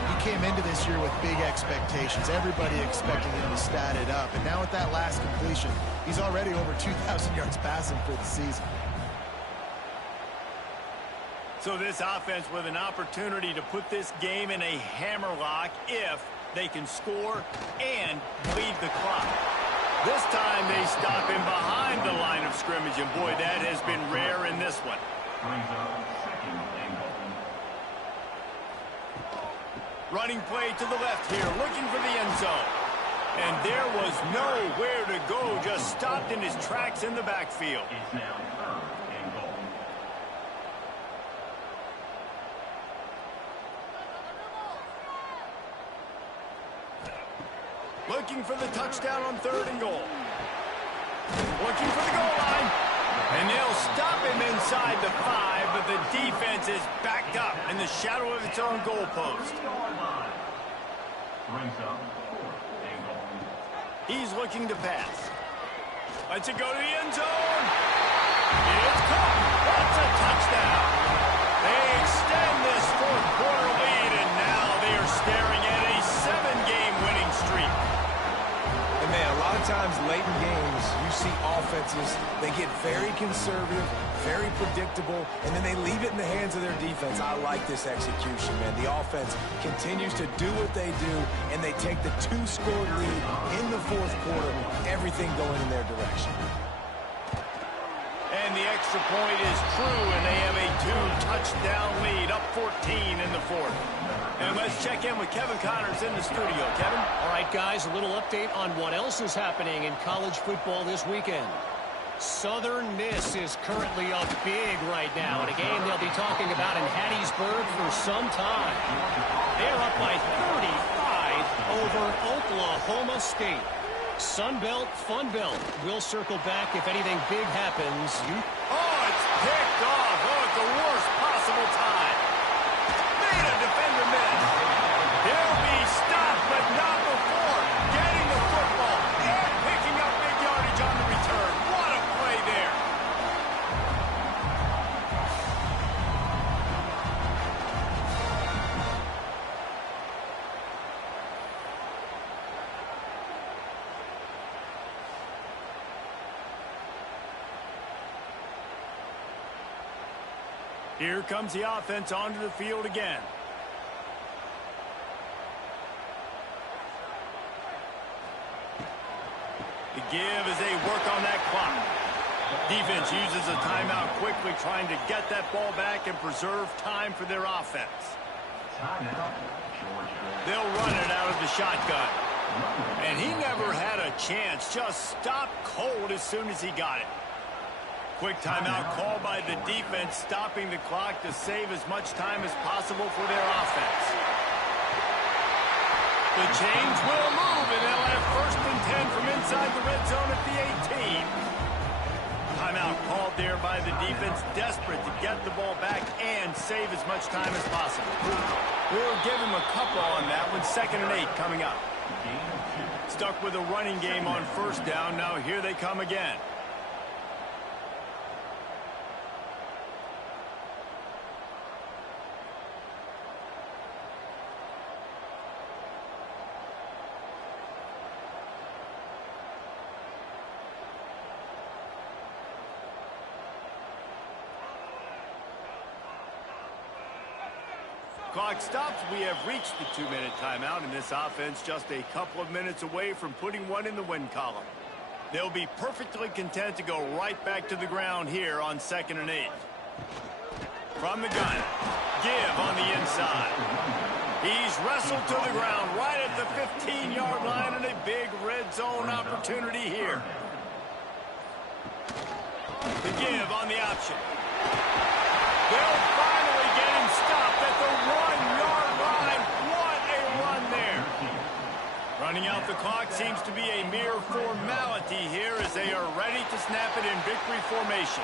He came into this year with big expectations. Everybody expected him to stat it up. And now with that last completion, he's already over 2,000 yards passing for the season. So this offense with an opportunity to put this game in a hammerlock if they can score and bleed the clock. This time they stop him behind the line of scrimmage, and boy, that has been rare in this one. Running play to the left here, looking for the end zone. And there was nowhere to go, just stopped in his tracks in the backfield. It's now 3rd and goal. Looking for the touchdown on 3rd and goal. Looking for the goal line. And they'll stop him inside the 5, but the defense is backed up in the shadow of its own goalpost. Brings up 4th and goal. He's looking to pass. Lets it go to the end zone. It's caught. That's a touchdown. They extend this 4th quarter lead, and now they are staring at a 7-game winning streak. And man, a lot of times late in games, you see offenses, they get very conservative, very predictable, and then they leave it in the hands of their defense. I like this execution, man. The offense continues to do what they do, and they take the 2-score lead in the 4th quarter, everything going in their direction. And the extra point is true, and they have a 2-touchdown lead, up 14 in the 4th. And let's check in with Kevin Connors in the studio. Kevin? All right, guys, a little update on what else is happening in college football this weekend. Southern Miss is currently up big right now in a game they'll be talking about in Hattiesburg for some time. They're up by 35 over Oklahoma State. Sunbelt, Funbelt. We'll circle back if anything big happens. Oh, it's picked off. Oh, at the worst possible time. Made a defender miss. He'll be stopped, but not before getting the football and picking up big yardage on the return. What a play there. Here comes the offense onto the field again. The give as they work on that clock. Defense uses a timeout quickly, trying to get that ball back and preserve time for their offense. They'll run it out of the shotgun. And he never had a chance, just stopped cold as soon as he got it. Quick timeout called by the defense, stopping the clock to save as much time as possible for their offense. The chains will move, and they'll have 1st and 10 from inside the red zone at the 18. Timeout called there by the defense, desperate to get the ball back and save as much time as possible. We'll give him a couple on that one. 2nd and 8 coming up. Stuck with a running game on 1st down. Now here they come again. Clock stops. We have reached the 2-minute timeout, and this offense just a couple of minutes away from putting one in the win column. They'll be perfectly content to go right back to the ground here on 2nd and 8. From the gun, give on the inside. He's wrestled to the ground right at the 15-yard line, and a big red zone opportunity here. To give on the option. They'll finally get him stopped at the 1-yard line. What a run there. Running out the clock seems to be a mere formality here as they are ready to snap it in victory formation.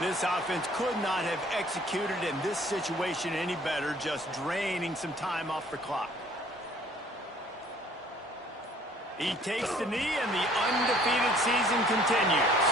This offense could not have executed in this situation any better, just draining some time off the clock. He takes the knee, and the undefeated season continues.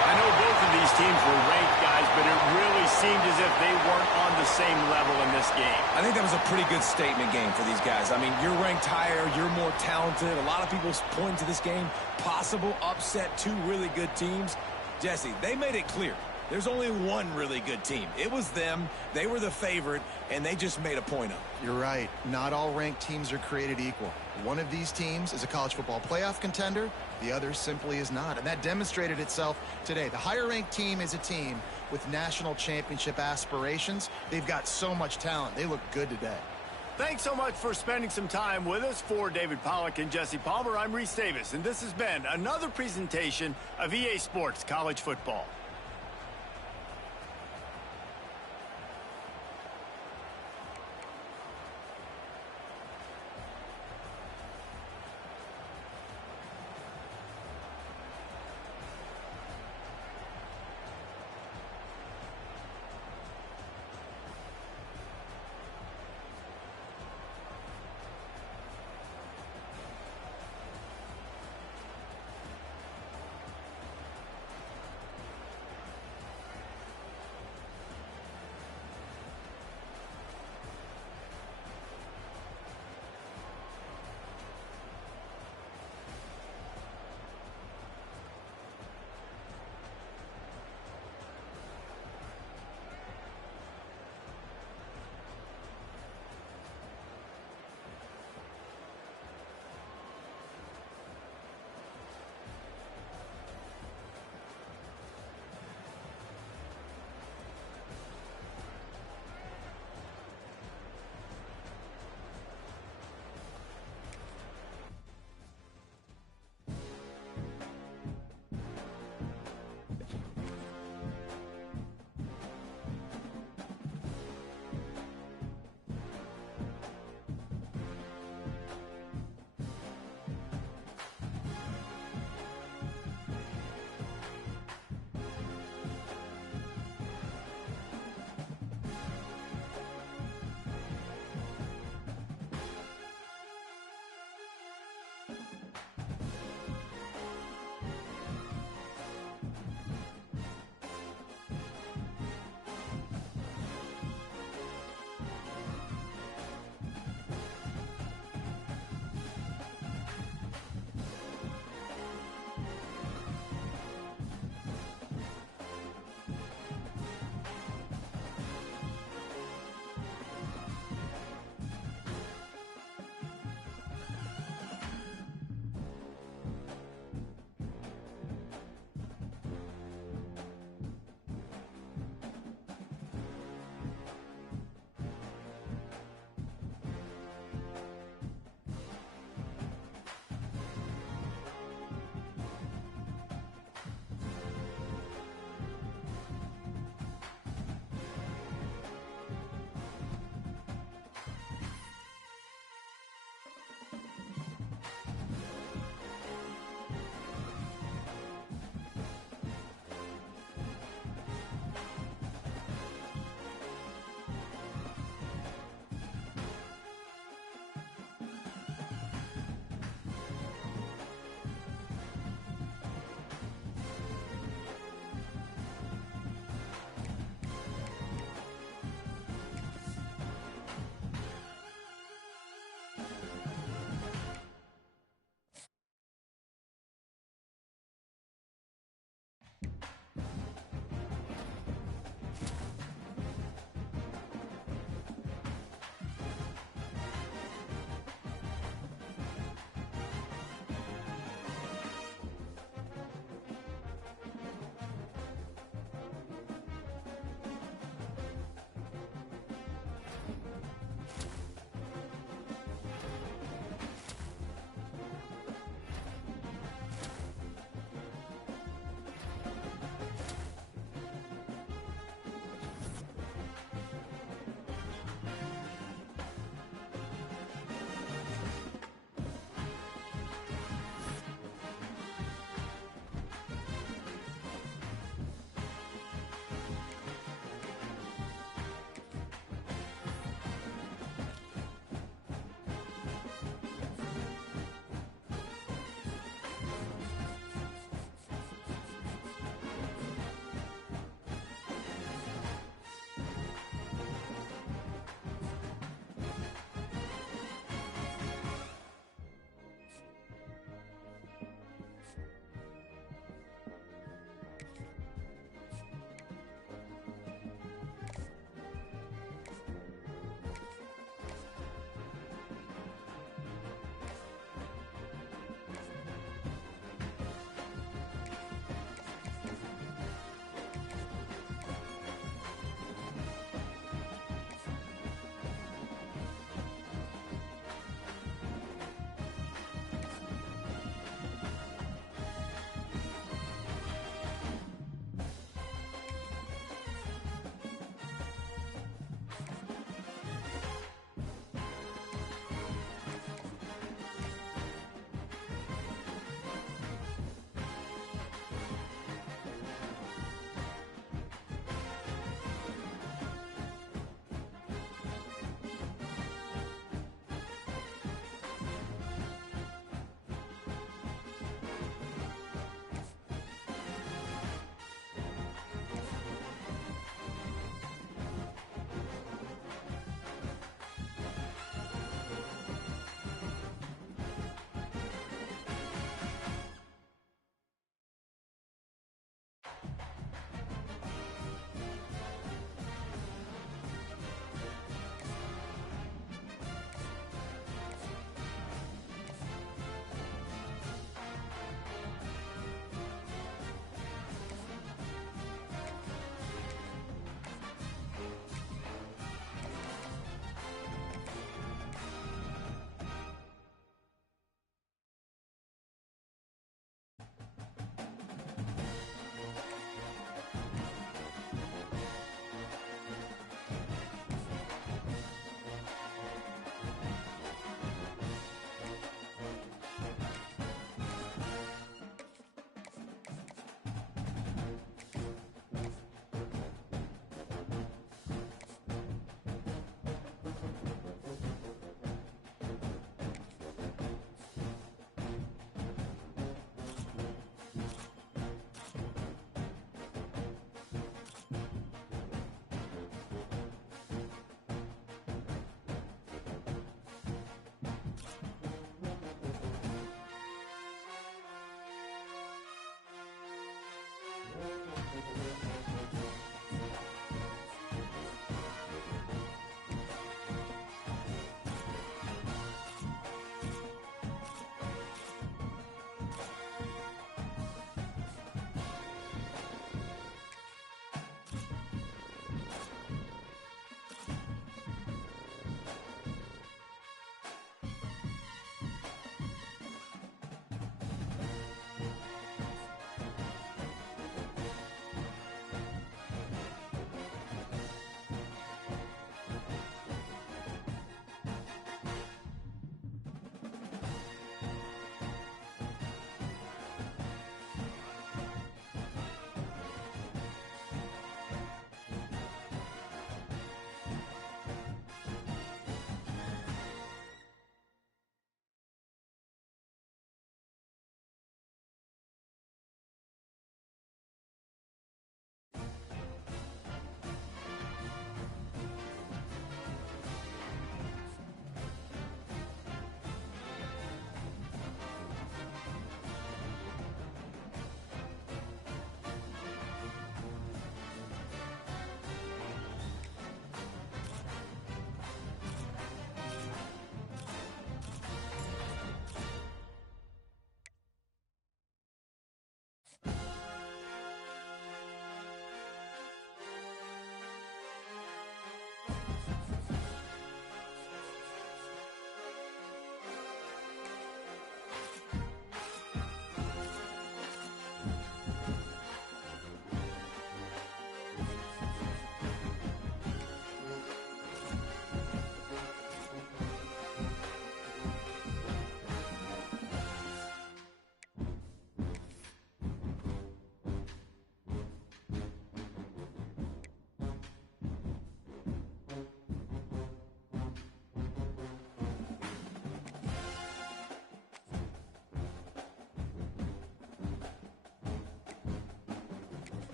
I know both of these teams were ranked, guys, but it really seemed as if they weren't on the same level in this game. I think that was a pretty good statement game for these guys. I mean, you're ranked higher, you're more talented. A lot of people point to this game, possible upset, two really good teams. Jesse, they made it clear. There's only one really good team. It was them. They were the favorite, and they just made a point of it. You're right. Not all ranked teams are created equal. One of these teams is a college football playoff contender. The other simply is not. And that demonstrated itself today. The higher-ranked team is a team with national championship aspirations. They've got so much talent. They look good today. Thanks so much for spending some time with us. For David Pollack and Jesse Palmer, I'm Reese Davis, and this has been another presentation of EA Sports College Football.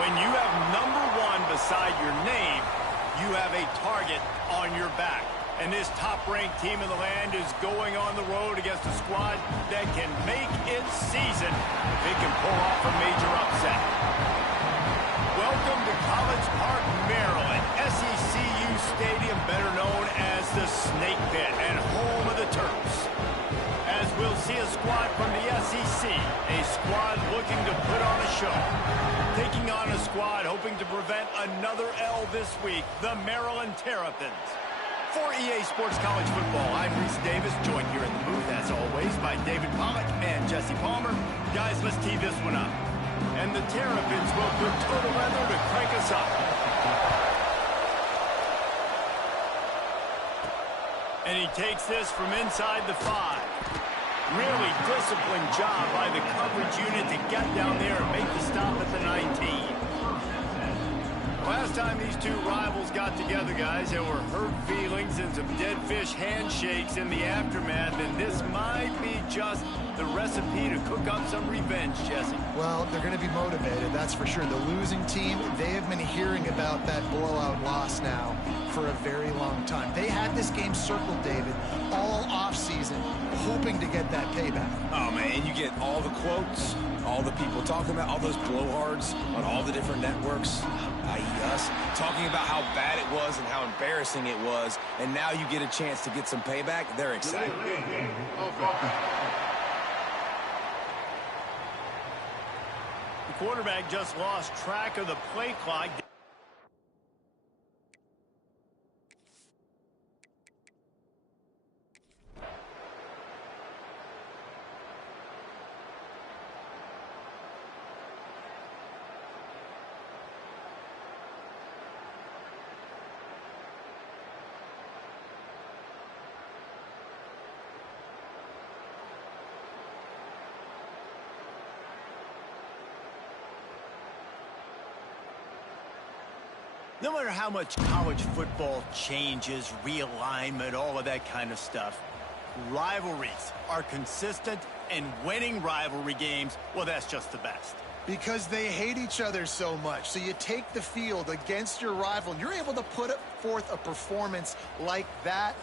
When you have number 1 beside your name, you have a target on your back. And this top-ranked team in the land is going on the road against a squad that can make its season if it can pull off a major upset. Welcome to College Park, Maryland, SECU Stadium, better known as the Snake Pit and home of the Terps. As we'll see a squad from the SEC, a squad looking to put on a show. Taking on a squad hoping to prevent another L this week, the Maryland Terrapins. For EA Sports College Football, I'm Reese Davis, joined here in the booth, as always, by David Pollack and Jesse Palmer. Guys, let's tee this one up. And the Terrapins will put total weather to crank us up. And he takes this from inside the 5. Really disciplined job by the coverage unit to get down there and make the stop at the 19. Last time these two rivals got together, guys, there were hurt feelings and some dead fish handshakes in the aftermath, and this might be just the recipe to cook up some revenge, Jesse. Well, they're going to be motivated, that's for sure. The losing team, they have been hearing about that blowout loss now for a very long time. They had this game circled, David, all offseason, hoping to get that payback. Oh, man, you get all the quotes, all the people talking about, all those blowhards on all the different networks, i.e. us, talking about how bad it was and how embarrassing it was, and now you get a chance to get some payback. They're excited. The quarterback just lost track of the play clock. No matter how much college football changes, realignment, all of that kind of stuff, rivalries are consistent, and winning rivalry games, well, that's just the best. Because they hate each other so much. So you take the field against your rival, and you're able to put forth a performance like that.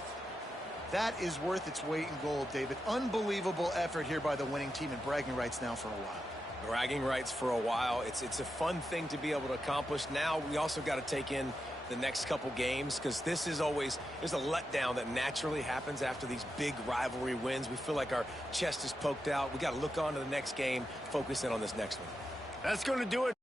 That is worth its weight in gold, David. Unbelievable effort here by the winning team, and bragging rights now for a while. Bragging rights for a while. It's a fun thing to be able to accomplish. Now we also got to take in the next couple games, because this is always, there's a letdown that naturally happens after these big rivalry wins. We feel like our chest is poked out. We got to look on to the next game, focus in on this next one. That's going to do it.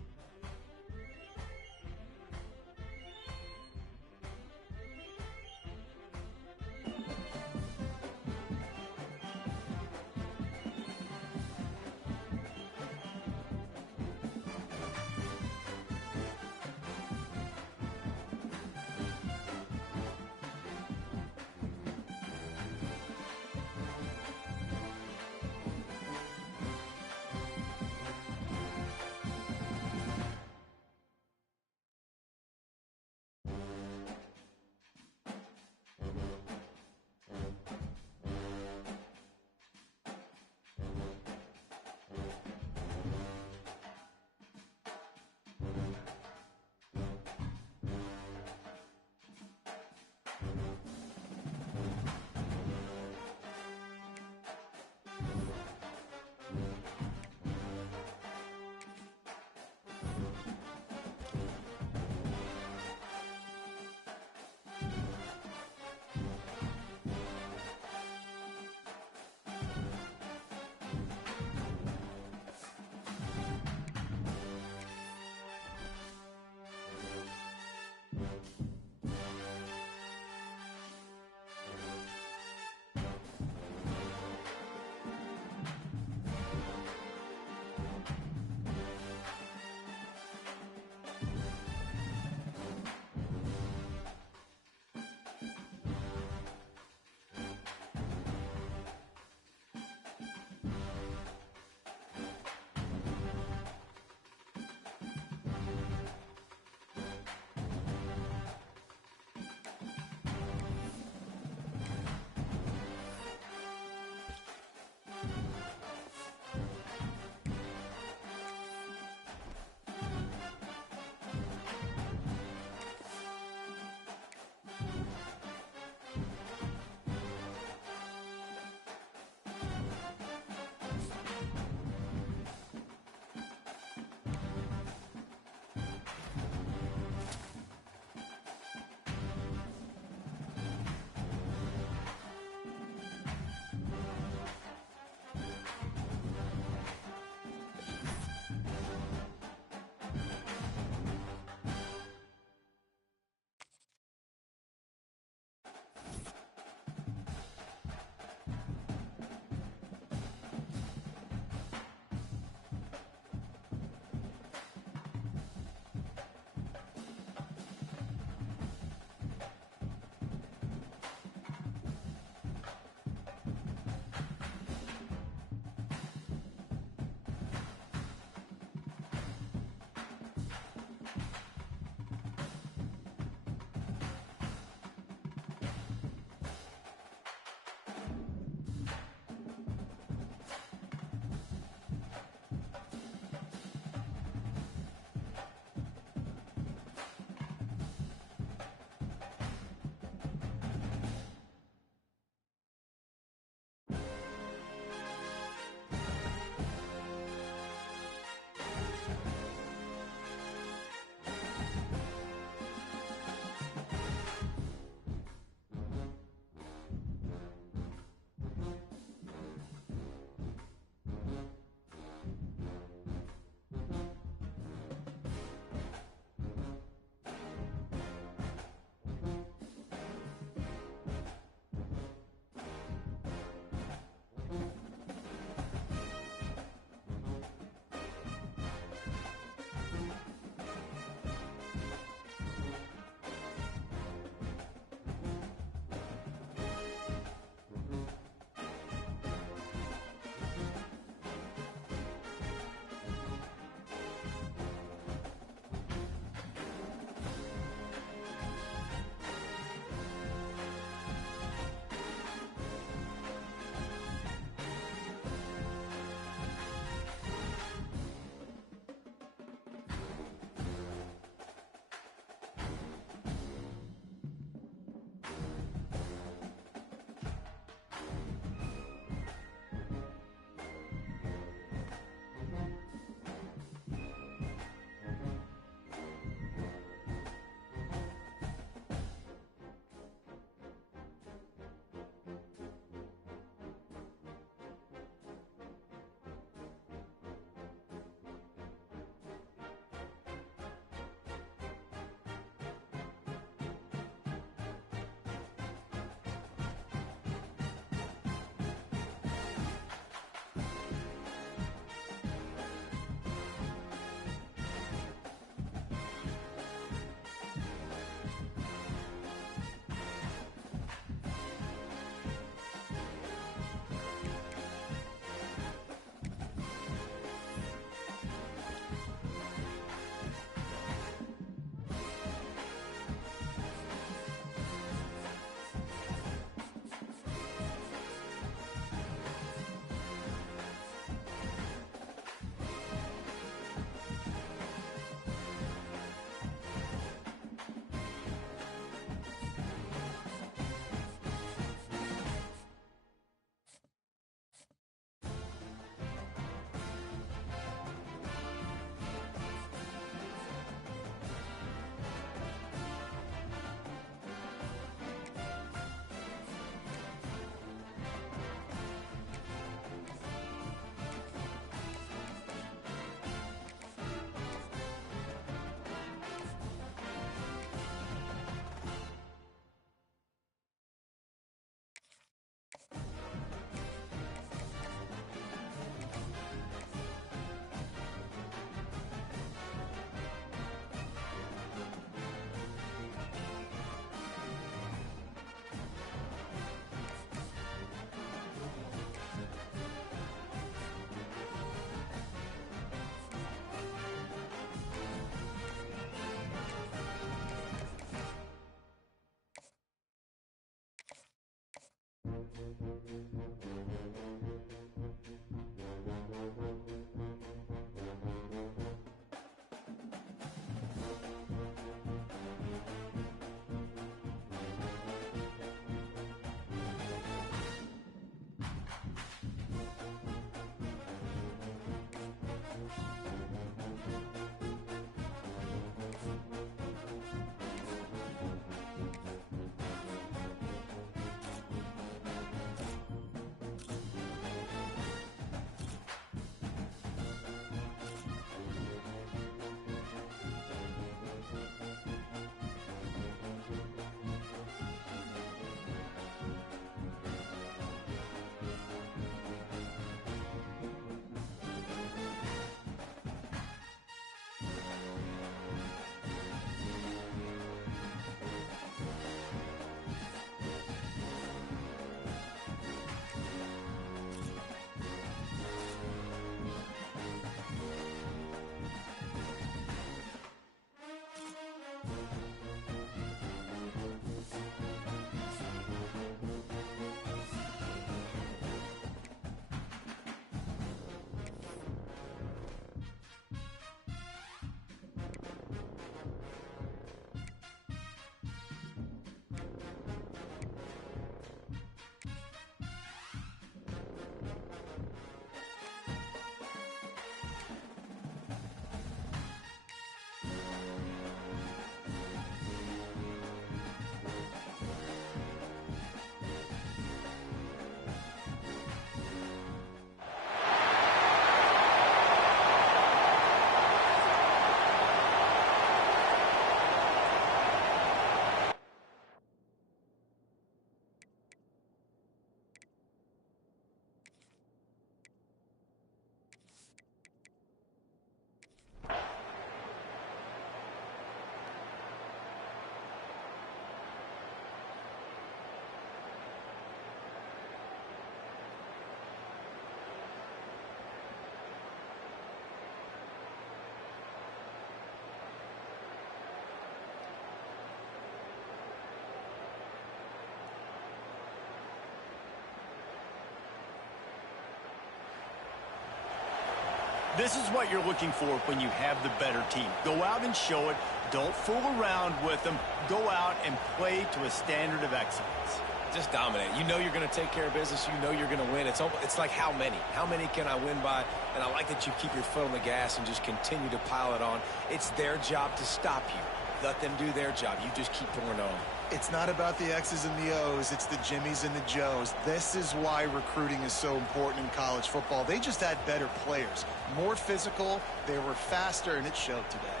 This is what you're looking for when you have the better team. Go out and show it. Don't fool around with them. Go out and play to a standard of excellence. Just dominate. You know you're going to take care of business. You know you're going to win. It's like how many? How many can I win by? And I like that you keep your foot on the gas and just continue to pile it on. It's their job to stop you. Let them do their job. You just keep pouring on. It's not about the X's and the O's. It's the Jimmies and the Joes. This is why recruiting is so important in college football. They just had better players, more physical, they were faster, and it showed today.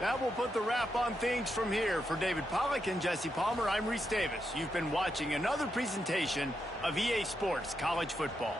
That will put the wrap on things from here. For David Pollack and Jesse Palmer, I'm Reese Davis. You've been watching another presentation of EA Sports College Football.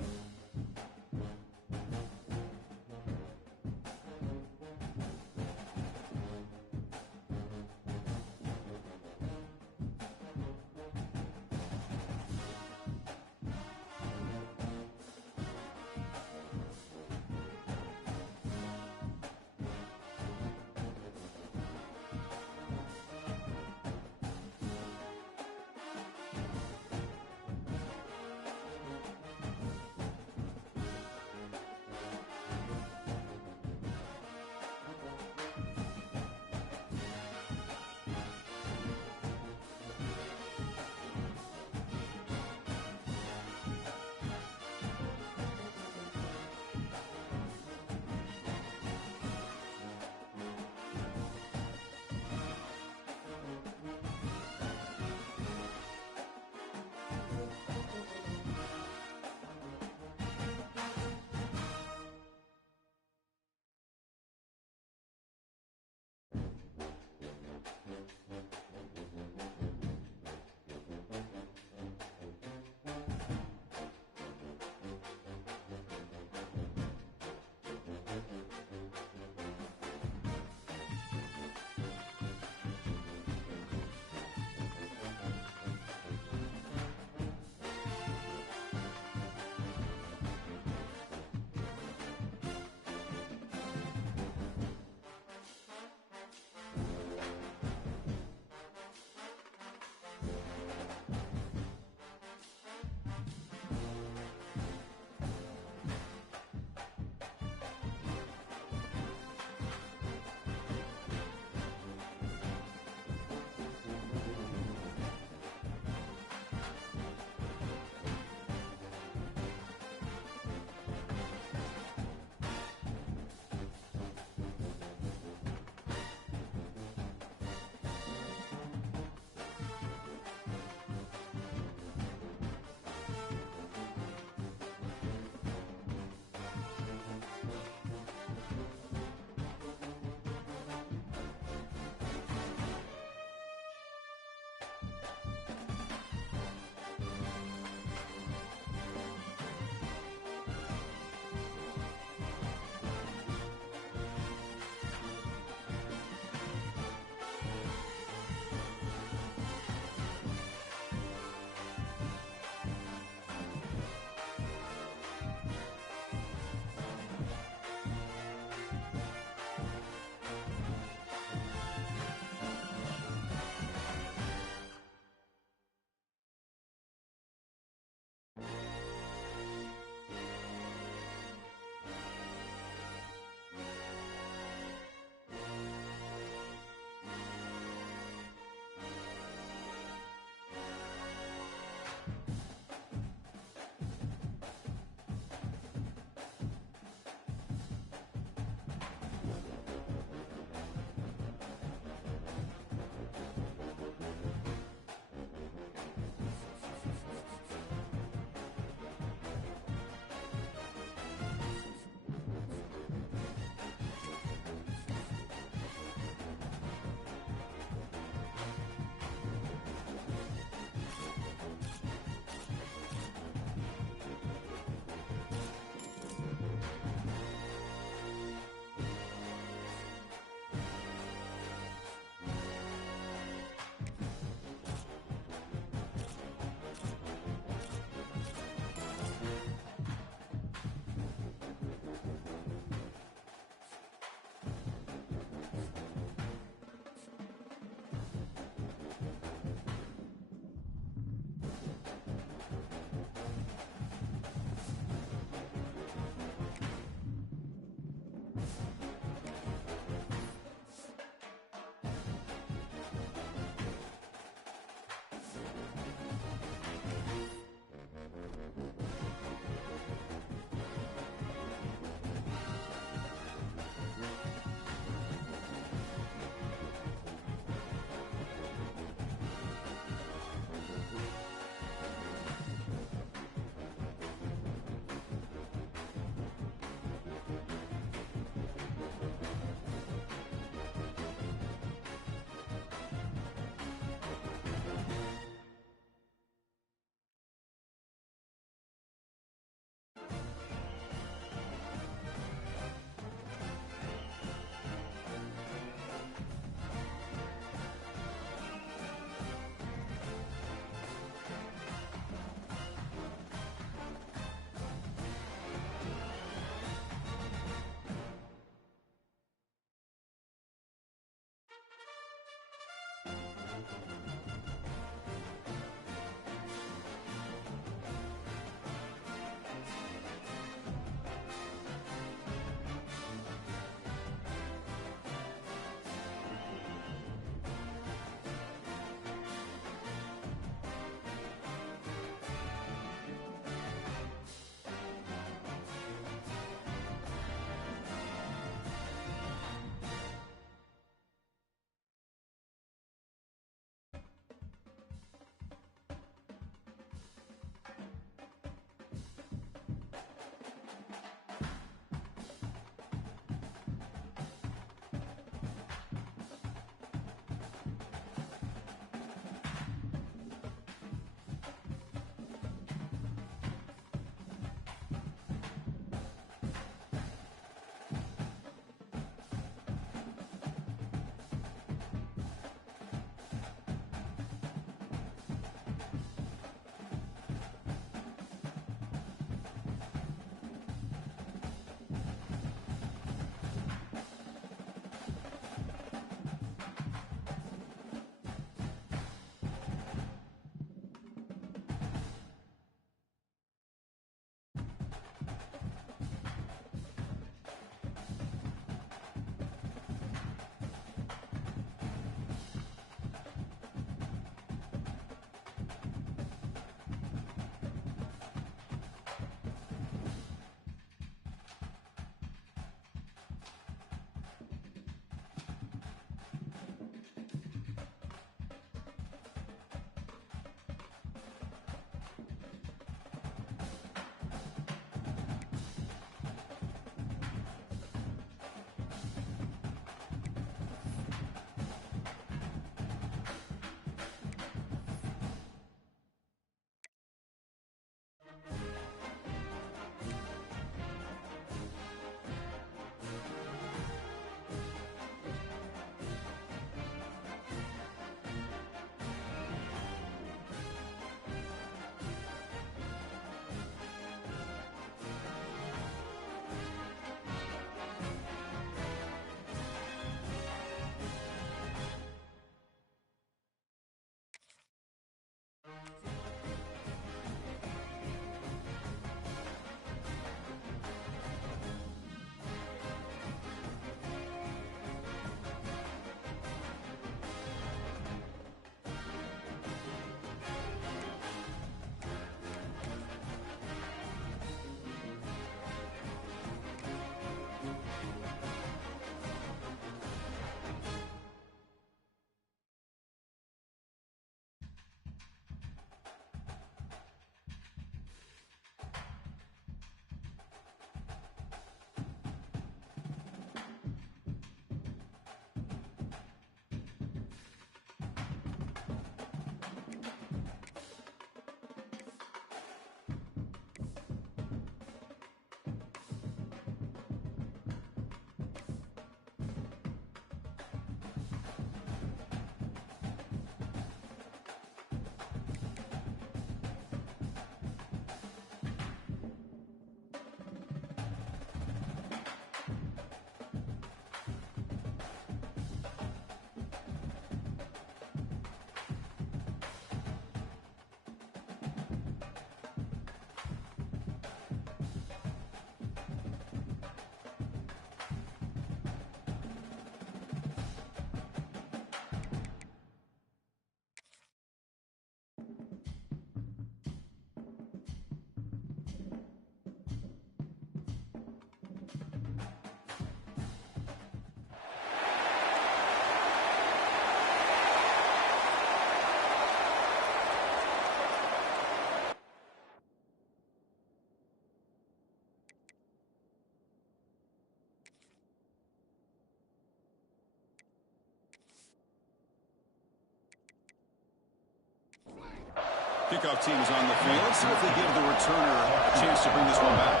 Kickoff team is on the field. Let's see if they give the returner a chance to bring this one back.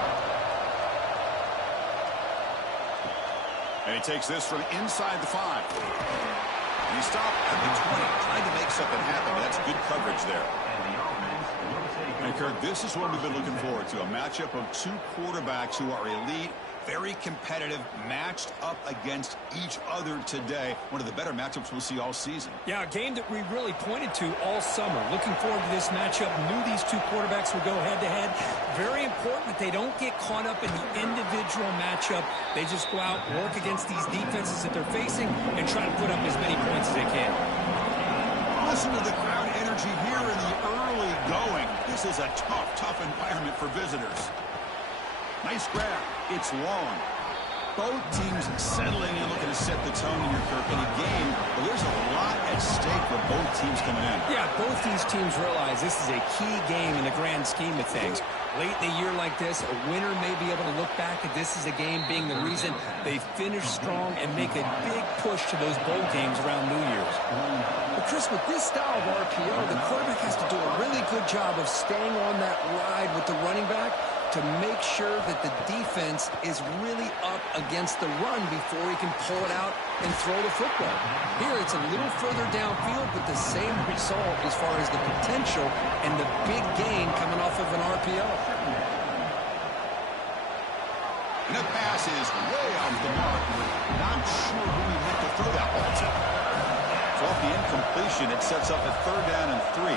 And he takes this from inside the 5. And he stopped at the 20, trying to make something happen, but that's good coverage there. And Kirk, this is what we've been looking forward to, a matchup of two quarterbacks who are elite, very competitive, matched up against each other today. One of the better matchups we'll see all season. Yeah, a game that we really pointed to all summer. Looking forward to this matchup. Knew these two quarterbacks would go head-to-head. Very important that they don't get caught up in the individual matchup. They just go out, work against these defenses that they're facing, and try to put up as many points as they can. Listen to the crowd energy here in the early going. This is a tough environment for visitors. Nice grab. It's long. Both teams settling in, looking to set the tone in your Kirk in a game. But there's a lot at stake with both teams coming in. Yeah, both these teams realize this is a key game in the grand scheme of things. Late in a year like this, a winner may be able to look back at this as a game being the reason they finish strong and make a big push to those bowl games around New Year's. But Chris, with this style of RPO, the quarterback has to do a really good job of staying on that ride with the running back to make sure that the defense is really up against the run before he can pull it out and throw the football. Here, it's a little further downfield, but the same result as far as the potential and the big gain coming off of an RPO. And the pass is way off the mark. Not sure who he meant to throw that ball to. So off the incompletion, it sets up a 3rd down and 3.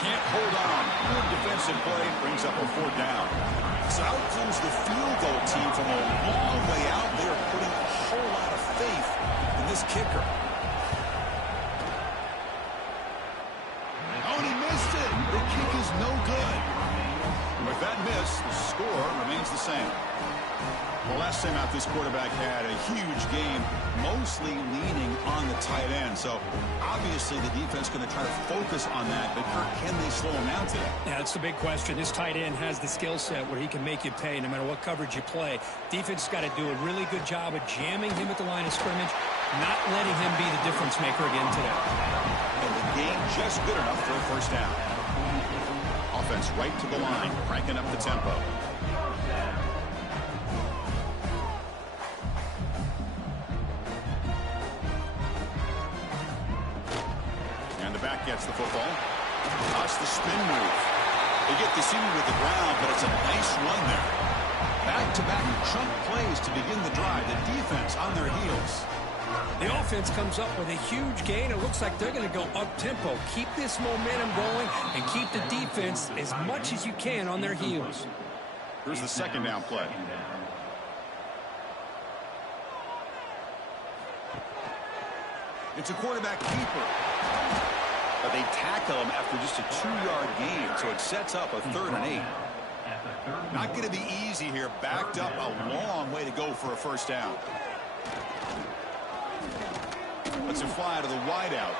Can't hold on. Good defensive play brings up a 4th down. So out comes the field goal team from a long way out. They are putting a whole lot of faith in this kicker. Oh, and he missed it. The kick is no good. And with that miss, the score remains the same. Well, last time out, this quarterback had a huge game, mostly leaning on the tight end. So, obviously, the defense is going to try to focus on that. But, Kirk, can they slow him down today? Yeah, that's the big question. This tight end has the skill set where he can make you pay no matter what coverage you play. Defense has got to do a really good job of jamming him at the line of scrimmage, not letting him be the difference maker again today. And the game just good enough for a 1st down. Offense right to the line, cranking up the tempo. Back gets the football. That's the spin move. They get the seam with the ground, but it's a nice run there. Back-to-back chunk plays to begin the drive. The defense on their heels. The offense comes up with a huge gain. It looks like they're going to go up-tempo. Keep this momentum going and keep the defense as much as you can on their heels. Here's the 2nd down play. It's a quarterback keeper. But they tackle him after just a 2-yard gain, so it sets up a 3rd and 8. Not going to be easy here. Backed up a long way to go for a 1st down. Lets it fly to the wideout.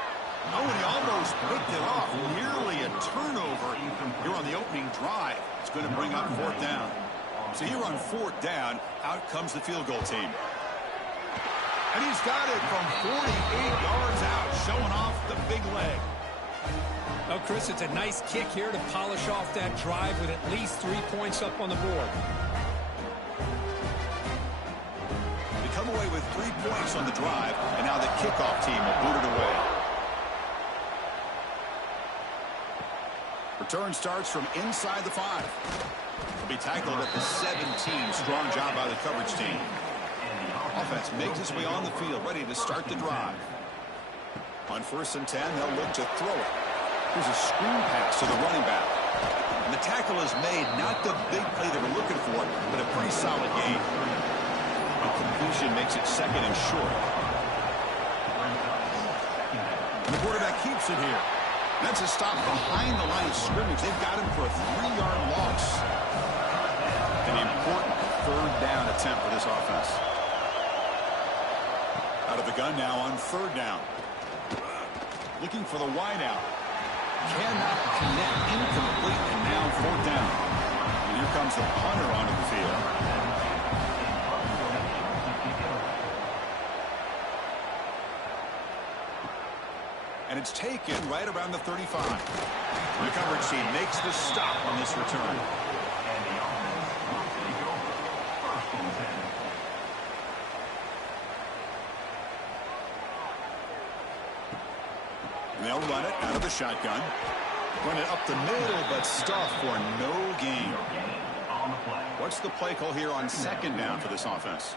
Oh, and he almost picked it off. Nearly a turnover here on the opening drive. It's going to bring up 4th down. So here on 4th down, out comes the field goal team. And he's got it from 48 yards out, showing off the big leg. Oh, Chris, it's a nice kick here to polish off that drive with at least 3 points up on the board. They come away with 3 points on the drive, and now the kickoff team will boot it away. Return starts from inside the 5. He'll be tackled at the 17. Strong job by the coverage team. Offense makes its way on the field, ready to start the drive. On 1st and 10, they'll look to throw it. Here's a screen pass to the running back. And the tackle is made, not the big play they were looking for, but a pretty solid gain. A completion makes it 2nd and short. And the quarterback keeps it here. That's a stop behind the line of scrimmage. They've got him for a 3-yard loss. An important 3rd down attempt for this offense. Out of the gun now on 3rd down. Looking for the wideout. Cannot connect, incomplete, and now 4th down. And here comes the punter onto the field. it's taken right around the 35. The coverage team makes the stop on this return. And the offense will take over. First and 10. And they'll run it out of the shotgun. Run it up the middle, but stuff for no gain. What's the play call here on second down for this offense?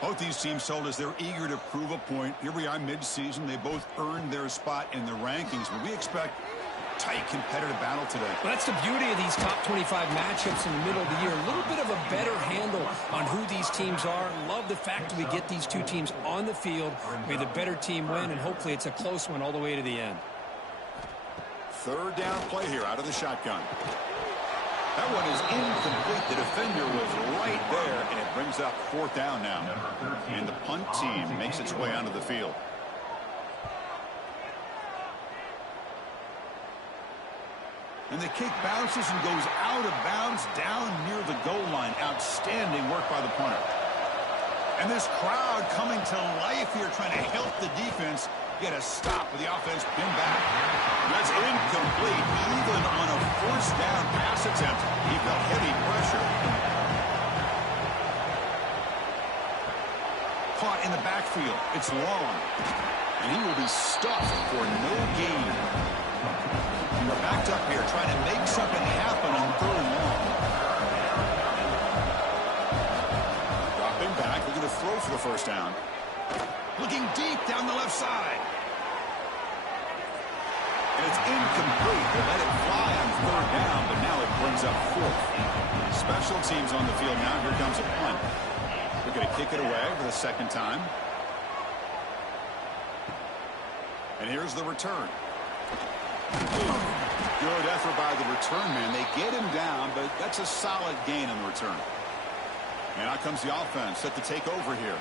Both these teams told us they're eager to prove a point. Here we are mid-season. They both earned their spot in the rankings, but we expect tight competitive battle today. Well, that's the beauty of these top 25 matchups in the middle of the year. A little bit of a better handle on who these teams are. Love the fact that we get these two teams on the field. May the better team win, and hopefully it's a close one all the way to the end. Third down play here out of the shotgun. That one is incomplete. The defender was right there, and it brings up fourth down now. And the punt team makes its way onto the field. And the kick bounces and goes out of bounds down near the goal line. Outstanding work by the punter. And this crowd coming to life here, trying to help the defense get a stop with the offense pinned back. That's incomplete. Even on a first down pass attempt, he felt heavy pressure. Caught in the backfield. It's long. And he will be stuffed for no gain. We're backed up here trying to make something happen on third and long. Dropping back, looking to throw for the first down. Looking deep down the left side. And it's incomplete. They let it fly on third down, but now it brings up fourth. Special teams on the field now. Here comes a punt. We're going to kick it away for the second time. And here's the return. Good effort by the return man. They get him down, but that's a solid gain on the return. And out comes the offense set to take over here.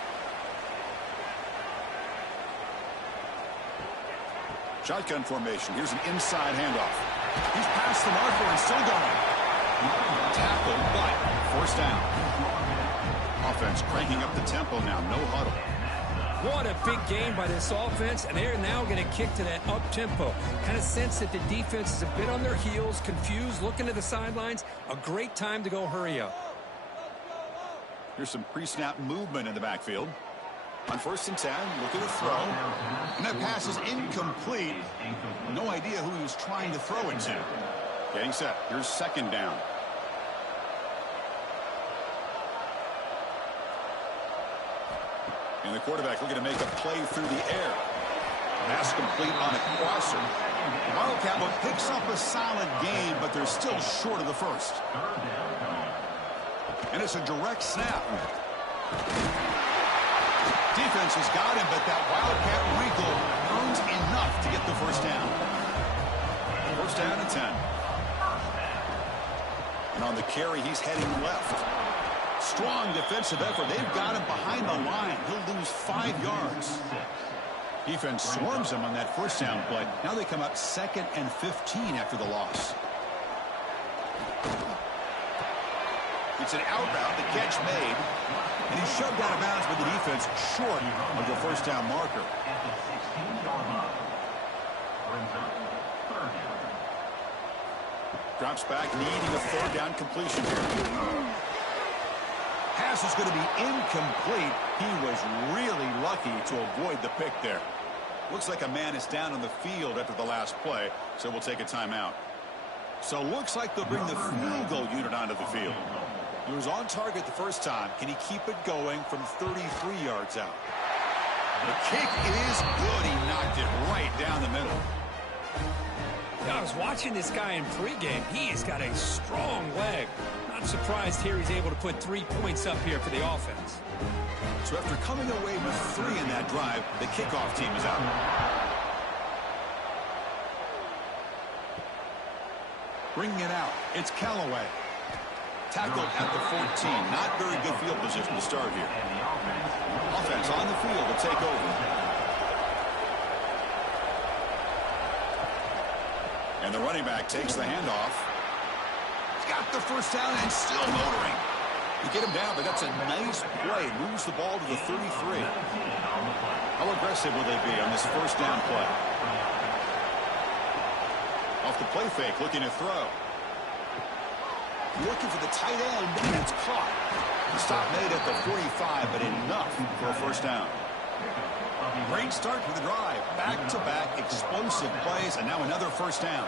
Shotgun formation. Here's an inside handoff. He's past the marker and still going. Tackled, but first down. Offense cranking up the tempo now. No huddle. What a big game by this offense, and they're now going to kick to that up-tempo. Kind of sense that the defense is a bit on their heels, confused, looking to the sidelines. A great time to go hurry up. Here's some pre-snap movement in the backfield. On first and 10, looking to throw. And that pass is incomplete. No idea who he was trying to throw it to. Getting set. Here's second down. And the quarterback looking to make a play through the air. Pass complete on a crosser. Wildcat picks up a solid gain, but they're still short of the first. And it's a direct snap. Defense has got him, but that Wildcat wrinkle earns enough to get the first down. First down and 10. And on the carry, he's heading left. Strong defensive effort. They've got him behind the line. He'll lose 5 yards. Defense swarms him on that first down play. Now they come up 2nd and 15 after the loss. It's an out route. The catch made. And he's shoved out of bounds with the defense short of the first down marker. Drops back, needing a third down completion here. Pass is going to be incomplete. He was really lucky to avoid the pick there. Looks like a man is down on the field after the last play, so we'll take a timeout. So looks like they'll bring the field goal unit onto the field. He was on target the first time. Can he keep it going from 33 yards out? The kick is good. He knocked it right down the middle. Yeah, I was watching this guy in pregame. He has got a strong leg. Not surprised here he's able to put 3 points up here for the offense. So after coming away with 3 in that drive, the kickoff team is out. Bringing it out, it's Callaway. Tackled at the 14. Not very good field position to start here. Offense on the field to take over. And the running back takes the handoff. He's got the first down and still motoring. You get him down, but that's a nice play. Moves the ball to the 33. How aggressive will they be on this first down play? Off the play fake, looking to throw. Looking for the tight end, and it's caught. The stop made at the 45, but enough for a first down. Great start to the drive. Back-to-back explosive plays, and now another first down.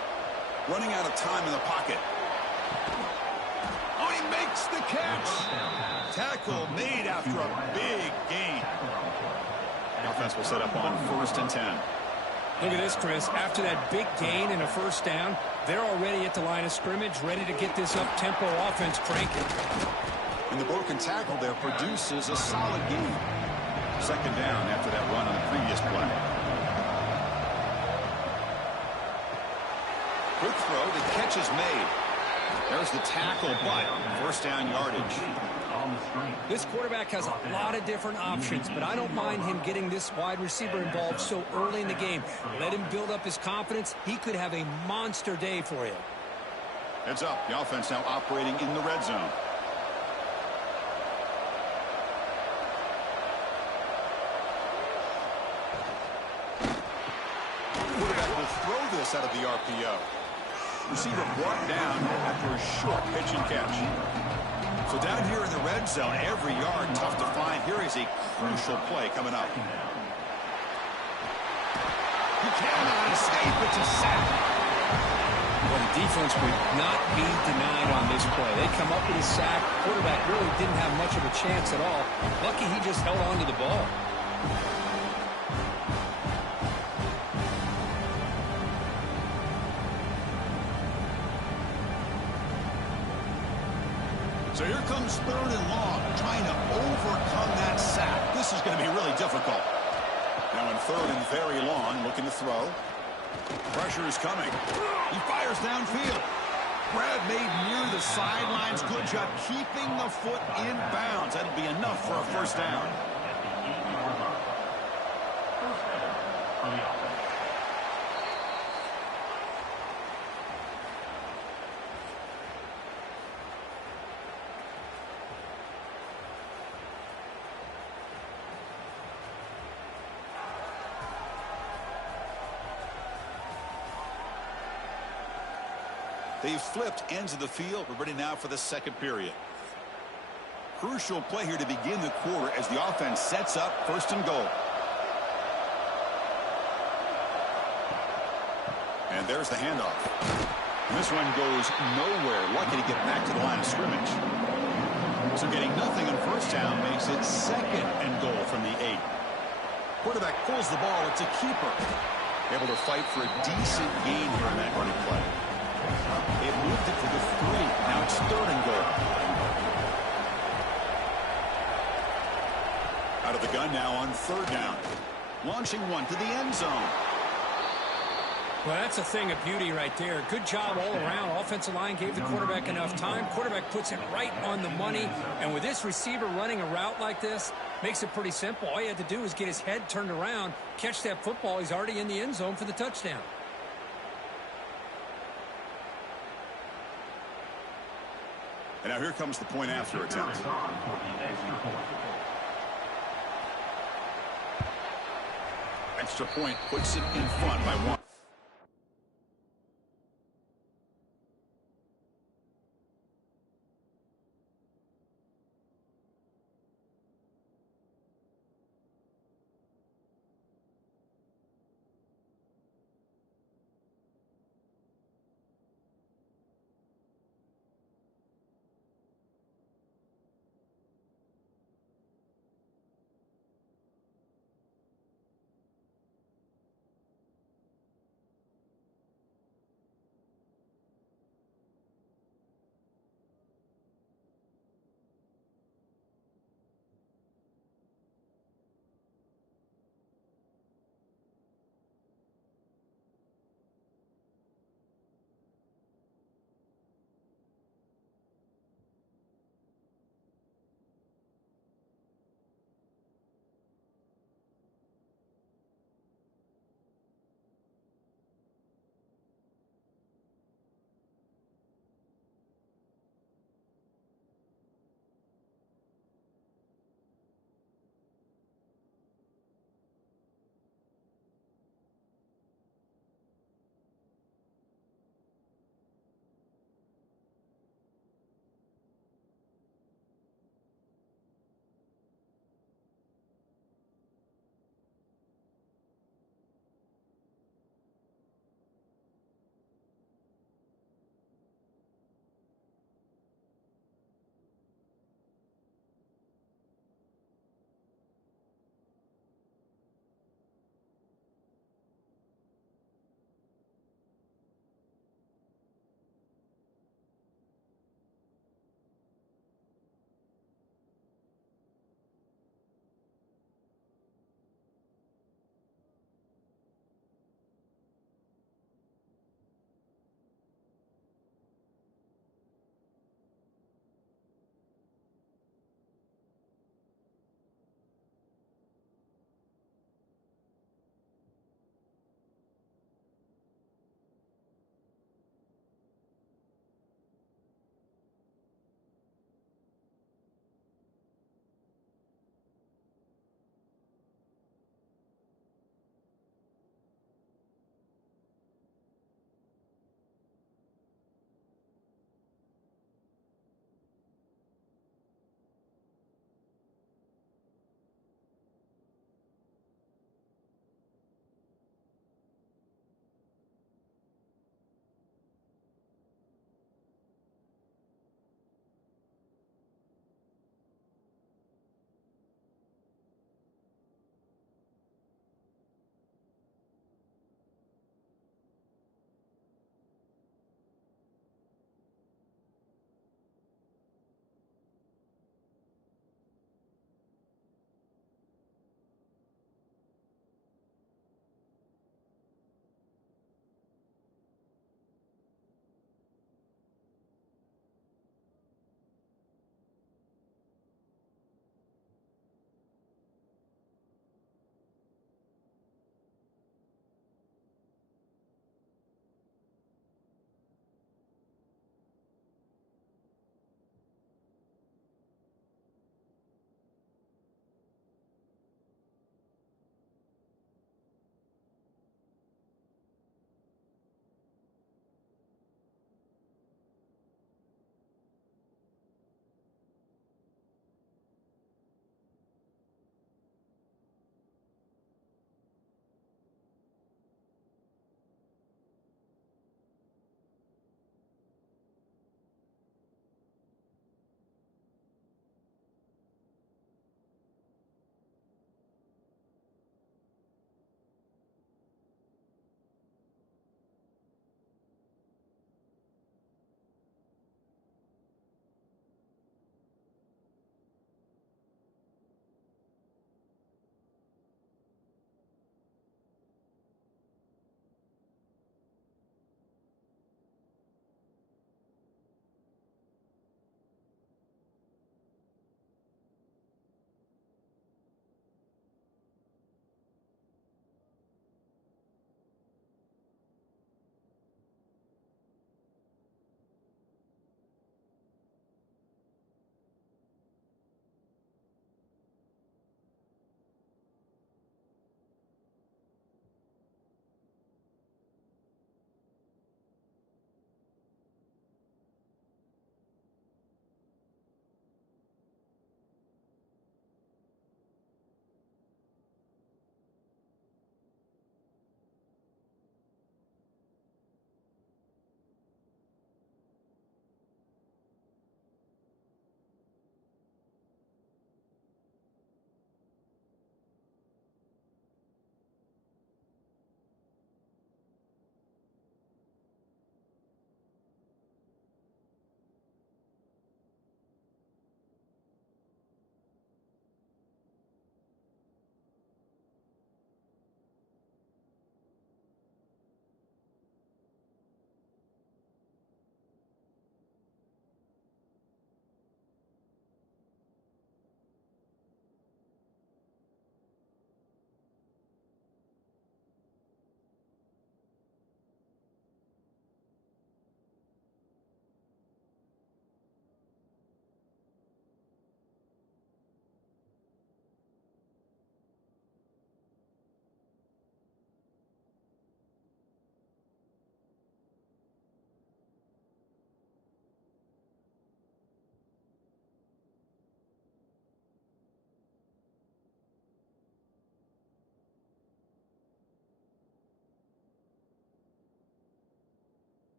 Running out of time in the pocket. Oh, he makes the catch. Tackle made after a big gain. The offense will set up on 1st and 10. Look at this, Chris. After that big gain and a first down, they're already at the line of scrimmage, ready to get this up-tempo offense cranking. And the broken tackle there produces a solid gain. 2nd down after that run on the previous play. Quick throw, the catch is made. There's the tackle, but first down yardage. This quarterback has a lot of different options, but I don't mind him getting this wide receiver involved so early in the game. Let him build up his confidence. He could have a monster day for you. Heads up, the offense now operating in the red zone. Quarterback will throw this out of the RPO. Receiver brought down after a short pitch and catch. So down here in the red zone, every yard tough to find. Here is a crucial play coming up. He cannot escape. It's a sack. Well, the defense would not be denied on this play. They come up with a sack. Quarterback really didn't have much of a chance at all. Lucky he just held on to the ball. So here comes 3rd and long, trying to overcome that sack. This is going to be really difficult. Now in 3rd and very long, looking to throw. Pressure is coming. He fires downfield. Grab made near the sidelines. Good job keeping the foot in bounds. That'll be enough for a first down. They've flipped ends of the field. We're ready now for the 2nd period. Crucial play here to begin the quarter as the offense sets up 1st and goal. And there's the handoff. And this one goes nowhere. Lucky to get back to the line of scrimmage. So getting nothing on first down makes it 2nd and goal from the 8. Quarterback pulls the ball. It's a keeper. Able to fight for a decent gain here in that running play. It moved it to the 3. Now it's 3rd and goal. Out of the gun now on 3rd down. Launching one to the end zone. Well, that's a thing of beauty right there. Good job all around. Offensive line gave the quarterback enough time. Quarterback puts it right on the money. And with this receiver running a route like this, makes it pretty simple. All you had to do is get his head turned around, catch that football. He's already in the end zone for the touchdown. And now here comes the point after attempt. Extra point puts it in front by 1.